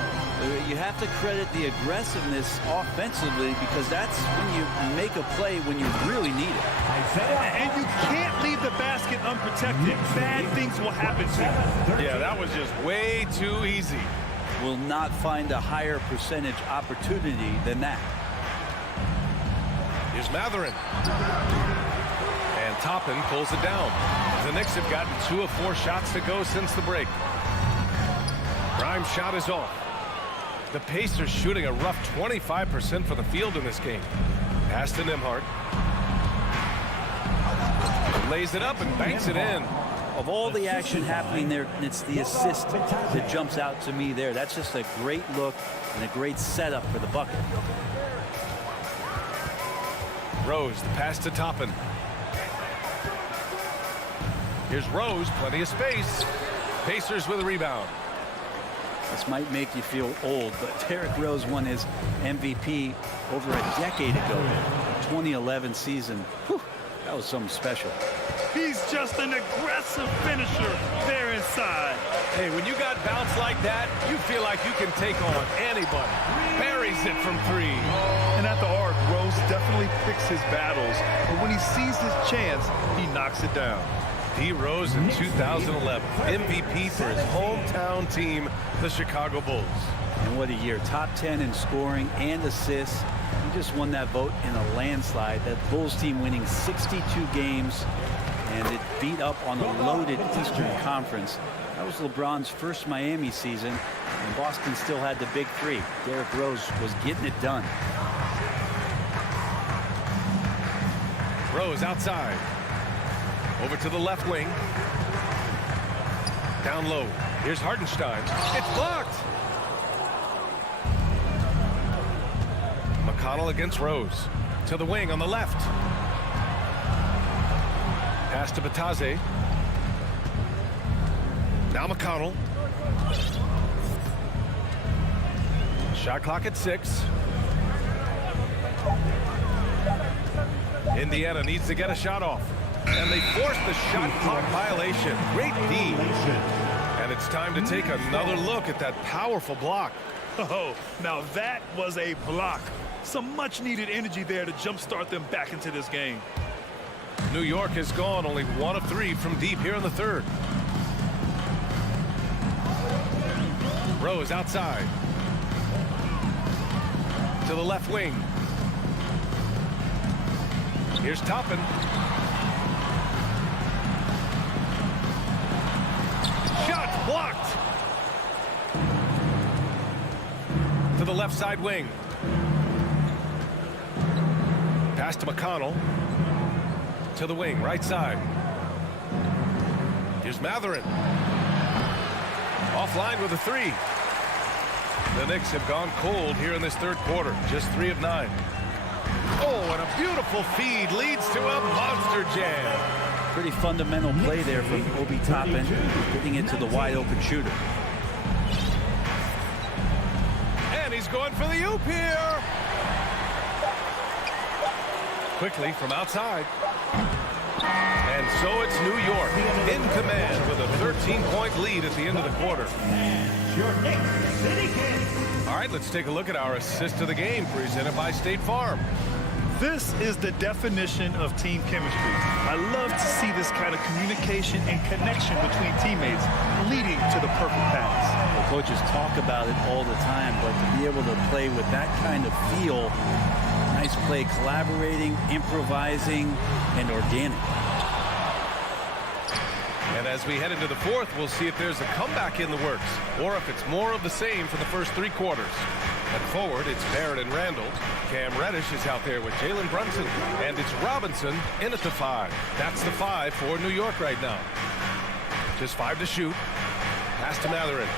You have to credit the aggressiveness offensively, because that's when you make a play when you really need it. And you can't leave the basket unprotected. Bad things will happen to you. Yeah, that was just way too easy. Will not find a higher percentage opportunity than that. Here's Matherin. And Toppin pulls it down. The Knicks have gotten 2 of 4 shots to go since the break. Grimes' shot is off. The Pacers shooting a rough 25% for the field in this game. Pass to Nembhard. Lays it up and banks it in. Of all the action happening there, it's the assist that jumps out to me there. That's just a great look and a great setup for the bucket. Rose, the pass to Toppin. Here's Rose, plenty of space. Pacers with a rebound. This might make you feel old, but Derrick Rose won his MVP over a decade ago. 2011 season. Whew, that was something special. He's just an aggressive finisher there inside. Hey, when you got bounce like that, you feel like you can take on anybody. Buries it from 3. And at the arc, Rose definitely picks his battles. But when he sees his chance, he knocks it down. D. Rose in 2011, MVP for his hometown team, the Chicago Bulls. And what a year. Top 10 in scoring and assists. He just won that vote in a landslide. That Bulls team winning 62 games, and it beat up on a loaded Eastern Conference. That was LeBron's first Miami season, and Boston still had the big 3. Derrick Rose was getting it done. Rose outside. Over to the left wing. Down low. Here's Hartenstein. It's blocked. McConnell against Rose. To the wing on the left. Pass to Batase. Now McConnell. Shot clock at 6. Indiana needs to get a shot off. And they force the shot clock violation. Great D. And it's time to take another look at that powerful block. Oh, now that was a block. Some much needed energy there to jumpstart them back into this game. New York has gone only 1 of 3 from deep here in the 3rd. Rose outside. To the left wing. Here's Toppin. Shot blocked. To the left side wing. Pass to McConnell. To the wing, right side. Here's Matherin. Offline with a 3. The Knicks have gone cold here in this 3rd quarter. Just 3 of 9. Oh, and a beautiful feed leads to a monster jam. Pretty fundamental play there from Obi Toppin, getting it to the wide open shooter. And he's going for the oop here. Quickly from outside. And so it's New York in command with a 13-point lead at the end of the quarter. All right, let's take a look at our assist of the game presented by State Farm. This is the definition of team chemistry. I love to see this kind of communication and connection between teammates leading to the perfect pass. Well, coaches talk about it all the time, but to be able to play with that kind of feel, nice play, collaborating, improvising, and organic. And as we head into the 4th, we'll see if there's a comeback in the works or if it's more of the same for the first 3 quarters. At forward, it's Barrett and Randall. Cam Reddish is out there with Jalen Brunson. And it's Robinson in at the 5. That's the 5 for New York right now. Just 5 to shoot. Pass to Matherin.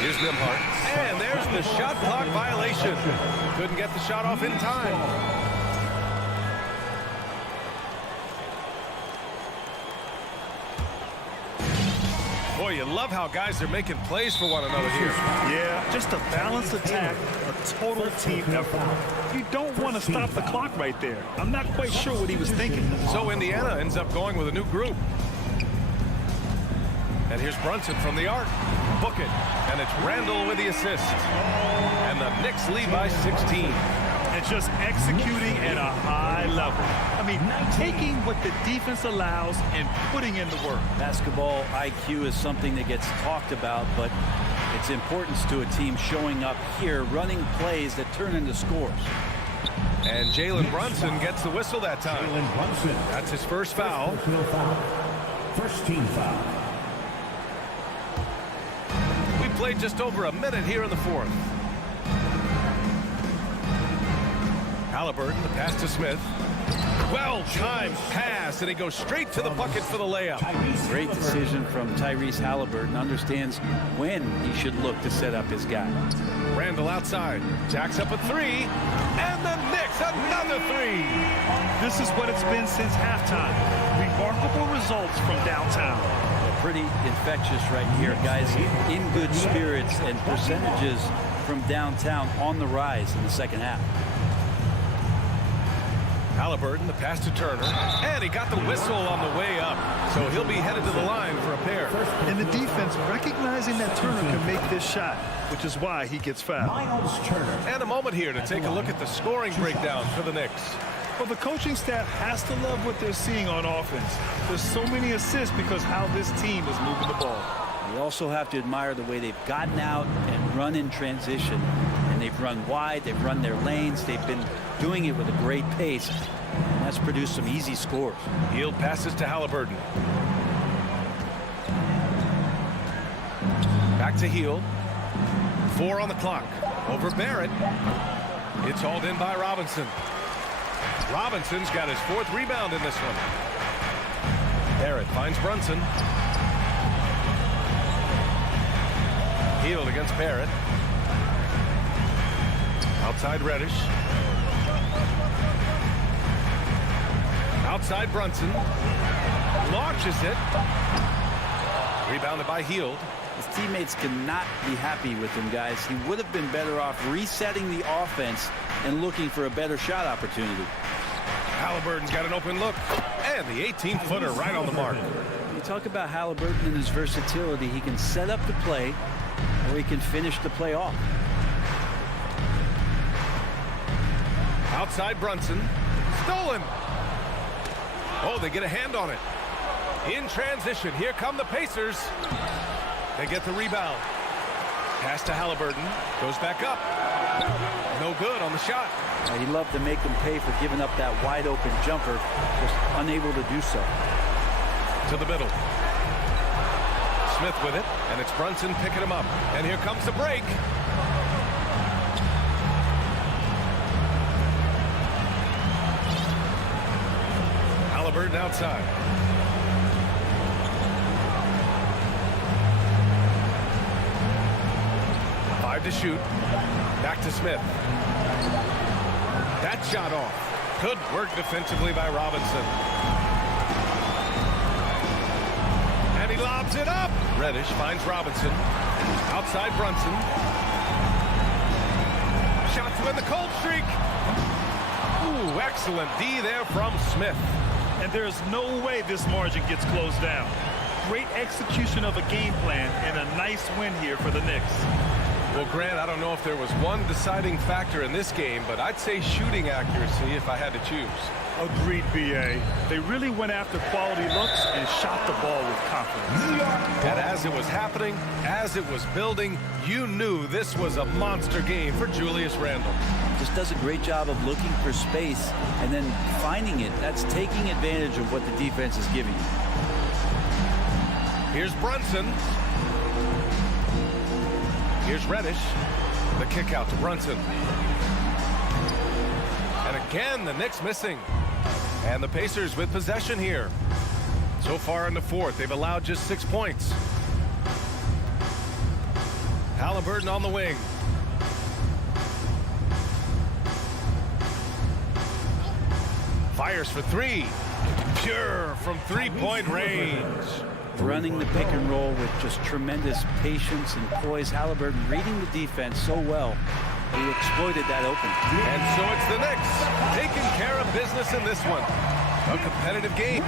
Here's Nembhard. And there's the shot clock violation. Couldn't get the shot off in time. Boy, you love how guys are making plays for one another here. Yeah, just a balanced attack, a total team effort. You don't want to stop the clock right there. I'm not quite sure what he was thinking. So Indiana ends up going with a new group. And here's Brunson from the arc. Book it. And it's Randall with the assist. And the Knicks lead by 16. And just executing at a high level. I mean, taking what the defense allows and putting in the work. Basketball IQ is something that gets talked about, but its importance to a team showing up here, running plays that turn into scores. And Jalen Brunson gets the whistle that time. That's his first foul. First team foul. We played just over a minute here in the fourth. Halliburton, the pass to Smith. Well-timed pass, and he goes straight to the bucket for the layup. Great decision from Tyrese Halliburton. Understands when he should look to set up his guy. Randall outside. Jacks up a three. And the Knicks, another three. This is what it's been since halftime. Remarkable results from downtown. Pretty infectious right here, guys. In good spirits and percentages from downtown on the rise in the second half. Halliburton, the pass to Turner, and he got the whistle on the way up, so he'll be headed to the line for a pair. And the defense recognizing that Turner can make this shot, which is why he gets fouled. And a moment here to take a look at the scoring breakdown for the Knicks. Well, the coaching staff has to love what they're seeing on offense. There's so many assists because how this team is moving the ball. You also have to admire the way they've gotten out and run in transition. And they've run wide, they've run their lanes, they've been doing it with a great pace. And that's produced some easy scores. Hield passes to Halliburton. Back to Hield. 4 on the clock. Over Barrett. It's hauled in by Robinson. Robinson's got his 4th rebound in this one. Barrett finds Brunson. Hield against Barrett. Outside Reddish. Outside Brunson. Launches it. Rebounded by Hield. His teammates cannot be happy with him, guys. He would have been better off resetting the offense and looking for a better shot opportunity. Halliburton's got an open look. And the 18-footer right on the mark. You talk about Halliburton and his versatility. He can set up the play, or he can finish the play off. Outside Brunson. Stolen. Oh, they get a hand on it. In transition. Here come the Pacers. They get the rebound. Pass to Halliburton. Goes back up. No good on the shot. He loved to make them pay for giving up that wide open jumper. Just unable to do so. To the middle. Smith with it. And it's Brunson picking him up. And here comes the break. Halliburton outside. To shoot. Back to Smith. That shot off. Good work defensively by Robinson. And he lobs it up. Reddish finds Robinson. Outside Brunson. Shot to end the cold streak. Ooh, excellent D there from Smith. And there's no way this margin gets closed down. Great execution of a game plan and a nice win here for the Knicks. Well, Grant, I don't know if there was one deciding factor in this game, but I'd say shooting accuracy if I had to choose. Agreed, B.A. They really went after quality looks and shot the ball with confidence. And as it was happening, as it was building, you knew this was a monster game for Julius Randle. Just does a great job of looking for space and then finding it. That's taking advantage of what the defense is giving you. Here's Brunson. Here's Reddish. The kick out to Brunson. And again, the Knicks missing. And the Pacers with possession here. So far in the fourth, they've allowed just 6 points. Halliburton on the wing. Fires for three. Pure from three-point range. running the pick and roll with just tremendous patience and poise. Halliburton reading the defense so well. He exploited that opening. And so it's the Knicks taking care of business in this one. A competitive game.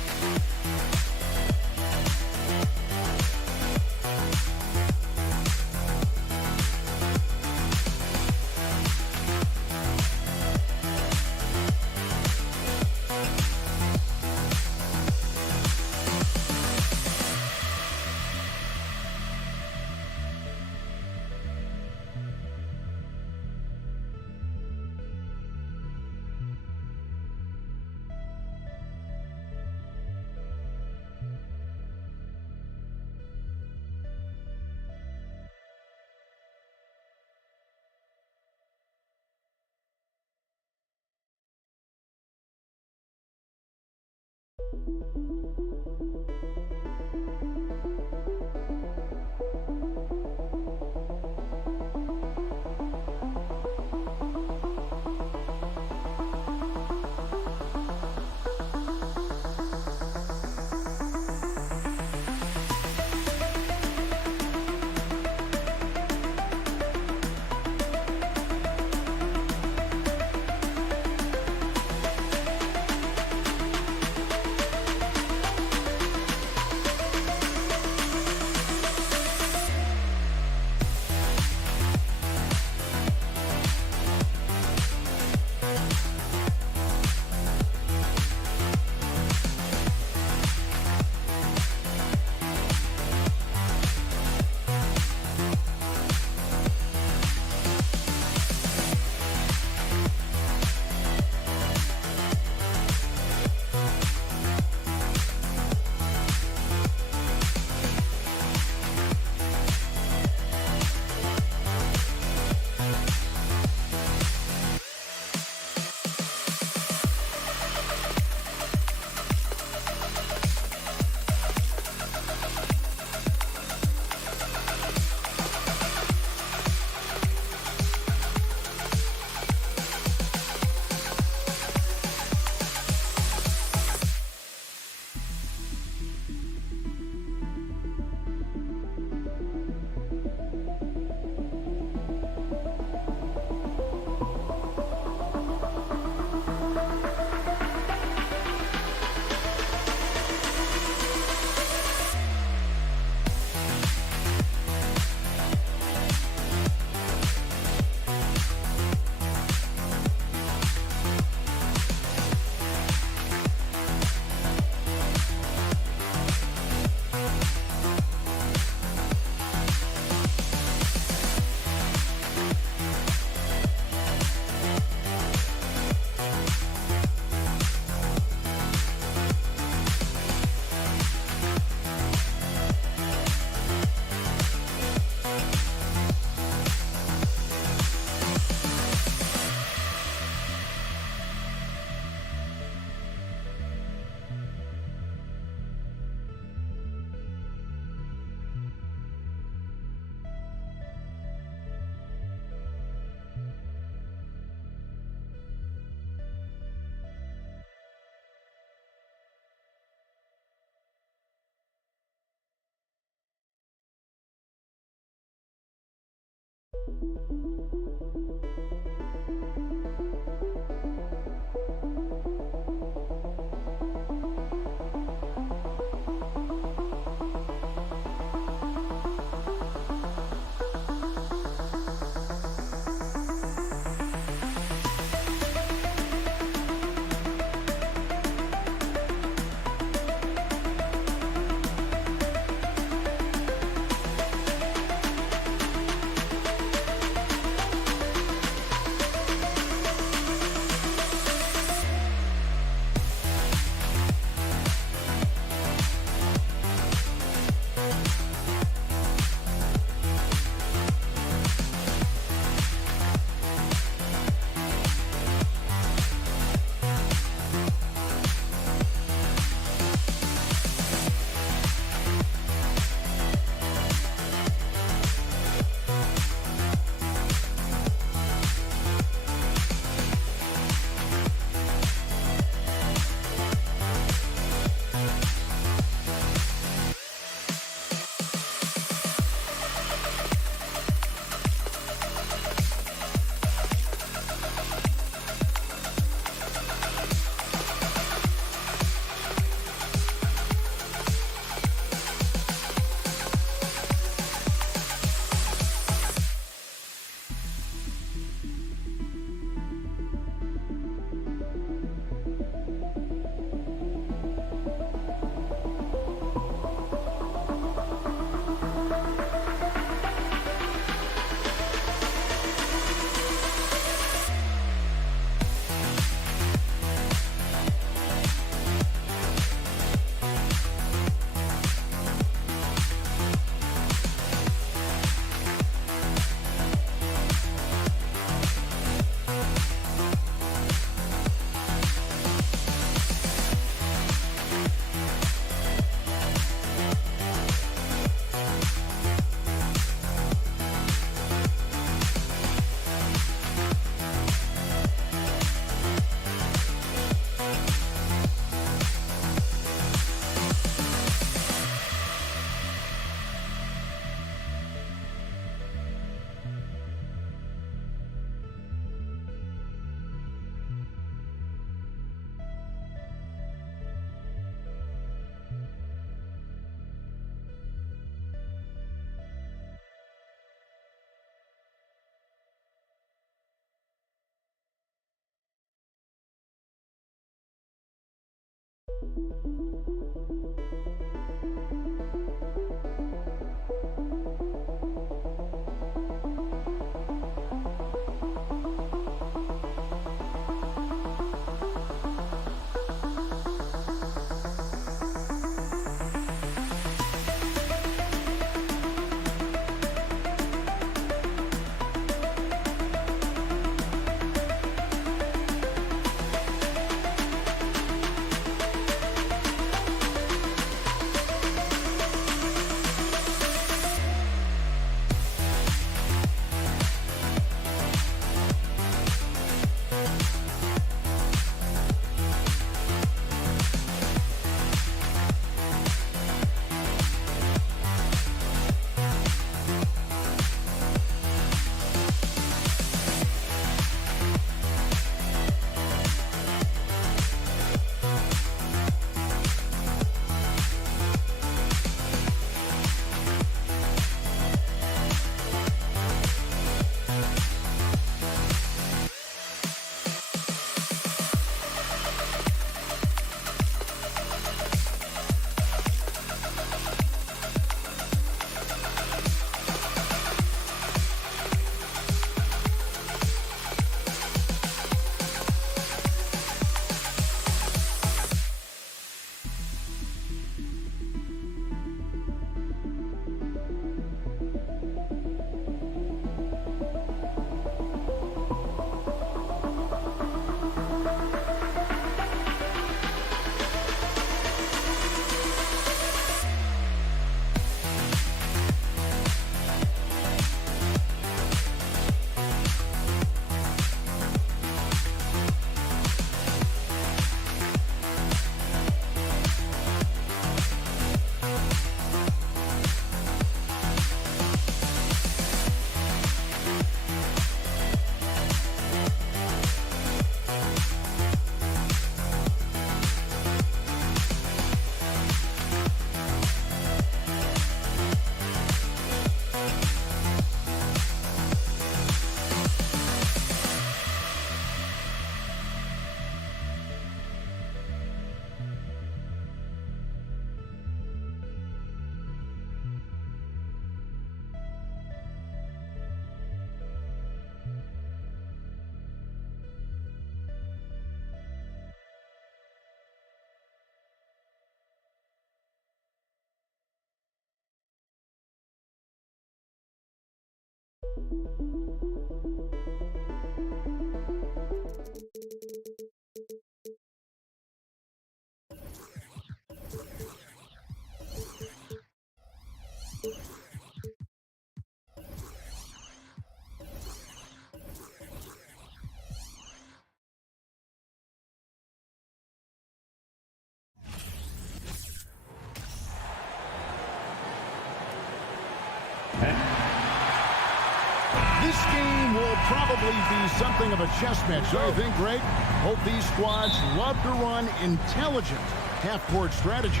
This game will probably be something of a chess match, don't you think, Greg? Both these squads love to run intelligent half-court strategies.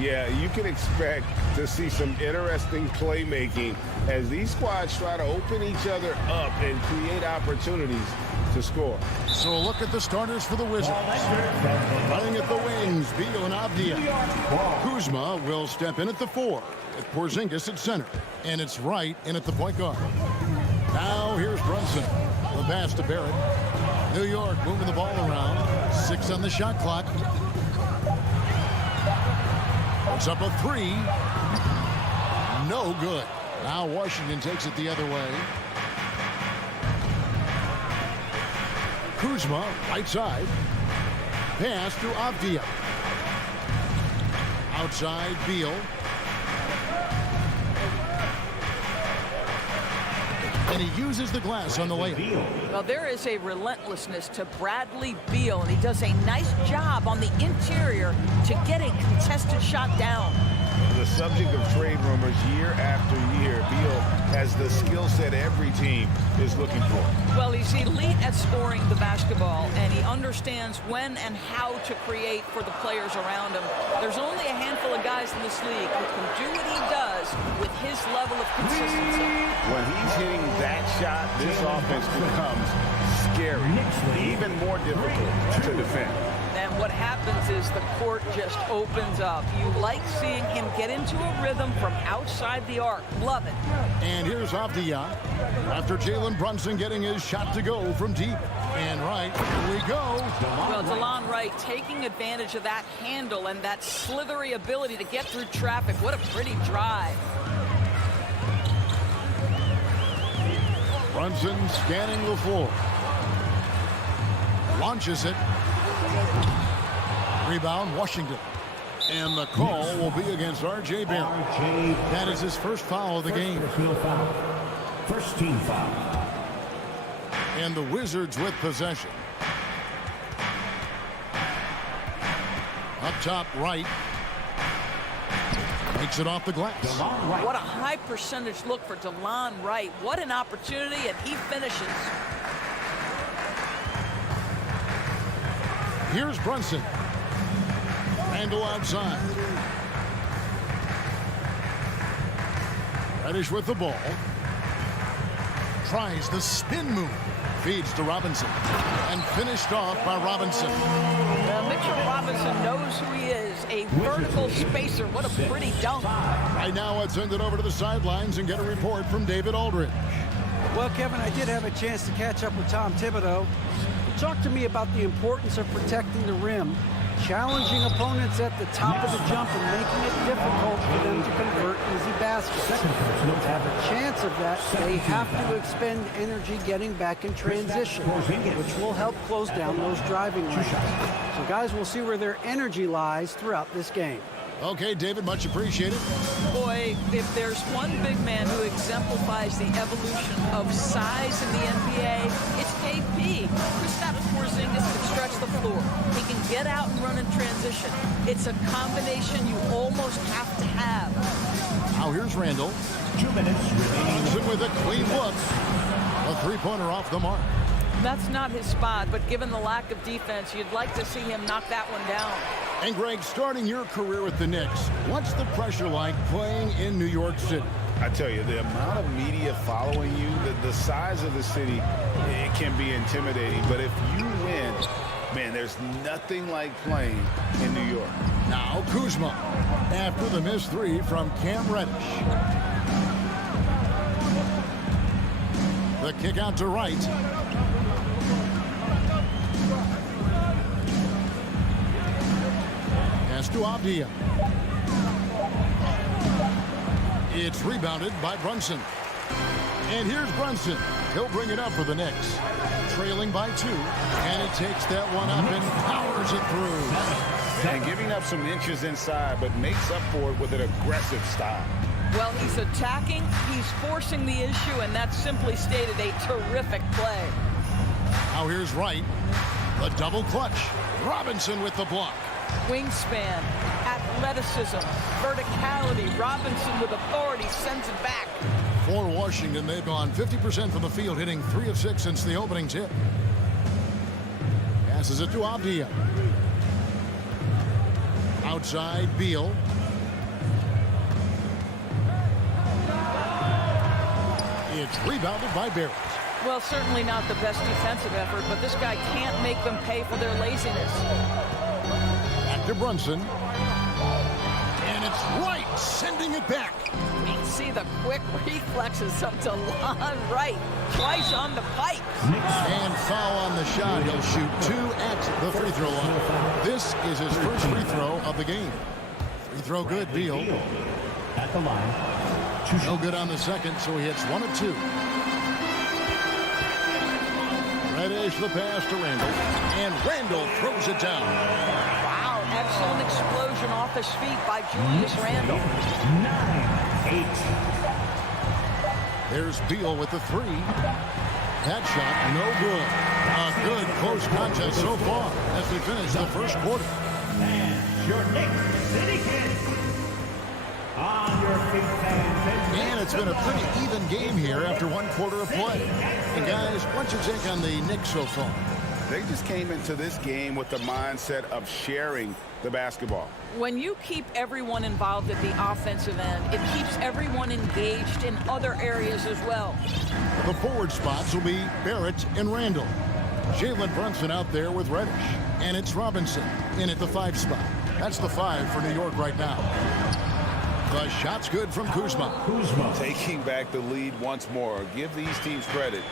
Yeah, you can expect to see some interesting playmaking as these squads try to open each other up and create opportunities to score. So a look at the starters for the Wizards. Running at the wings, Beal and Avdia. Kuzma will step in at the 4, with Porzingis at center. And it's Wright in at the point guard. Now here's Brunson. The pass to Barrett. New York moving the ball around. 6 on the shot clock. Puts up a 3. No good. Now Washington takes it the other way. Kuzma, right side. Pass to Avdia. Outside, Beal. And he uses the glass on the layup. Well, there is a relentlessness to Bradley Beal, and he does a nice job on the interior to get a contested shot down. The subject of trade rumors year after year, Beal has the skill set every team is looking for. Well, he's elite at scoring the basketball, and he understands when and how to create for the players around him. There's only a handful of guys in this league who can do what he does with his level of consistency. When he's hitting that shot, this offense becomes scary, even more difficult to defend. And what happens is the court just opens up. You like seeing him get into a rhythm from outside the arc. Love it. And here's Avdia after Jalen Brunson getting his shot to go from deep. And right, here we go. Well, DeLon Wright taking advantage of that handle and that slithery ability to get through traffic. What a pretty drive. Brunson scanning the floor. Launches it. Rebound, Washington. And the call will be against R.J. Barrett. That is his first foul of the game. First team foul. And the Wizards with possession. Up top right. Makes it off the glass. What a high percentage look for DeLon Wright. What an opportunity, and he finishes. Here's Brunson. Randall outside. Reddish with the ball. Tries the spin move. Feeds to Robinson. And finished off by Robinson. Mitchell Robinson knows who he is. A vertical spacer. What a pretty dunk. Right now, let's send it over to the sidelines and get a report from David Aldridge. Well, Kevin, I did have a chance to catch up with Tom Thibodeau. He talked to me about the importance of protecting the rim, challenging opponents at the top of the jump and making it difficult for them to convert easy baskets. To have a chance of that, they have to expend energy getting back in transition, which will help close down those driving lanes. So guys, we'll see where their energy lies throughout this game. Okay, David, much appreciated. Boy, if there's one big man who exemplifies the evolution of size in the NBA, it's KP. Kristaps Porzingis can stretch the floor. He can get out and run in transition. It's a combination you almost have to have. Now here's Randall. 2 minutes remaining. With a clean look. A three-pointer off the mark. That's not his spot, but given the lack of defense, you'd like to see him knock that one down. And Greg, starting your career with the Knicks, what's the pressure like playing in New York City? I tell you, the amount of media following you, the size of the city, it can be intimidating. But if you win, man, there's nothing like playing in New York. Now Kuzma, after the missed three from Cam Reddish. The kick out to Wright. Pass to Avdia. It's rebounded by Brunson. And here's Brunson. He'll bring it up for the Knicks. Trailing by 2. And he takes that one up and powers it through. And giving up some inches inside, but makes up for it with an aggressive style. Well, he's attacking, he's forcing the issue, and that's simply stated a terrific play. Now here's Wright. The double clutch. Robinson with the block. Wingspan, athleticism, verticality. Robinson with authority sends it back. For Washington, they've gone 50% from the field, hitting 3 of 6 since the opening tip. Passes it to Avdia. Outside, Beal. It's rebounded by Barrett. Well, certainly not the best defensive effort, but this guy can't make them pay for their laziness. Back to Brunson. And it's Wright sending it back. You can see the quick reflexes of DeLon Wright. Twice on the pipe. And foul on the shot. He'll shoot 2 at the free throw line. This is his first free throw of the game. Free throw good, Beal. At the line. No good on the second, so he hits 1 of 2. Reddish the pass to Randall. And Randall throws it down. Wow, excellent explosion off his feet by Julius Randle. 9-8. There's Beal with the 3. That shot, no good. A good close contest so far as we finish the first quarter. And your Knicks City Kings. On your feet, fans. And it's been a pretty even game here after 1 quarter of play. And guys, what's your take on the Knicks so far? They just came into this game with the mindset of sharing the basketball. When you keep everyone involved at the offensive end, it keeps everyone engaged in other areas as well. The forward spots will be Barrett and Randall. Jalen Brunson out there with Reddish. And it's Robinson in at the 5 spot. That's the 5 for New York right now. The shot's good from Kuzma. Taking back the lead once more. Give these teams credit.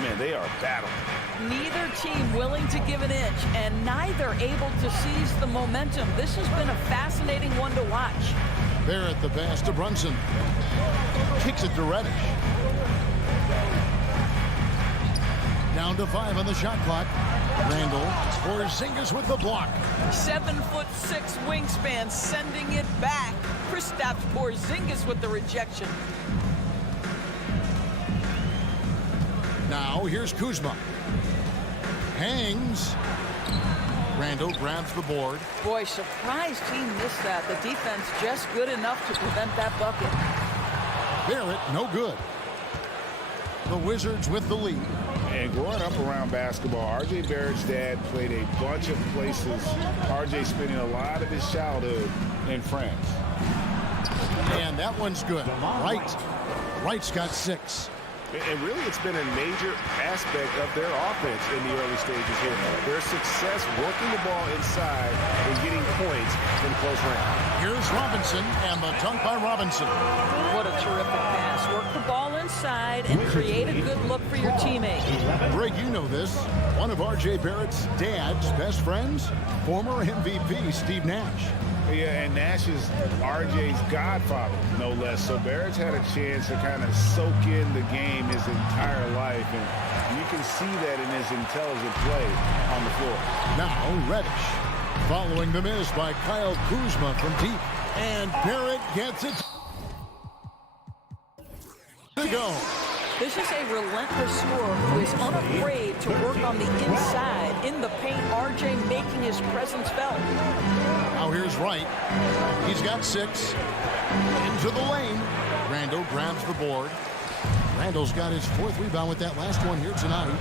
Man, they are battling. Neither team willing to give an inch, and neither able to seize the momentum. This has been a fascinating one to watch. Barrett the pass to Brunson. Kicks it to Reddish. Down to 5 on the shot clock. Randall, Porzingis with the block. 7'6" wingspan, sending it back. Kristaps Porzingis with the rejection. Now here's Kuzma. Hangs. Randall grabs the board. Boy, surprised he missed that. The defense just good enough to prevent that bucket. Barrett, no good. The Wizards with the lead. And growing up around basketball, R.J. Barrett's dad played a bunch of places. R.J. spending a lot of his childhood in France. And that one's good. Wright's got 6. And really, it's been a major aspect of their offense in the early stages here. Their success working the ball inside and getting points from close range. Here's Robinson, and the dunk by Robinson. What a terrific pass. Work the ball inside and create a good look for your teammate. Greg, you know this. One of R.J. Barrett's dad's best friends, former MVP Steve Nash. Yeah, and Nash is R.J.'s godfather, no less. So Barrett's had a chance to kind of soak in the game his entire life, and you can see that in his intelligent play on the floor. Now Reddish, following the miss by Kyle Kuzma from deep, and Barrett gets it to go. This is a relentless scorer who is unafraid to work on the inside in the paint. R.J. making his presence felt. Now here's Wright. He's got 6. Into the lane. Randall grabs the board. Randall's got his 4th rebound with that last one here tonight.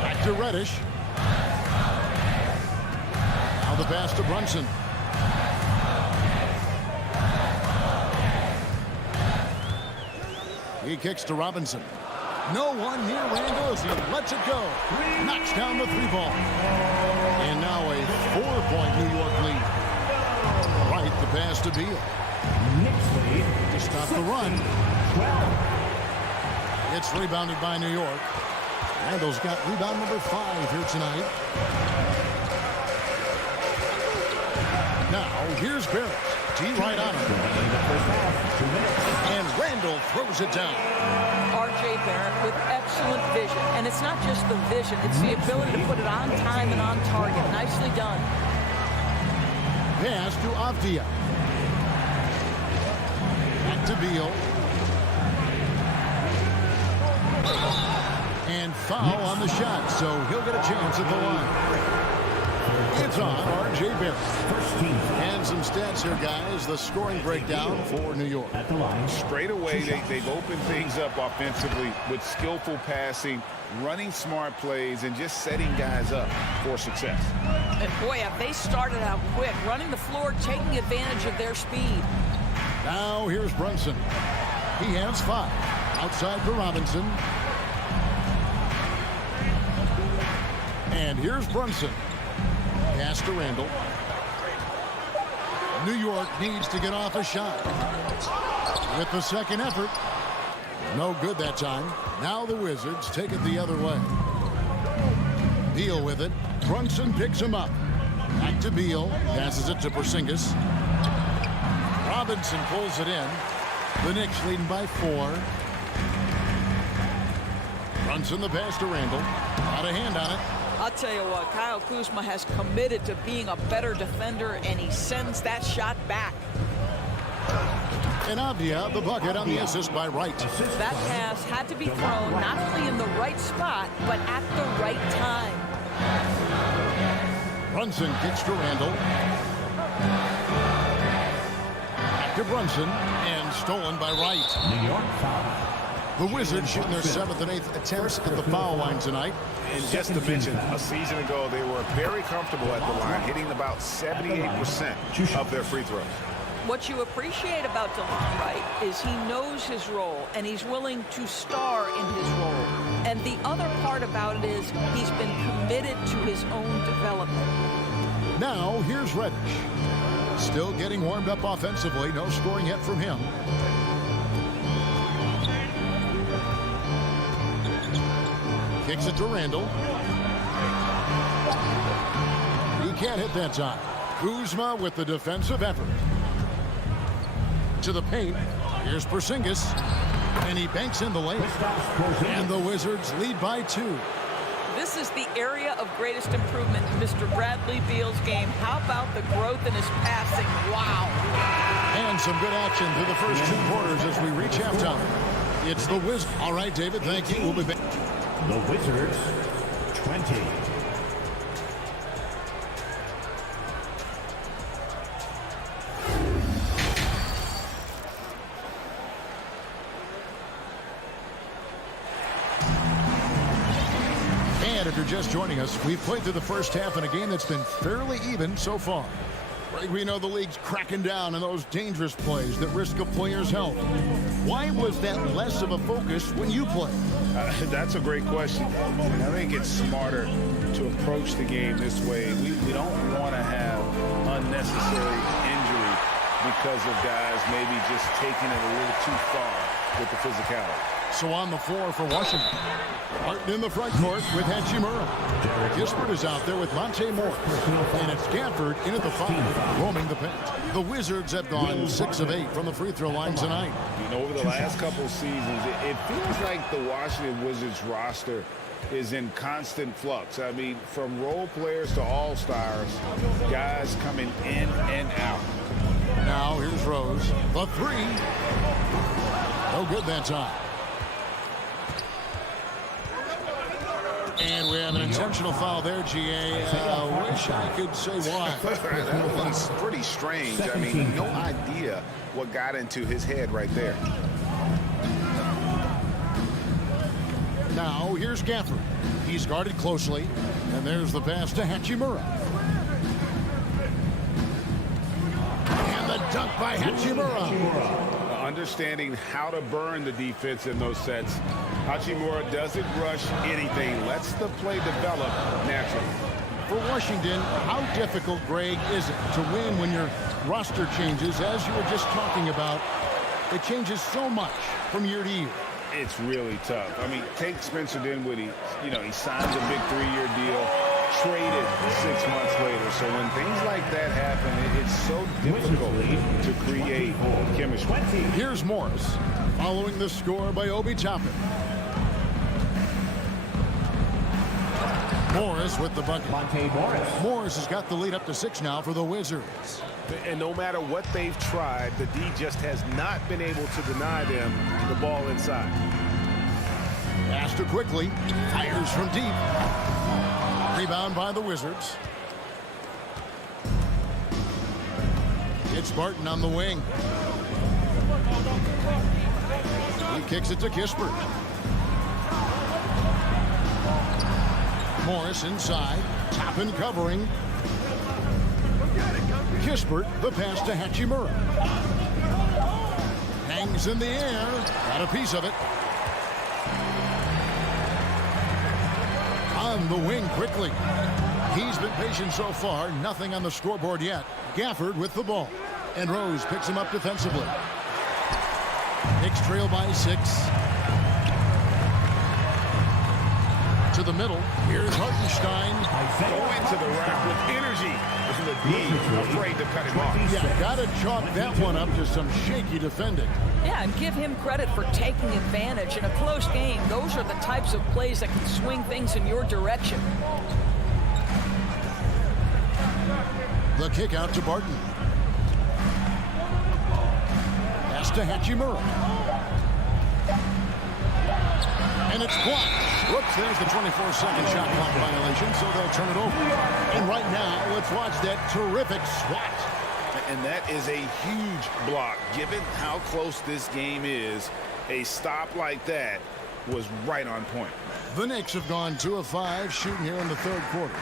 Back to Reddish. Now the pass to Brunson. He kicks to Robinson. No one near Randall as he lets it go. Knocks down the 3-ball. And now a 4-point New York lead. Right, the pass to Beal. To stop the run. It's rebounded by New York. Randall's got rebound number 5 here tonight. Now, here's Barrett. D right on him. And Randall throws it down. R.J. Barrett with excellent vision. And it's not just the vision, it's the ability to put it on time and on target. Nicely done. Pass to Avdia. Back to Beal. And foul on the shot, so he'll get a chance at the line. It's on R.J. Barrett. And some stats here, guys. The scoring breakdown for New York. At the line. Straight away, they've opened things up offensively with skillful passing, running smart plays, and just setting guys up for success. And boy, have they started out quick, running the floor, taking advantage of their speed. Now here's Brunson. He has 5. Outside for Robinson. And here's Brunson. Pass to Randall. New York needs to get off a shot. With the second effort. No good that time. Now the Wizards take it the other way. Beal with it. Brunson picks him up. Back to Beal. Passes it to Porzingis. Robinson pulls it in. The Knicks leading by 4. Brunson the pass to Randall. Got a hand on it. I'll tell you what, Kyle Kuzma has committed to being a better defender, and he sends that shot back. And Avdia, the bucket on the assist by Wright. That pass had to be thrown not only in the right spot, but at the right time. Brunson kicks to Randall. Back to Brunson, and stolen by Wright. New York foul. The Wizards shooting their 7th and 8th attempts at the foul line tonight. And just to mention, a season ago, they were very comfortable at the line, hitting about 78% of their free throws. What you appreciate about DeLon Wright is he knows his role, and he's willing to star in his role. And the other part about it is he's been committed to his own development. Now, here's Reddish. Still getting warmed up offensively. No scoring yet from him. Kicks it to Randall. He can't hit that time. Kuzma with the defensive effort. To the paint. Here's Porzingis. And he banks in the lane. And the Wizards lead by 2. This is the area of greatest improvement in Mr. Bradley Beal's game. How about the growth in his passing? Wow. And some good action through the first 2 quarters as we reach halftime. It's the Wizards. All right, David, thank you. We'll be back. The Wizards, 20. And if you're just joining us, we've played through the first half in a game that's been fairly even so far. We know the league's cracking down on those dangerous plays that risk a player's health. Why was that less of a focus when you played? That's a great question. I think it's smarter to approach the game this way. We don't want to have unnecessary injury because of guys maybe just taking it a little too far with the physicality. So on the floor for Washington. Martin in the front court with Hachimura. Kispert is out there with Monte Morris. And it's Gafford in at the 5, roaming the paint. The Wizards have gone 6 of 8 from the free throw line tonight. You know, over the last couple of seasons, it feels like the Washington Wizards roster is in constant flux. I mean, from role players to all-stars, guys coming in and out. Now here's Rose. The 3. No good that time. And we have an intentional foul there, GA. Wish I could say why. That one's pretty strange. I mean, no idea what got into his head right there. Now, here's Gafford. He's guarded closely. And there's the pass to Hachimura. And the dunk by Hachimura. Understanding how to burn the defense in those sets. Hachimura doesn't rush anything. Lets the play develop naturally. For Washington, how difficult, Greg, is it to win when your roster changes, as you were just talking about? It changes so much from year to year. It's really tough. I mean, take Spencer Dinwiddie. You know, he signs a big 3-year deal, traded 6 months later. So when things like that happen, it's so difficult to create chemistry. Here's Morris, following the score by Obi Toppin. Morris with the bucket. Morris has got the lead up to 6 now for the Wizards. And no matter what they've tried, the D just has not been able to deny them the ball inside. Astor quickly, fires from deep. Rebound by the Wizards. It's Barton on the wing. He kicks it to Kispert. Morris inside. Toppin covering. Kispert, the pass to Hachimura. Hangs in the air. Got a piece of it. On the wing quickly. He's been patient so far. Nothing on the scoreboard yet. Gafford with the ball. And Rose picks him up defensively. Knicks trail by 6. To the middle. Here's Hartenstein. Go into the rack with energy. The D afraid to cut him off. Yeah, got to chalk that one up to some shaky defending. Yeah, and give him credit for taking advantage. In a close game, those are the types of plays that can swing things in your direction. The kick out to Barton. Pass to Hachimura. And it's blocked. Whoops, there's the 24-second shot clock violation, so they'll turn it over. And right now, let's watch that terrific swat. And that is a huge block. Given how close this game is, a stop like that was right on point. The Knicks have gone 2 of 5 shooting here in the third quarter.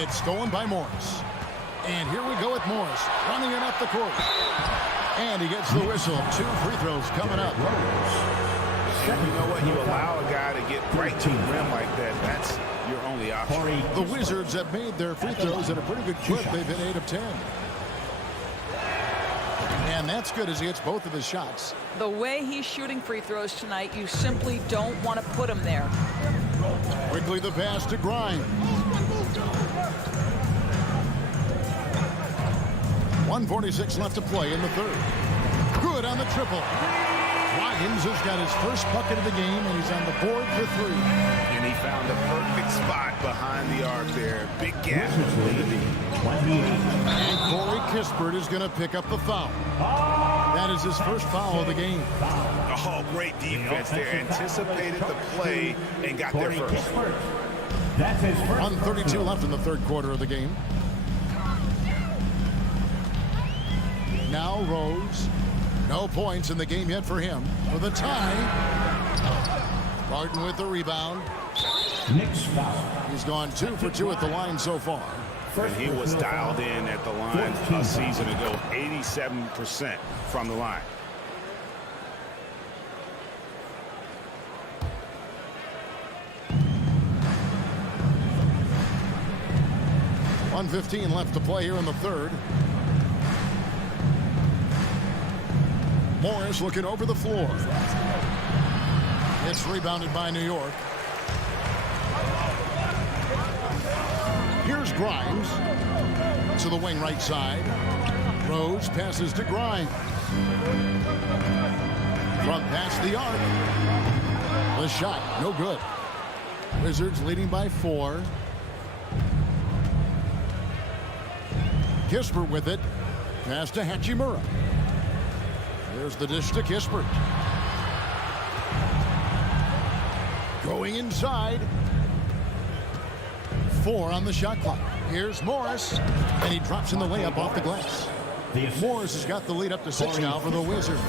It's stolen by Morris. And here we go with Morris running it up the court. And he gets the whistle. 2 free throws coming up. And you know what? You allow a guy to get right to the rim like that. That's your only option. The Wizards have made their free throws at a pretty good clip. They've hit 8 of 10. And that's good as he hits both of his shots. The way he's shooting free throws tonight, you simply don't want to put him there. Quickly the pass to Grimes. 1:46 left to play in the third. Good on the triple. Grimes has got his first bucket of the game, and he's on the board for 3. And he found the perfect spot behind the arc there. Big gap. And Corey Kispert is going to pick up the foul. That is his first foul of the game. Oh, great defense there. Anticipated the play and got there first. 1:32 left in the third quarter of the game. Now Rose. No points in the game yet for him. For the tie. Barton with the rebound. Knicks foul. He's gone 2 for 2 at the line so far. And he was dialed in at the line a season ago. 87% from the line. .115 left to play here in the third. Morris looking over the floor. It's rebounded by New York. Here's Grimes to the wing right side. Rose passes to Grimes. From past the arc. The shot, no good. Wizards leading by 4. Kispert with it. Pass to Hachimura. There's the dish to Kispert. Going inside. 4 on the shot clock. Here's Morris. And he drops in the layup off the glass. Morris has got the lead up to 6 now for the Wizards.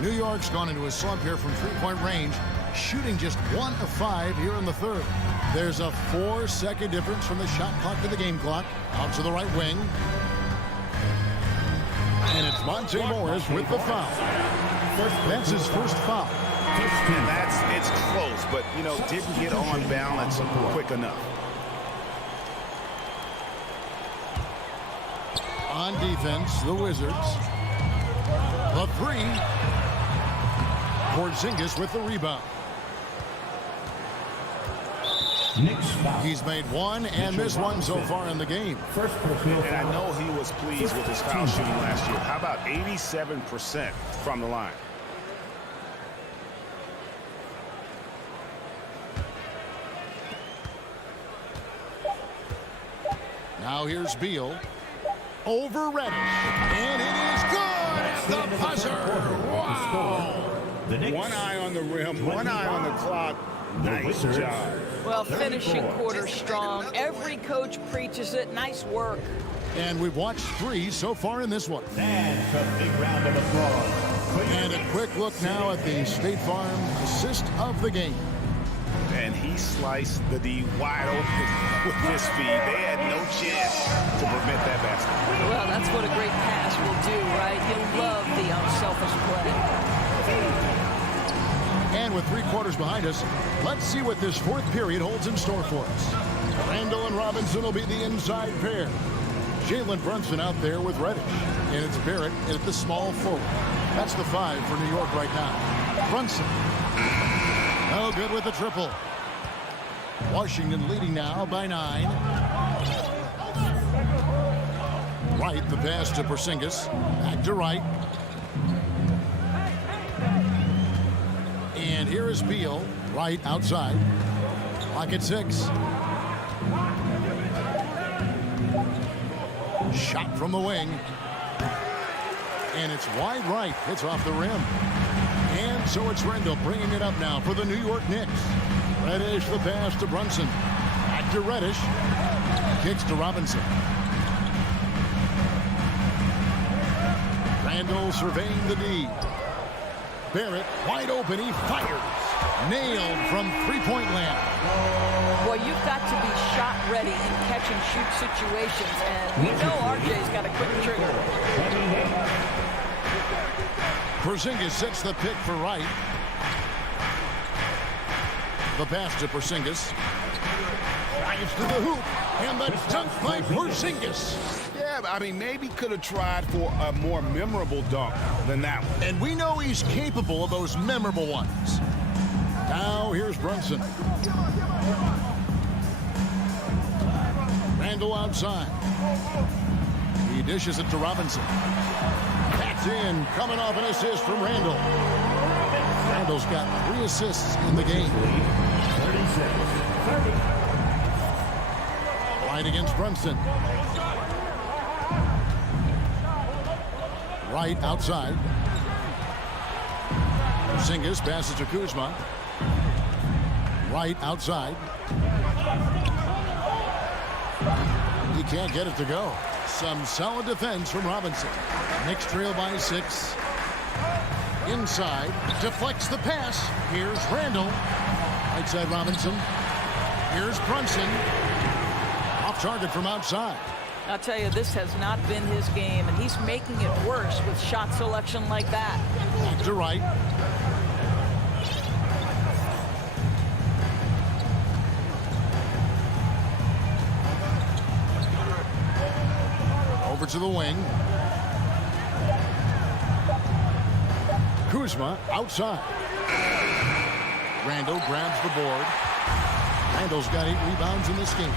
New York's gone into a slump here from 3-point range, shooting just 1 of 5 here in the third. There's a 4-second difference from the shot clock to the game clock. Out to the right wing. And it's Monte Morris with the foul. That's his first foul. And it's close, but, you know, didn't get on balance quick enough. On defense, the Wizards. The 3. Porzingis with the rebound. Knicks foul. He's made one and missed one so far in the game. First personal And I foul. know he was pleased with his foul shooting last year. How about 87% from the line? Now here's Beal. Over Reddish. And it is good at the buzzer. Wow. The Knicks. One eye on the rim, one eye on the clock. Nice job. Well, finishing quarter strong. Every coach preaches it. Nice work. And we've watched 3 so far in this one. And a big round of applause. And a quick look now at the State Farm assist of the game. And he sliced the D wide open with his speed. They had no chance to prevent that basket. Well, that's what a great pass will do, right? You'll love the unselfish play. And with 3 quarters behind us, let's see what this 4th period holds in store for us. Randall and Robinson will be the inside pair. Jalen Brunson out there with Reddish. And it's Barrett at the small forward. That's the 5 for New York right now. Brunson. No good with the triple. Washington leading now by 9. Wright, the pass to Porzingis. Back to Wright. And here is Beal. Wright outside. Clock at 6. Shot from the wing. And it's wide right. Hits off the rim. And so it's Randall bringing it up now for the New York Knicks. Reddish the pass to Brunson. Back to Reddish. Kicks to Robinson. Randall surveying the D. Barrett wide open. He fires. Nailed from three-point land. Well, you've got to be shot ready in catch and shoot situations, and we know RJ's got a quick trigger. Porzingis sets the pick for Wright. The pass to Porzingis. Drives to the hoop. And the dunk by Porzingis. Yeah, I mean, maybe could have tried for a more memorable dunk than that one. And we know he's capable of those memorable ones. Now here's Brunson. Randall outside. He dishes it to Robinson. That's in, coming off an assist from Randall. Randall's got 3 assists in the game. 36-30. Right against Brunson. Right outside. Porzingis passes to Kuzma. Right outside. He can't get it to go. Some solid defense from Robinson. Knicks trail by 6. Inside. Deflects the pass. Here's Randall. Right side Robinson. Here's Brunson. Off target from outside. I'll tell you, this has not been his game, and he's making it worse with shot selection like that. Back to Wright. Over to the wing. Kuzma outside. Randall grabs the board. Randall's got 8 rebounds in this game.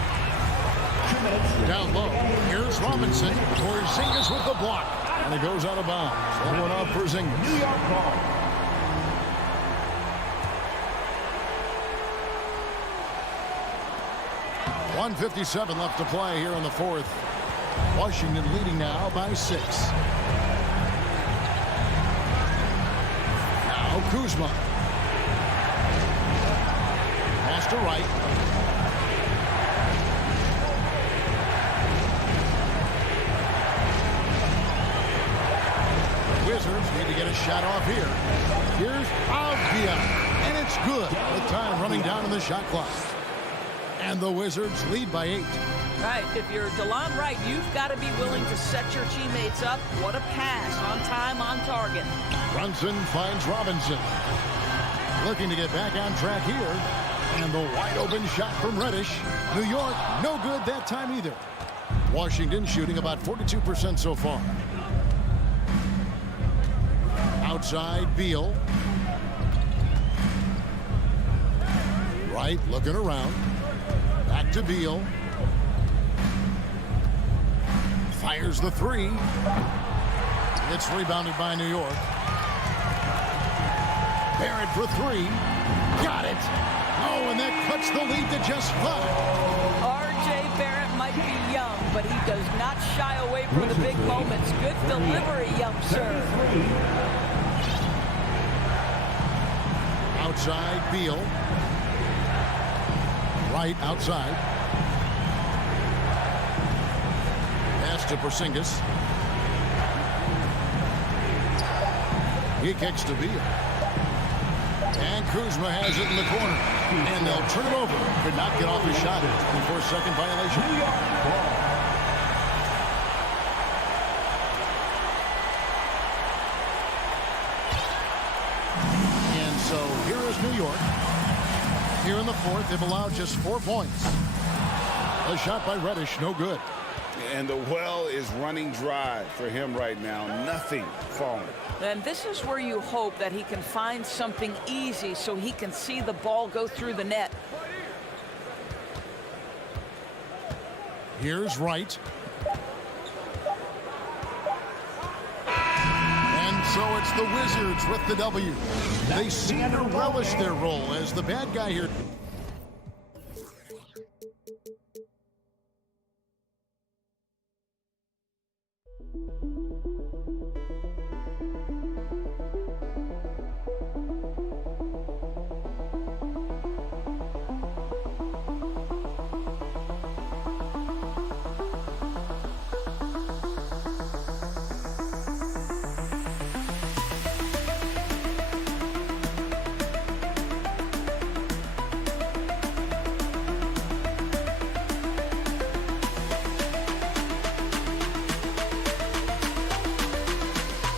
Down low. Here's Robinson. Porzingis with the block. And it goes out of bounds. That one off Porzingis. New York ball. .157 left to play here in the 4th. Washington leading now by 6. Now Kuzma. Pass to Wright. Wizards need to get a shot off here. Here's Avdia. And it's good with time running down on the shot clock. And the Wizards lead by 8. Right, if you're DeLon Wright, you've got to be willing to set your teammates up. What a pass, on time, on target. Brunson finds Robinson. Looking to get back on track here. And the wide open shot from Reddish. New York, no good that time either. Washington shooting about 42% so far. Outside, Beal. Wright looking around. Back to Beal. Fires the three. It's rebounded by New York. Barrett for three. Got it. Oh, and that cuts the lead to just 5. R.J. Barrett might be young, but he does not shy away from the big moments. Good delivery, young sir. Outside, Beal. Right outside. Pass to Porzingis. He kicks to Beal. And Kuzma has it in the corner. And they'll turn it over. Could not get off his shot before second violation. And so here is New York. Here in the fourth, they've allowed just 4 points. A shot by Reddish, no good. And the well is running dry for him right now. Nothing falling. And this is where you hope that he can find something easy so he can see the ball go through the net. Here's Wright. And so it's the Wizards with the W. They seem to relish their role as the bad guy here.